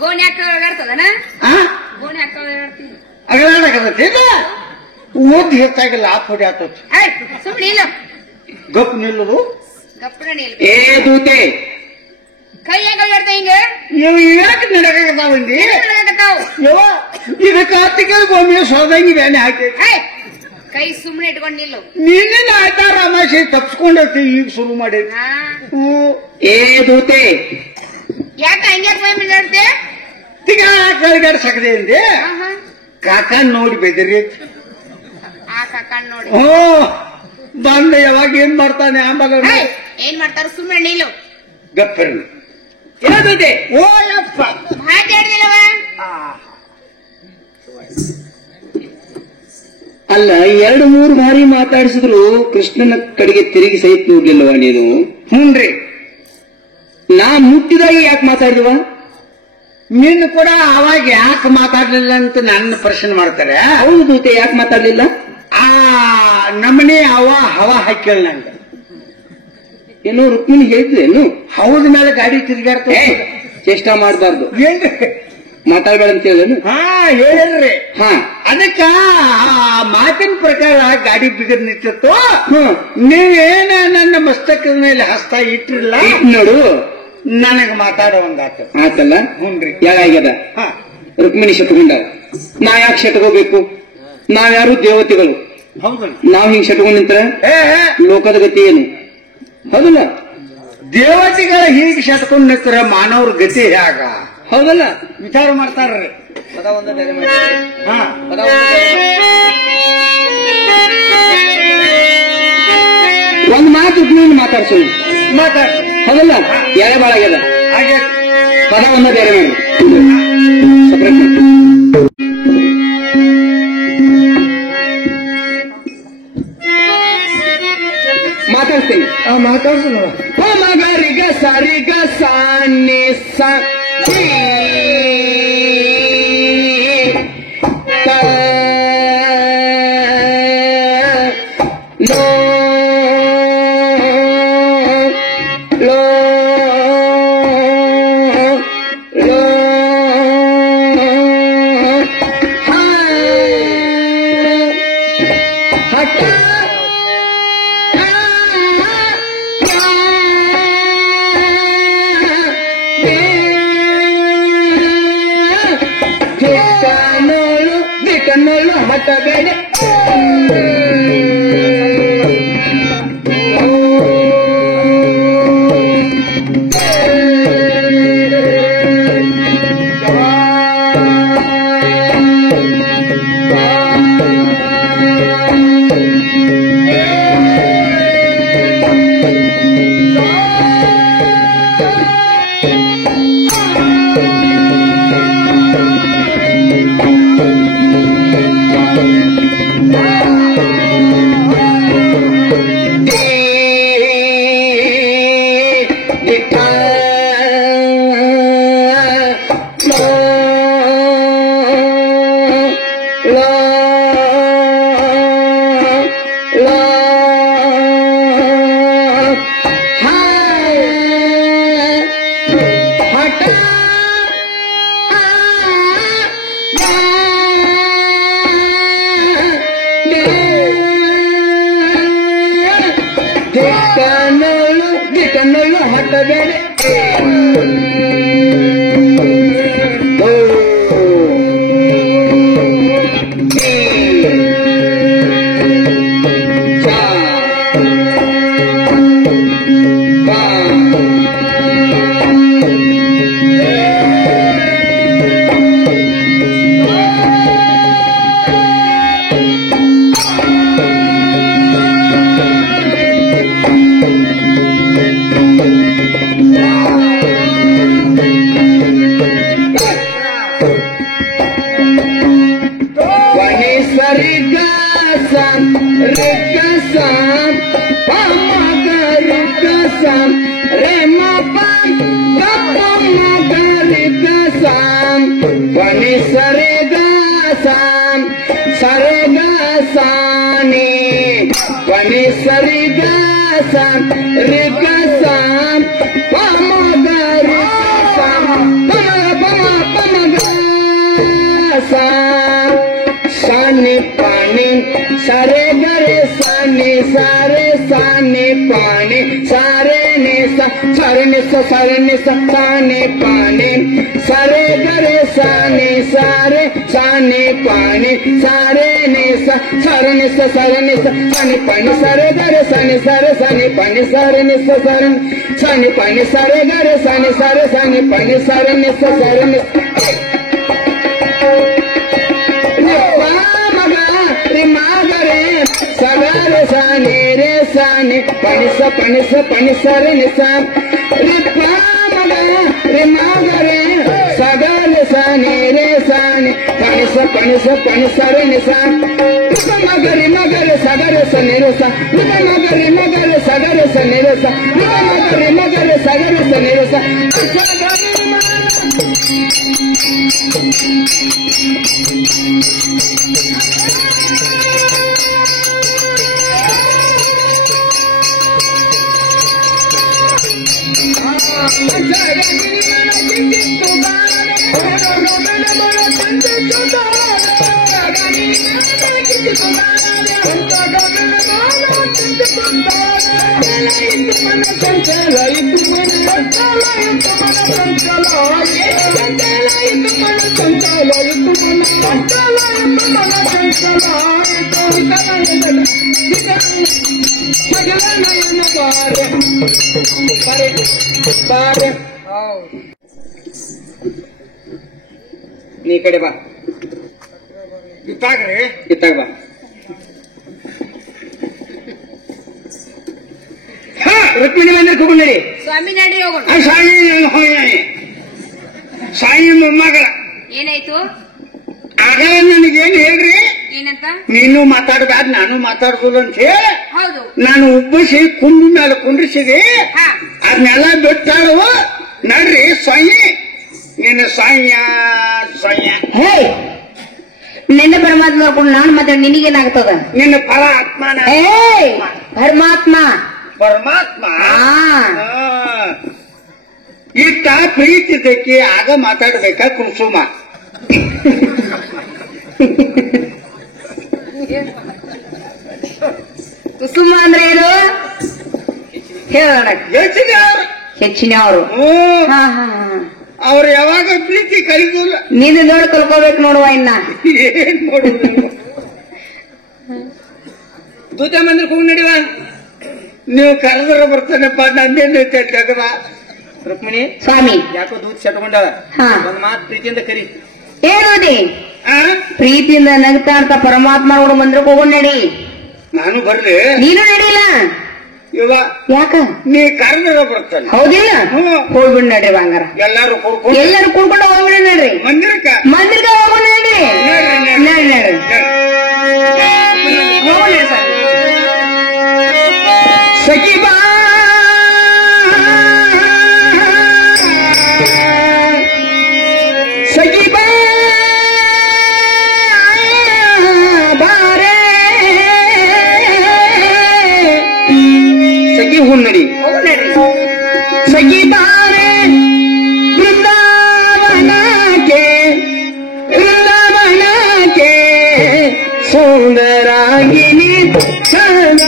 ಗೋಣಿ ಹಾಕ ಓಡಾಡ್ತದನ? ಗೋಣಿ ಹಾಕ ಓಡಾಡ್ತೀನಿ. ಅಗಲಾಡಕತ್ತೈತಿ. ಓದ್ ಹೆಚ್ಚಾಗಿಲ್ಲ, ಆ ಪುಡಿ ಆತ. ಸುಮ್ಮನೆ ಇಲ್ಲ, ಗಪ್ ನಿಲ್ಲುದು. ಗಪ್ಪನ ನಿಲ್. ಏ ದೂತೆ, ಕೈ ಹೆಂಗ ಓಡಾಡ್ತಾ ಹಿಂಗ? ನೀವು ಯಾಕೆ ನಡಕಾಗತ್ತಾವಂದಿ? ನಡಕತ್ತಾವ್. ಈಗ ಕಾರ್ತಿಕರಿಗೆ ಒಮ್ಮೆ ಸೋದಂಗಿ ಬೇನೆ ಹಾಕೈತಿ. ಕೈ ಸುಮ್ಮನೆ ಇಟ್ಕೊಂಡ್ ನಿಲ್ಲು. ನಿನ್ನ ಆಟ ರಾಮಾಶಿ ತಪ್ಸ್ಕೊಂಡೈತಿ, ಈಗ ಶುರು ಮಾಡೈತಿ. ಏ ದೂತೆ, ಯಾಕ ಹಂಗ್ಯಾಕ ಮೈ ಮಾತಾಡ್ತೆ? ಈಗ ಕೈಗಾಡ ಸಕದೆ ಅಂದೆ. ಕಾಕನ್ ನೋಡಿ ಬೆದರಿ. ಆ ಕಾಕನ್ ನೋಡಿ ಬಂದ ಯಾವಾಗ ಏನ್ ಮಾಡ್ತಾನೆ ಆಂಬಲ ಏನ್ ಮಾಡ್ತಾರ? ಸುಮ್ಮನೆ ನಿಲ್ಲು. ಗಪ್ಪರಿ. ಏನದೂತೆ? ಓ ಯಪ್ಪ, ಮಾತಾಡ್ದಿಲ್ಲವ? ಅಲ್ಲ, 2-3 ಬಾರಿ ಮಾತಾಡಿಸಿದ್ರು ಕೃಷ್ಣನ ಕಡೆಗೆ ತಿರುಗಿ ಸಹಿತ ನೋಡ್ಲಿಲ್ವ ನೀನು? ಹುನ್ರಿ. ನಾ ಮುಟ್ಟಿದಾಗ ಯಾಕೆ ಮಾತಾಡಿದವ? ನಿನ್ನ ಕೂಡ ಅವಾಗ ಯಾಕೆ ಮಾತಾಡ್ಲಿಲ್ಲ ಅಂತ ನನ್ನ ಪ್ರಶ್ನೆ ಮಾಡ್ತಾರೆ. ಹೌದು ದೂತೆ, ಯಾಕೆ ಮಾತಾಡ್ಲಿಲ್ಲ? ಆ ನಮ್ಮನೆ ಹವಾ ಹಾಕೇಳ ನಂಗೆ. ಏನೋ ರುಕ್ಮಿಣಿ ಹೇಳಿದ್ರೇನು? ಹೌದ ಮೇಲೆ ಗಾಡಿ ತಿರುಗಾಡ್ತ. ಚೇಷ್ಟ ಮಾಡಬಾರ್ದು, ಏನ್ರಿ ಮಾತಾಡ್ಬೇಡ ಅಂತ ಹೇಳಿದ್ರೇನು? ಹಾ ಹೇಳ್ರಿ. ಹಾ, ಅದಕ್ಕ ಮಾತಿನ ಪ್ರಕಾರ ಗಾಡಿ ಬಿಗದ್ ನಿಂತಿತ್ತು. ನೀವೇನ ನನ್ನ ಮಸ್ತಕದ ಮೇಲೆ ಹಸ್ತ ಇಟ್ಟಿರಲ್ಲ ನೋಡು, ನನಗ ಮಾತಾಡುವಂಗಾತ. ಆತಲ್ಲ? ಹುನ್ರಿ. ಯಾರಾಗ್ಯದ? ರುಕ್ಮಿಣಿ ಶಟ್ಕೊಂಡಾಗ ನಾ ಯಾಕೆ ಶಟ್ಕೋಬೇಕು? ನಾವ್ಯಾರು ದೇವತೆಗಳು. ಹೌದು. ನಾವ್ ಹಿಂಗ್ ಶಟ್ಕೊಂಡ್ ನಿಂತ್ರ ಲೋಕದ ಗತಿ ಏನು? ಹೌದಲ್ಲ? ದೇವತೆಗಳ ಹೀಗೆ ಶಟ್ಕೊಂಡ್ ನಿಂತರ ಮಾನವ್ರ ಗತಿ ಹೇಗ? ಹೌದಲ್ಲ? ವಿಚಾರ ಮಾಡ್ತಾರ್ರಿ. ಪದ ಒಂದ ಬೇರೆ ಮಾಡಿ. ಹಾ, ಪದ ಒಂದ ಒಂದ್ ಮಾತು ರುಕ್ಮಿಣಿ ಮಾತಾಡ್ಸು. ಮಾತಾಡ. ಹೌದಲ್ಲ? ಯಾರೇ ಬಾಳಾಗ್ಯದ? ಹಾಗೆ ಪದ ಒಂದ ಬೇರೆ ಮಾಡಿ. ಸಪ್ರೇಟ್ ಮಾಡಿ. ಮಾತಾಡ್ತೀನಿ. ಮಾತಾಡ್ಸು. ಓ ಮಗರಿಗ ಸರಿಗ ಸಾನಿ ಸ ಲೋ ಲೋ ಲೋ ಹಠ ಬಿಟ್ಟನೋಳು ಮತ ಬೇಡ. ದಿಕ್ಕನೊಳ್ಳು ಹಟ್ಟಬೇಡಿ सानी पानी सारे गरे सानी सारे सानी पानी सारे निसा सारे निसा सारे निसा सानी पानी सारे गरे सानी सारे सानी पानी सारे निसा सारे निसा सारे निसा सानी पानी सारे गरे सानी सारे सानी पानी सारे निसा सारे सानी पानी सारे गरे सानी सारे सानी पानी सारे निसा सारे निसा सगरे सानी रे सानी पानी सा रे निसा रे पामगा रे मागरे सगरे सानी रे सानी पानी सा रे निसा मगरे मगरे सगरे सनी रे सा मगरे मगरे सगरे सनी रे सा मगरे मगरे सगरे सनी रे सा ನೀ ಕಡೆ ಬಾ ಇತ್ತಾಗ್ರಿ ಇತ್ತಾಗ ಬಾ ರುಕ್ಮಿಣಿ ಮಂದಿರ ತಗೊಂಡಿರಿ ಸ್ವಾಮಿ ನಡಿ ಹೋಗೋಣ ಸಾಯಿ ಮೊಮ್ಮಗಳ ಏನಾಯ್ತು ಆಗಲೇ ನನಗೇನು ಹೇಳ್ರಿ ಏನಂತ ನೀನು ಮಾತಾಡಬಾರ್ದು ನಾನು ಮಾತಾಡ್ಬೋದು ಅಂತ ಹೇಳಿ ಹೌದು ನಾನು ಉಬ್ಬಸಿ ಕುಂಡು ಮೇಲೆ ಕುಂಡ್ರಿಸಿದೆ ಹಾ ಅದನ್ನೆಲ್ಲ ಬಿಟ್ಟಾಳು ನಡ್ರಿ ಸಾಯಿ ನೀನು ಸಾಯ್ಯ ಸಾಯ್ಯ ಹೇ ನಿನ್ನೆ ಪರಮಾತ್ಮ ನೋಡ್ಕೊಂಡು ನಾನು ಮಾತಾಡಿ ನಿನಗೇನಾಗ್ತದ ನಿನ್ನ ಫಲ ಆತ್ಮನ ಏ ಪರಮಾತ್ಮ ಪರಮಾತ್ಮ ಹಾ ಇಟ್ಟ ಪ್ರೀತಿದ್ದಕ್ಕೆ ಆಗ ಮಾತಾಡ್ಬೇಕಾ ಕುಂಸುಮ ಕುಸುಮ ಅಂದ್ರೆ ಏನು ಹೇಳೋಣ ಹೆಚ್ಚಿನವರು ಹಾ ಹಾ ಅವ್ರು ಯಾವಾಗ ಪ್ರೀತಿ ಕಲಿದಿಲ್ಲ ನೀನು ನೋಡಿ ಕಲ್ಕೋಬೇಕು ನೋಡುವ ಇನ್ನ ಏನ್ ನೋಡುದು ದೂತ ಮಂದಿರ ಹೋಗಿ ನಡಿವ ನೀವು ಕರೆದ್ರ ಬರ್ತಾನಪ್ಪ ನಂದೇನೈತೆ ಜಗದ ರುಕ್ಮಿಣಿ ಸ್ವಾಮಿ ಯಾಕೋ ದೂತ ಸೆಟ್ಕೊಂಡಾಳ ಹಾ ಒಂದ್ ಮಾತು ಪ್ರೀತಿಯಿಂದ ಕರಿ ಏನೋದಿ ಆ ಪ್ರೀತಿಯಿಂದ ನಗ್ತಾ ಅಂತ ಪರಮಾತ್ಮ ನೋಡು ಮಂದಿರಕ್ಕೆ ಹೋಗೋಣ ನಡಿ ನಾನು ಬರ್ರಿ ನೀನು ನಡಿಲ್ಲ ಇವ ಯಾಕ ನೀ ಕರೆದ್ರ ಬರ್ತಾನೆ ಹೌದಿಲ್ಲ ಹೋಗ್ಬಿಡ್ ನಡ್ರಿ ಬಂಗಾರ ಎಲ್ಲಾರು ಕೂಡ್ಕೊಂಡು ಎಲ್ಲರೂ ಕೂಡ್ಕೊಂಡು ಹೋಗ್ಬಿಡ ನಡ್ರಿ ಮಂದಿರಕ್ಕ ಮಂದಿರಕ್ಕೆ ಹೋಗೋಣ ನಡ್ರಿ ನಡ್ರಿ ನಡ್ರಿ ಹೋಗೋಣ ಸರ್ ಸಖಿ ಬಾ ಸಖಿ ಬಾ ಬಾರೆ ಸಖಿ ಹುನ್ನಡಿ ಸಖಿ ಬಾರೆ ವೃಂದಾವನಕ್ಕೆ ಸುಂದರಾಗಿನಿ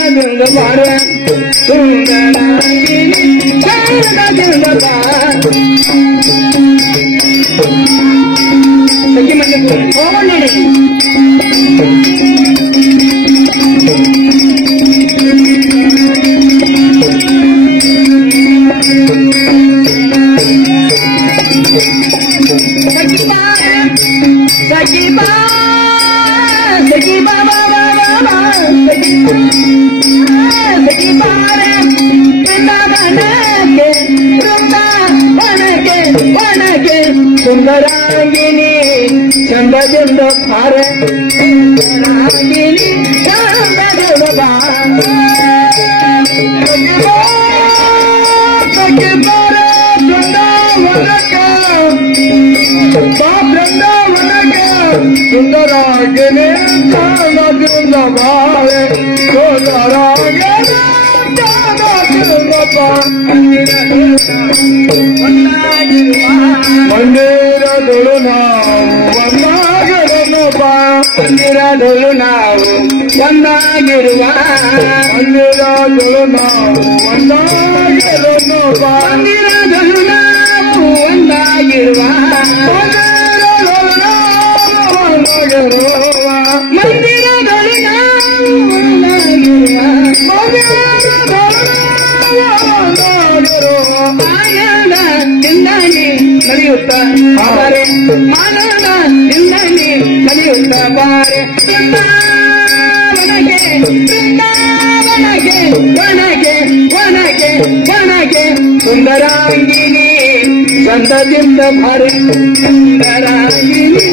ಚಂದದಿಂದ ಬಾರ ಸುಂದರಾಂಗಿನಿ ಚಂದದಿಂದ ಬಾರ ಸಖಿ ಮಂದಿ ಹೋಗೋಣ Saki ba ba ba ba ba Saki ba re pinda banake runda banake sundarangini chambajanda phare sundarangini chambajanda phare Saki ba re pinda banake ಸುಂದರಾಗನೆ ಕಾಣದಿಂದ ಬಾಳೆ ಸುಂದರಾಗನೆ ಕಾಣದಿಂದ ಮಂದಿರದೊಳು ನಾವು ಒಂದಾಗಿರನಪ್ಪ ಮಂದಿರದೊಳು ನಾವು ಒಂದಾಗಿರುವ ಮಂದಿರದೊಳು ನಾವು ಒಂದಾಗಿರನಪ್ಪ ಮಂದಿರದೊಳು ನಾವು ಒಂದಾಗಿರುವ ಮಂದಿರದೊಳು ನಡೆಯುತ್ತ ಬಾರೆ ಆನಂದದಿಂದ ನಡೆಯುತ್ತ ಬಾರೆ ವನಗೆ ಸುಂದರಾಂಗಿನಿ ಚಂದದಿಂದ ಬಾರೆ ಸುಂದರಾಂಗಿನಿ